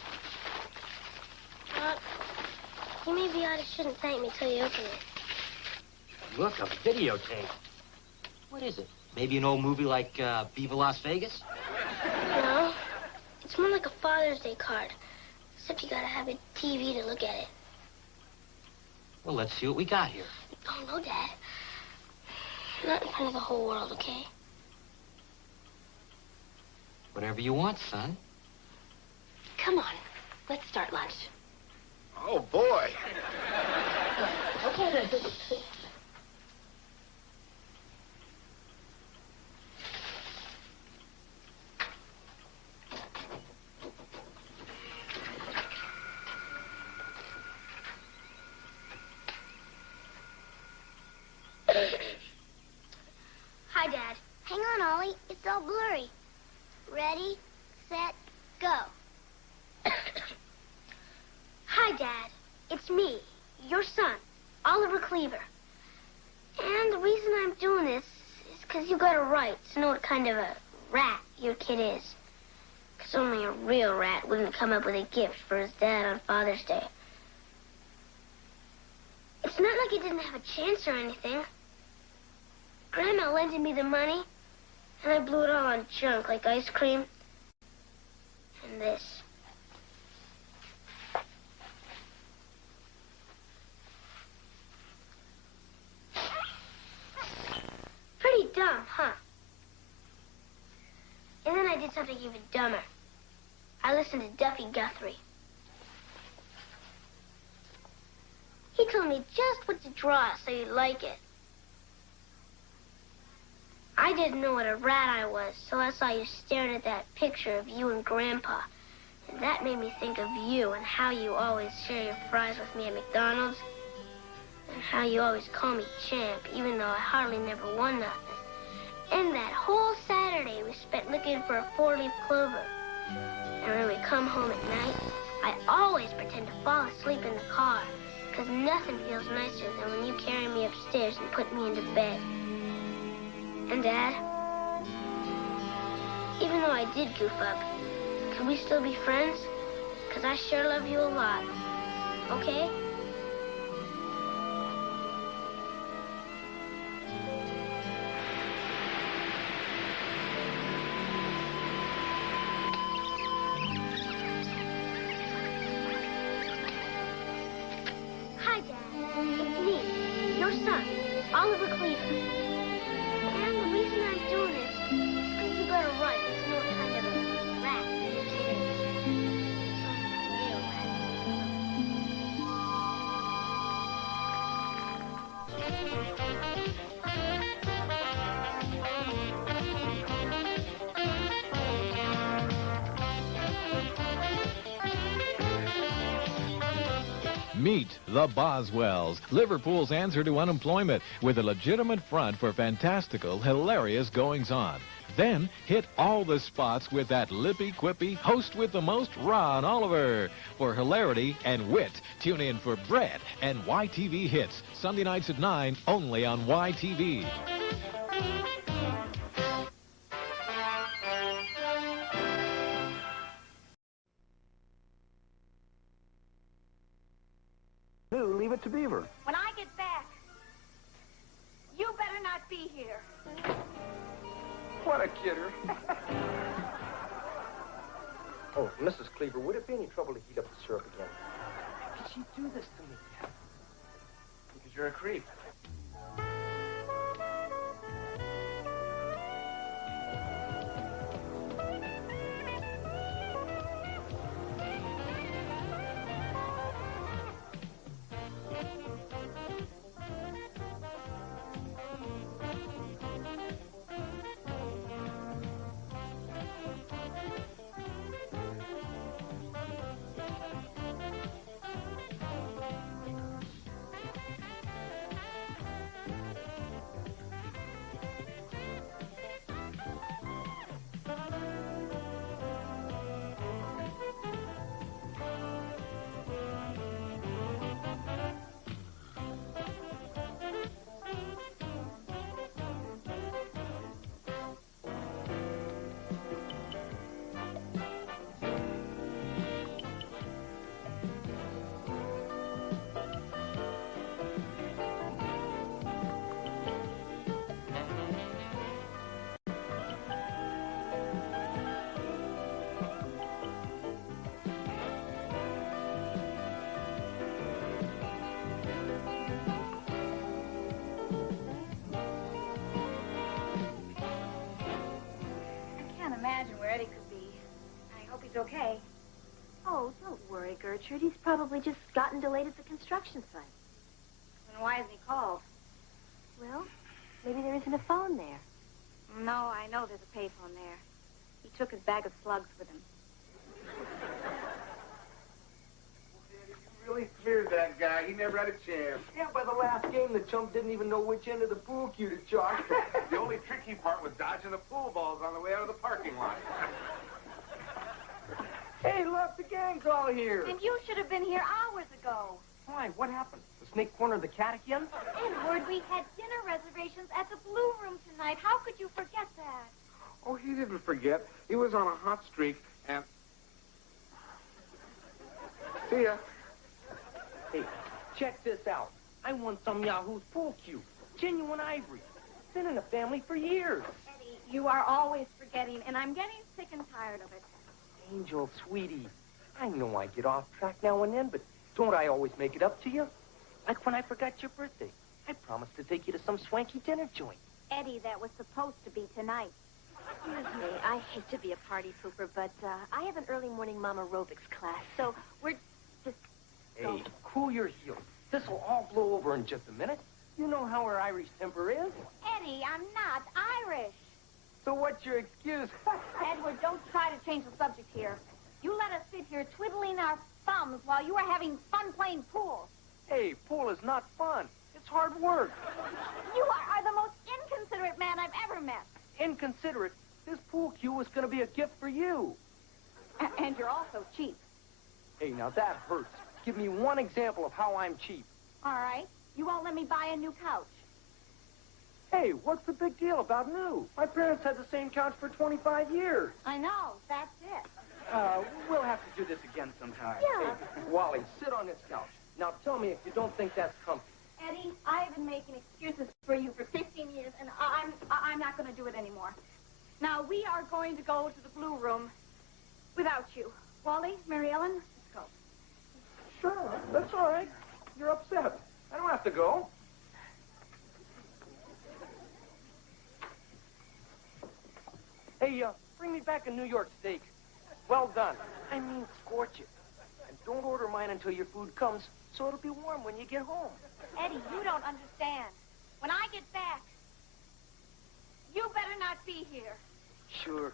You maybe shouldn't thank me till you open it. Look, a videotape. What is it? Maybe an old movie like Beaver, Las Vegas? No. It's more like a Father's Day card. Except you gotta have a TV to look at it. Well, let's see what we got here. Oh, no, Dad. Not in front of the whole world, okay? Whatever you want, son. Come on, let's start lunch. Oh, boy. Okay, then. Hi, Dad. Hang on, Ollie. It's all blurry. Ready, set, go. Hi, Dad. It's me, your son, Oliver Cleaver. And the reason I'm doing this is because you got a right to know what kind of a rat your kid is. Because only a real rat wouldn't come up with a gift for his dad on Father's Day. It's not like he didn't have a chance or anything. Grandma lended me the money, and I blew it all on junk like ice cream. And this. Pretty dumb, huh? And then I did something even dumber. I listened to Duffy Guthrie. He told me just what to draw so you'd like it. I didn't know what a rat I was, so I saw you staring at that picture of you and Grandpa. And that made me think of you and how you always share your fries with me at McDonald's. And how you always call me champ, even though I hardly never won nothing. And that whole Saturday we spent looking for a four-leaf clover. And when we come home at night, I always pretend to fall asleep in the car, because nothing feels nicer than when you carry me upstairs and put me into bed. And, Dad, even though I did goof up, can we still be friends? Because I sure love you a lot. Okay? Hi, Dad. It's me, your son, Oliver Cleaver. And the reason I'm doing this is because you got a right to know what kind of a rat your kid is. Some real rat. Meet the Boswells, Liverpool's answer to unemployment, with a legitimate front for fantastical, hilarious goings-on. Then hit all the spots with that lippy-quippy host with the most, Ron Oliver. For hilarity and wit, tune in for Bread and YTV Hits, Sunday nights at 9, only on YTV. Leave it to Beaver. When I get back, you better not be here. What a kidder. Oh, Mrs. Cleaver, would it be any trouble to heat up the syrup again? How could she do this to me? Because you're a creep. Imagine where Eddie could be. I hope he's okay. Oh, don't worry, Gertrude. He's probably just gotten delayed at the construction site. Then why hasn't he called? Well, maybe there isn't a phone there. No, I know there's a payphone there. He took his bag of slugs with him. You really feared that guy. He never had a chance. Yeah, by the last game, the chump didn't even know which end of the pool cue to chalk. The only tricky part was dodging the pool balls on the way out of the parking lot. Hey, look, the gang's all here. And you should have been here hours ago. Why? What happened? The snake cornered the cat again? Edward, we had dinner reservations at the Blue Room tonight. How could you forget that? Oh, he didn't forget. He was on a hot streak, and... See ya. Hey, check this out. I won some Yahoo's pool cue. Genuine ivory. Been in the family for years. Eddie, you are always forgetting, and I'm getting sick and tired of it. Angel, sweetie, I know I get off track now and then, but don't I always make it up to you? Like when I forgot your birthday. I promised to take you to some swanky dinner joint. Eddie, that was supposed to be tonight. Excuse me, I hate to be a party pooper, but I have an early morning mom aerobics class, so we're just... Hey, cool your heels. This'll all blow over in just a minute. You know how her Irish temper is. Eddie, I'm not Irish. So what's your excuse? Edward, don't try to change the subject here. You let us sit here twiddling our thumbs while you are having fun playing pool. Hey, pool is not fun. It's hard work. You are the most inconsiderate man I've ever met. Inconsiderate? This pool cue was going to be a gift for you. And you're also cheap. Hey, now that hurts. Give me one example of how I'm cheap. All right. You won't let me buy a new couch. Hey, what's the big deal about new? My parents had the same couch for 25 years. I know. That's it. We'll have to do this again sometime. Yeah. Hey, Wally, sit on this couch. Now tell me if you don't think that's comfy. Eddie, I've been making excuses for you for 15 years, and I'm not going to do it anymore. Now, we are going to go to the Blue Room without you. Wally, Mary Ellen, let's go. Sure, that's all right. You're upset. I don't have to go. Hey, bring me back a New York steak. Well done. I mean, scorch it. And don't order mine until your food comes, so it'll be warm when you get home. Eddie, you don't understand. When I get back, you better not be here. Sure.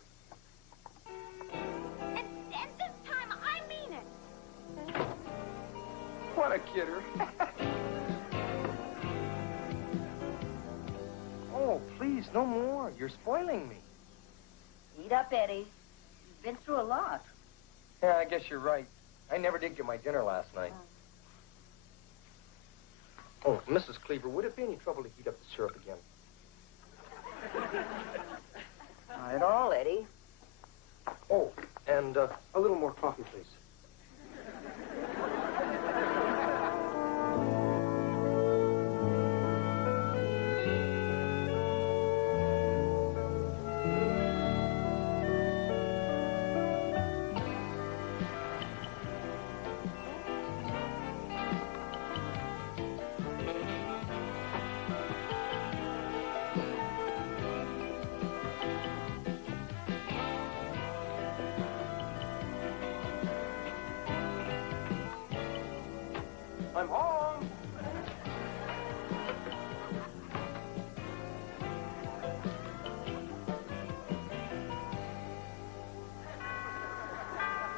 And this time, I mean it. What a kidder. Oh, please, no more. You're spoiling me. Eat up, Eddie. You've been through a lot. Yeah, I guess you're right. I never did get my dinner last night. Oh, Mrs. Cleaver, would it be any trouble to heat up the syrup again? Not at all, Eddie. Oh, and a little more coffee, please. I'm home.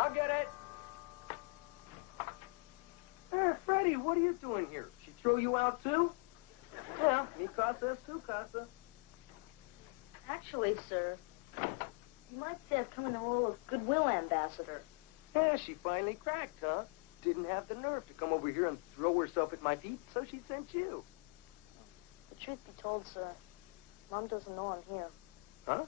I'll get it. There, Freddie, what are you doing here? She throw you out, too? Yeah, mi casa es tu casa. Actually, sir, you might say I've come in the role of goodwill ambassador. Yeah, she finally cracked, huh? Didn't have the nerve to come over here and throw herself at my feet, so she sent you. The truth be told, sir, Mom doesn't know I'm here. Huh?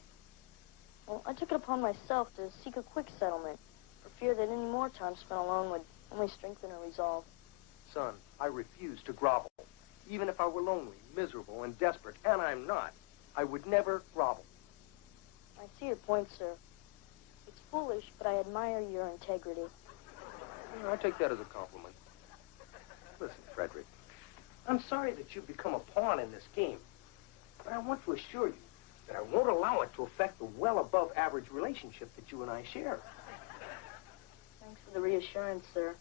Well, I took it upon myself to seek a quick settlement, for fear that any more time spent alone would only strengthen her resolve. Son, I refuse to grovel. Even if I were lonely, miserable, and desperate, and I'm not, I would never grovel. I see your point, sir. It's foolish, but I admire your integrity. I take that as a compliment. Listen, Frederick, I'm sorry that you've become a pawn in this game, but I want to assure you that I won't allow it to affect the well above average relationship that you and I share. Thanks for the reassurance, sir.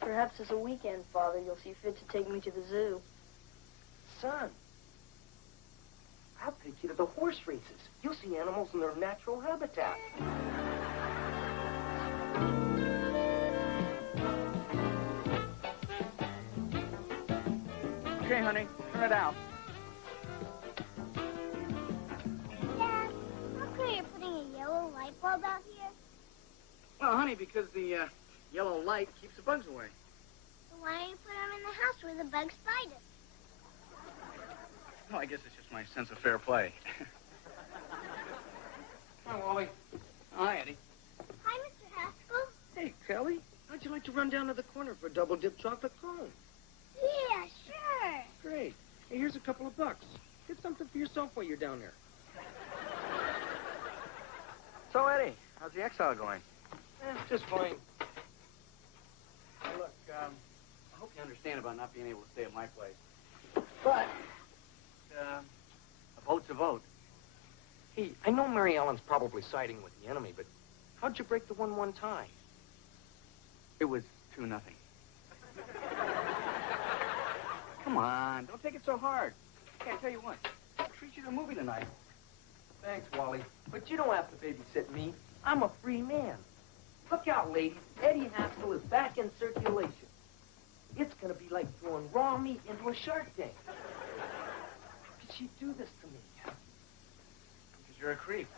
Perhaps as a weekend, Father, you'll see fit to take me to the zoo. Son, I'll take you to the horse races. You'll see animals in their natural habitat. Okay, honey, turn it out. Dad, how come you're putting a yellow light bulb out here? Well, honey, because the yellow light keeps the bugs away. So why don't you put them in the house where the bugs fight us? Well, I guess it's just my sense of fair play. Hi, Wally. Hi, Eddie. Hi, Mr. Haskell. Hey, Kelly, how'd you like to run down to the corner for a double-dip chocolate cone? Yeah, sure. Great. Hey, here's a couple of bucks. Get something for yourself while you're down there. So, Eddie, how's the exile going? Just fine. Hey, look, I hope you understand about not being able to stay at my place. But, a vote's a vote. Hey, I know Mary Ellen's probably siding with the enemy, but how'd you break the 1-1 tie? It was 2-0. Come on, don't take it so hard. Okay, I tell you what, I'll treat you to a movie tonight. Thanks, Wally. But you don't have to babysit me. I'm a free man. Look out, ladies. Eddie Haskell is back in circulation. It's going to be like throwing raw meat into a shark tank. How could she do this to me? Because you're a creep.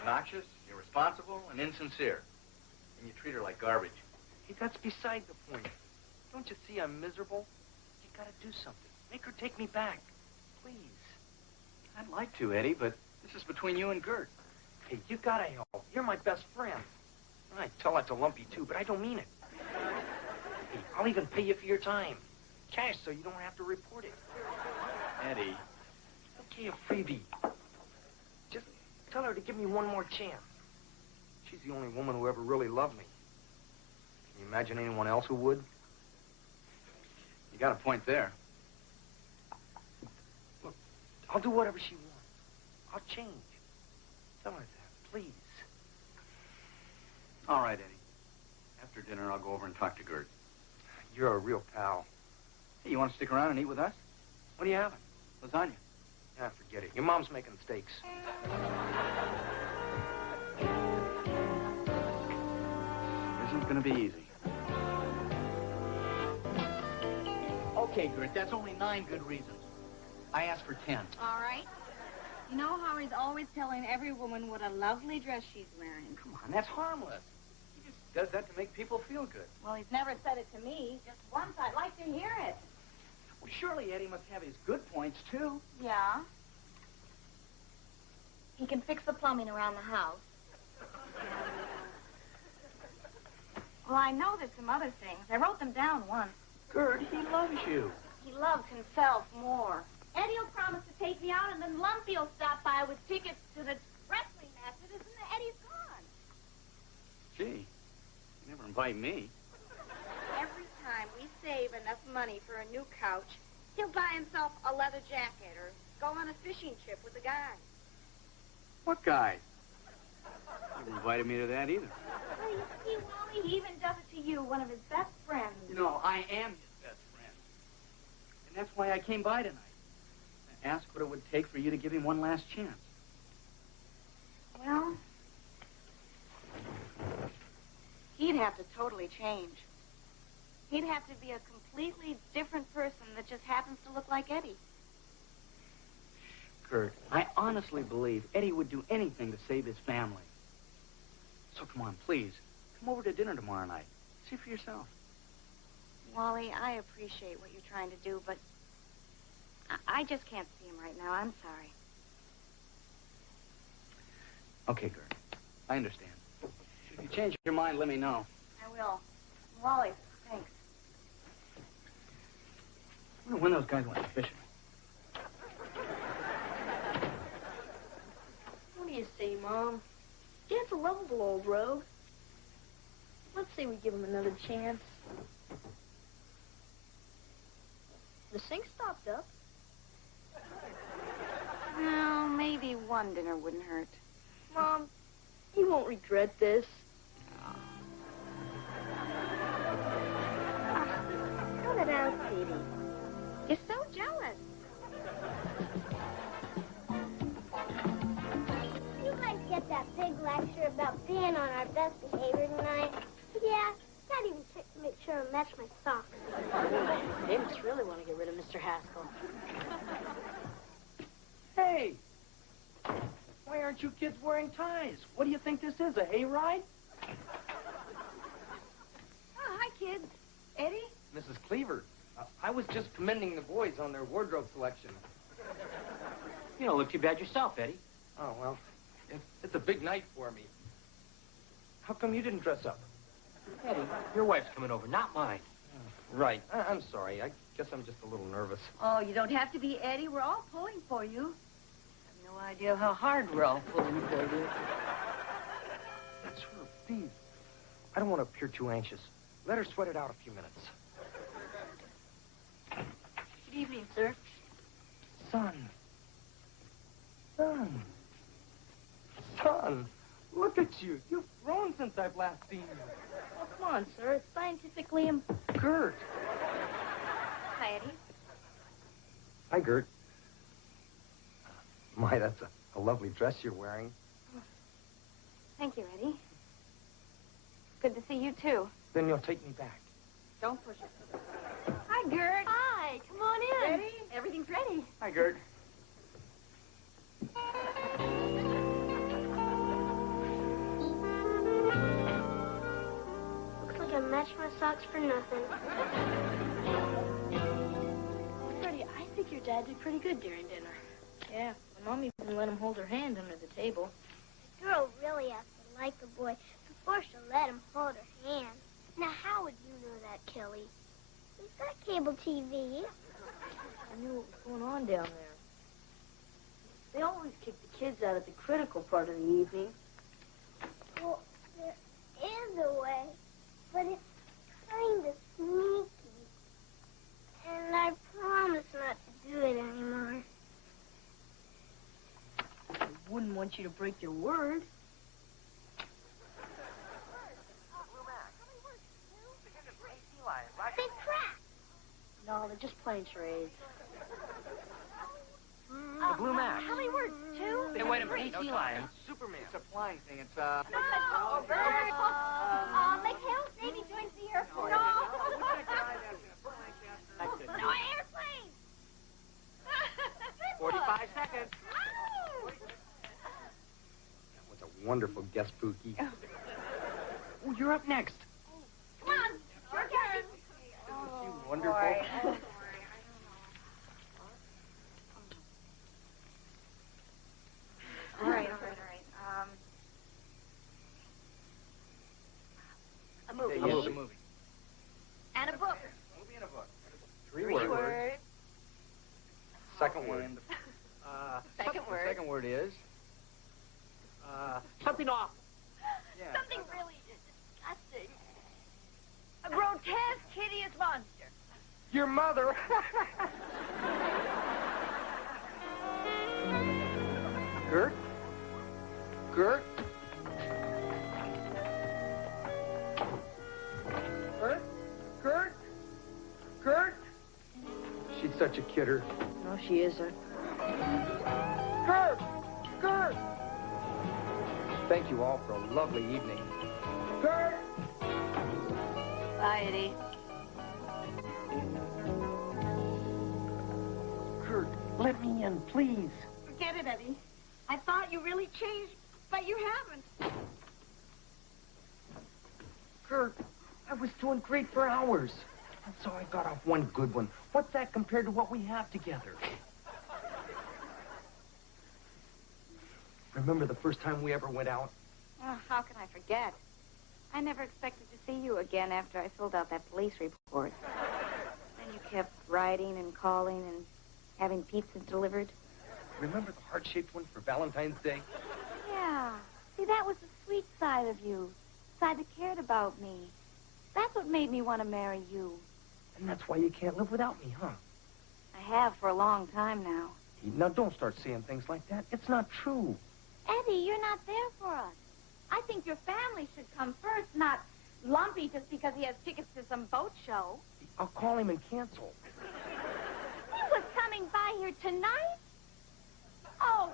Obnoxious, irresponsible, and insincere. And you treat her like garbage. Hey, that's beside the point. Don't you see I'm miserable? You got to do something. Make her take me back. Please. I'd like to, Eddie, but this is between you and Gert. Hey, you got to help. You're my best friend. I tell that to Lumpy, too, but I don't mean it. Hey, I'll even pay you for your time. Cash so you don't have to report it. Eddie. Okay, a freebie. Just tell her to give me one more chance. She's the only woman who ever really loved me. Can you imagine anyone else who would? You got a point there. Look, I'll do whatever she wants. I'll change. Tell her that, please. All right, Eddie. After dinner, I'll go over and talk to Gert. You're a real pal. Hey, you want to stick around and eat with us? What are you having? Lasagna. Ah, forget it. Your mom's making steaks. gonna be easy. Okay, Gert, that's only 9 good reasons. I asked for 10. All right. You know how he's always telling every woman what a lovely dress she's wearing. Come on, that's harmless. He just does that to make people feel good. Well, he's never said it to me. Just once. I'd like to hear it. Well, surely Eddie must have his good points, too. Yeah. He can fix the plumbing around the house. Well, I know there's some other things. I wrote them down once. Gert, he loves you. He loves himself more. Eddie'll promise to take me out, and then Lumpy'll stop by with tickets to the wrestling matches, and then Eddie's gone. Gee, you never invite me. Every time we save enough money for a new couch, he'll buy himself a leather jacket or go on a fishing trip with a guy. What guy? You never invited me to that either. Well, you see, Wally, he even does it to you, one of his best friends. You know, I am his best friend. And that's why I came by tonight. To ask what it would take for you to give him one last chance. Well, he'd have to totally change. He'd have to be a completely different person that just happens to look like Eddie. Gert, I honestly believe Eddie would do anything to save his family. So come on, please. Come over to dinner tomorrow night. See for yourself. Wally, I appreciate what you're trying to do, but I just can't see him right now. I'm sorry. Okay, Gert. I understand. If you change your mind, let me know. I will. Wally, thanks. I wonder when those guys went fishing. What do you say, Mom? Dad's a lovable old rogue. Let's say we give him another chance. The sink stopped up. Well, maybe one dinner wouldn't hurt. Mom, you won't regret this. Cut it out, Petey. You're so jealous. You guys get that big lecture about being on our best behavior tonight? Yeah, Dad even checked to make sure I match my socks. They must really want to get rid of Mr. Haskell. Hey! Why aren't you kids wearing ties? What do you think this is, a hayride? Oh, hi, kids. Eddie? Mrs. Cleaver, I was just commending the boys on their wardrobe selection. You don't look too bad yourself, Eddie. Oh, well, it's a big night for me. How come you didn't dress up? Eddie, your wife's coming over, not mine. Right. I'm sorry. I guess I'm just a little nervous. Oh, you don't have to be, Eddie. We're all pulling for you. I have no idea how hard we're all pulling for you. Sure, please. I don't want to appear too anxious. Let her sweat it out a few minutes. Good evening, sir. Son. Son, look at you. You've grown since I've last seen you. Oh, come on, sir. It's scientifically Gert. Hi, Eddie. Hi, Gert. My, that's a lovely dress you're wearing. Thank you, Eddie. Good to see you, too. Then you'll take me back. Don't push it. Hi, Gert. Hi, come on in. Ready? Everything's ready. Hi, Gert. Looks like I matched my socks for nothing. Freddie, I think your dad did pretty good during dinner. Yeah, my mom even let him hold her hand under the table. A girl really has to like a boy before she'll let him hold her hand. Now, how would you know that, Kelly? We've got cable TV. I knew what was going on down there. They always kick the kids out at the critical part of the evening. Well, there is a way, but it's kind of sneaky. And I promise not to do it anymore. I wouldn't want you to break your word. Big crap. No, they're just playing charades. The Blue Mac. How many words? 2? Hey, wait a minute. Lion. Superman. It's a flying thing. It's, McHale wonderful guest, Pookie. Oh, you're up next. Come on, your turn. You wonderful. All right. A movie. A movie. And a book. Movie and a book. Three words. words. Second word. Second word. Second word is something awful. Yeah. Something really disgusting. A grotesque, hideous monster. Your mother. Gert? Gert? Gert? Gert? Gert? She's such a kidder. No, she isn't. Gert! Gert! Thank you all for a lovely evening. Gert! Bye, Eddie. Gert, let me in, please. Forget it, Eddie. I thought you really changed, but you haven't. Gert, I was doing great for hours. And so I got off one good one. What's that compared to what we have together? Remember the first time we ever went out? Oh, how can I forget? I never expected to see you again after I filled out that police report. Then you kept writing and calling and having pizza delivered. Remember the heart-shaped one for Valentine's Day? Yeah. See, that was the sweet side of you. The side that cared about me. That's what made me want to marry you. And that's why you can't live without me, huh? I have for a long time now. Now, don't start saying things like that. It's not true. Eddie, you're not there for us. I think your family should come first, not Lumpy just because he has tickets to some boat show. I'll call him and cancel. He was coming by here tonight? Oh,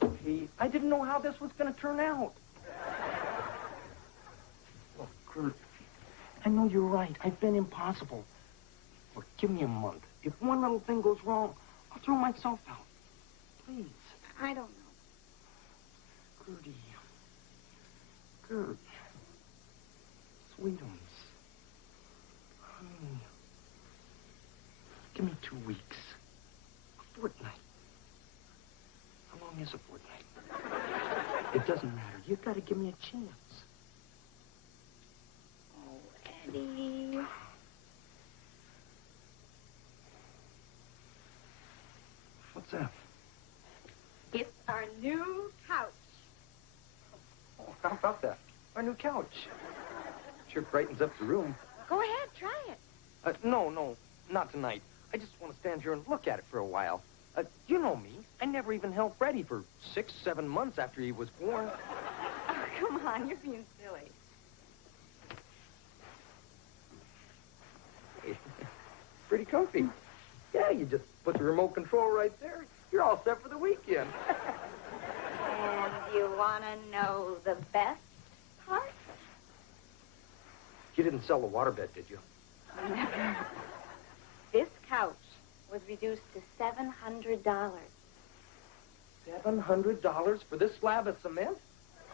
Eddie! Hey, I didn't know how this was going to turn out. Look, Kurt, I know you're right. I've been impossible. Look, give me a month. If one little thing goes wrong, I'll throw myself out. Please. I don't know. Gertie. Gert. Sweetums. Honey. Give me 2 weeks. A fortnight. How long is a fortnight? It doesn't matter. You gotta give me a chance. Oh, Eddie. What's that? It's our new couch. Oh, how about that? Our new couch. Sure brightens up the room. Go ahead, try it. No, not tonight. I just want to stand here and look at it for a while. You know me. I never even held Freddie for 6, 7 months after he was born. Oh, come on, you're being silly. Hey, pretty comfy. Yeah, you just put the remote control right there. You're all set for the weekend. And you want to know the best part? You didn't sell the waterbed, did you? Never. This couch was reduced to $700. $700 for this slab of cement?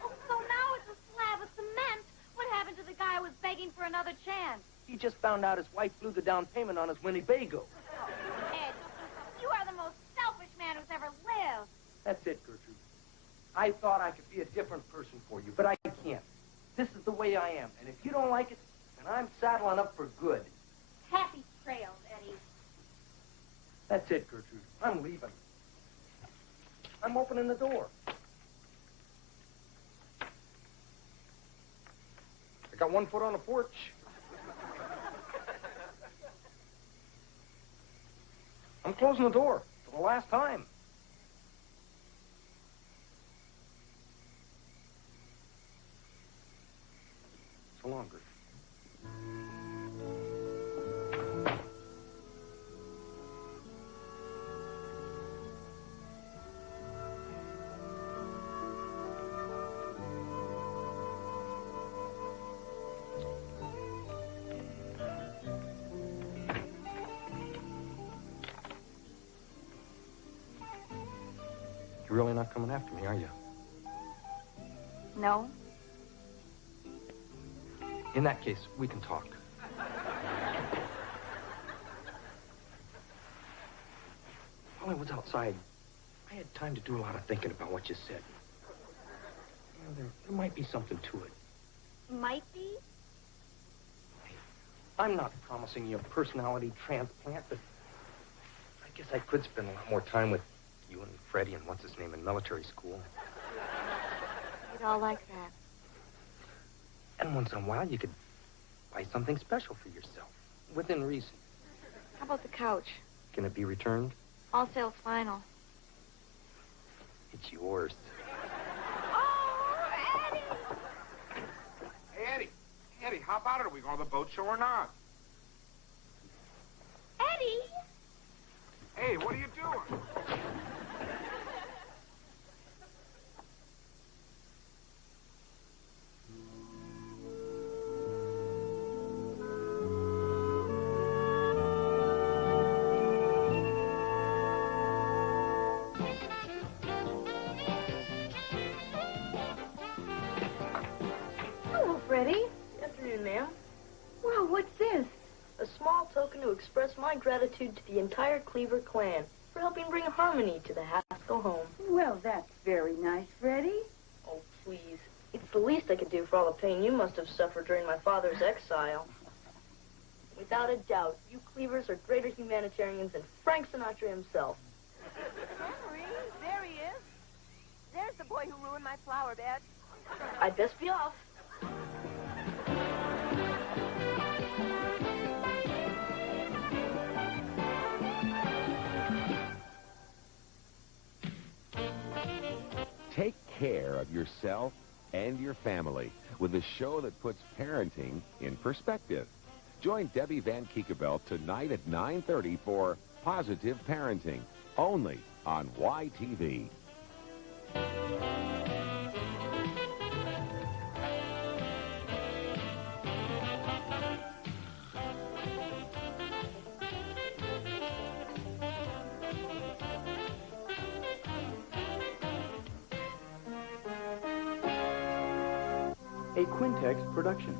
Oh, so now it's a slab of cement. What happened to the guy who was begging for another chance? He just found out his wife blew the down payment on his Winnebago. Ed, you are the most selfish man who's ever lived. That's it, Gertrude. I thought I could be a different person for you, but I can't. This is the way I am, and if you don't like it, then I'm saddling up for good. Happy trails, Eddie. That's it, Gertrude. I'm leaving. I'm opening the door. I got 1 foot on the porch. I'm closing the door for the last time. So long, Gertrude. really not coming after me, are you? No? In that case, we can talk. While I was outside, I had time to do a lot of thinking about what you said. You know, there might be something to it. Might be? I'm not promising you a personality transplant, but I guess I could spend a lot more time with you and Freddie and what's-his-name in military school. You'd all like that. And once in a while, you could buy something special for yourself, within reason. How about the couch? Can it be returned? All sales final. It's yours. Hey, Eddie, how about it? Are we going to the boat show or not? Eddie! Hey, what are you doing? Hello, Freddie. Good afternoon, ma'am. Well, what's this? A small token to express my gratitude to the entire Cleaver clan for helping bring harmony to the Haskell home. Well, that's very nice, Freddie. Oh, please. It's the least I could do for all the pain you must have suffered during my father's exile. Without a doubt, you Cleavers are greater humanitarians than Frank Sinatra himself. Henry, there he is. There's the boy who ruined my flower bed. I'd best be off. Take care of yourself and your family with a show that puts parenting in perspective. Join Debbie Van Kiekebelt tonight at 9:30 for Positive Parenting, only on YTV. A Quintex production.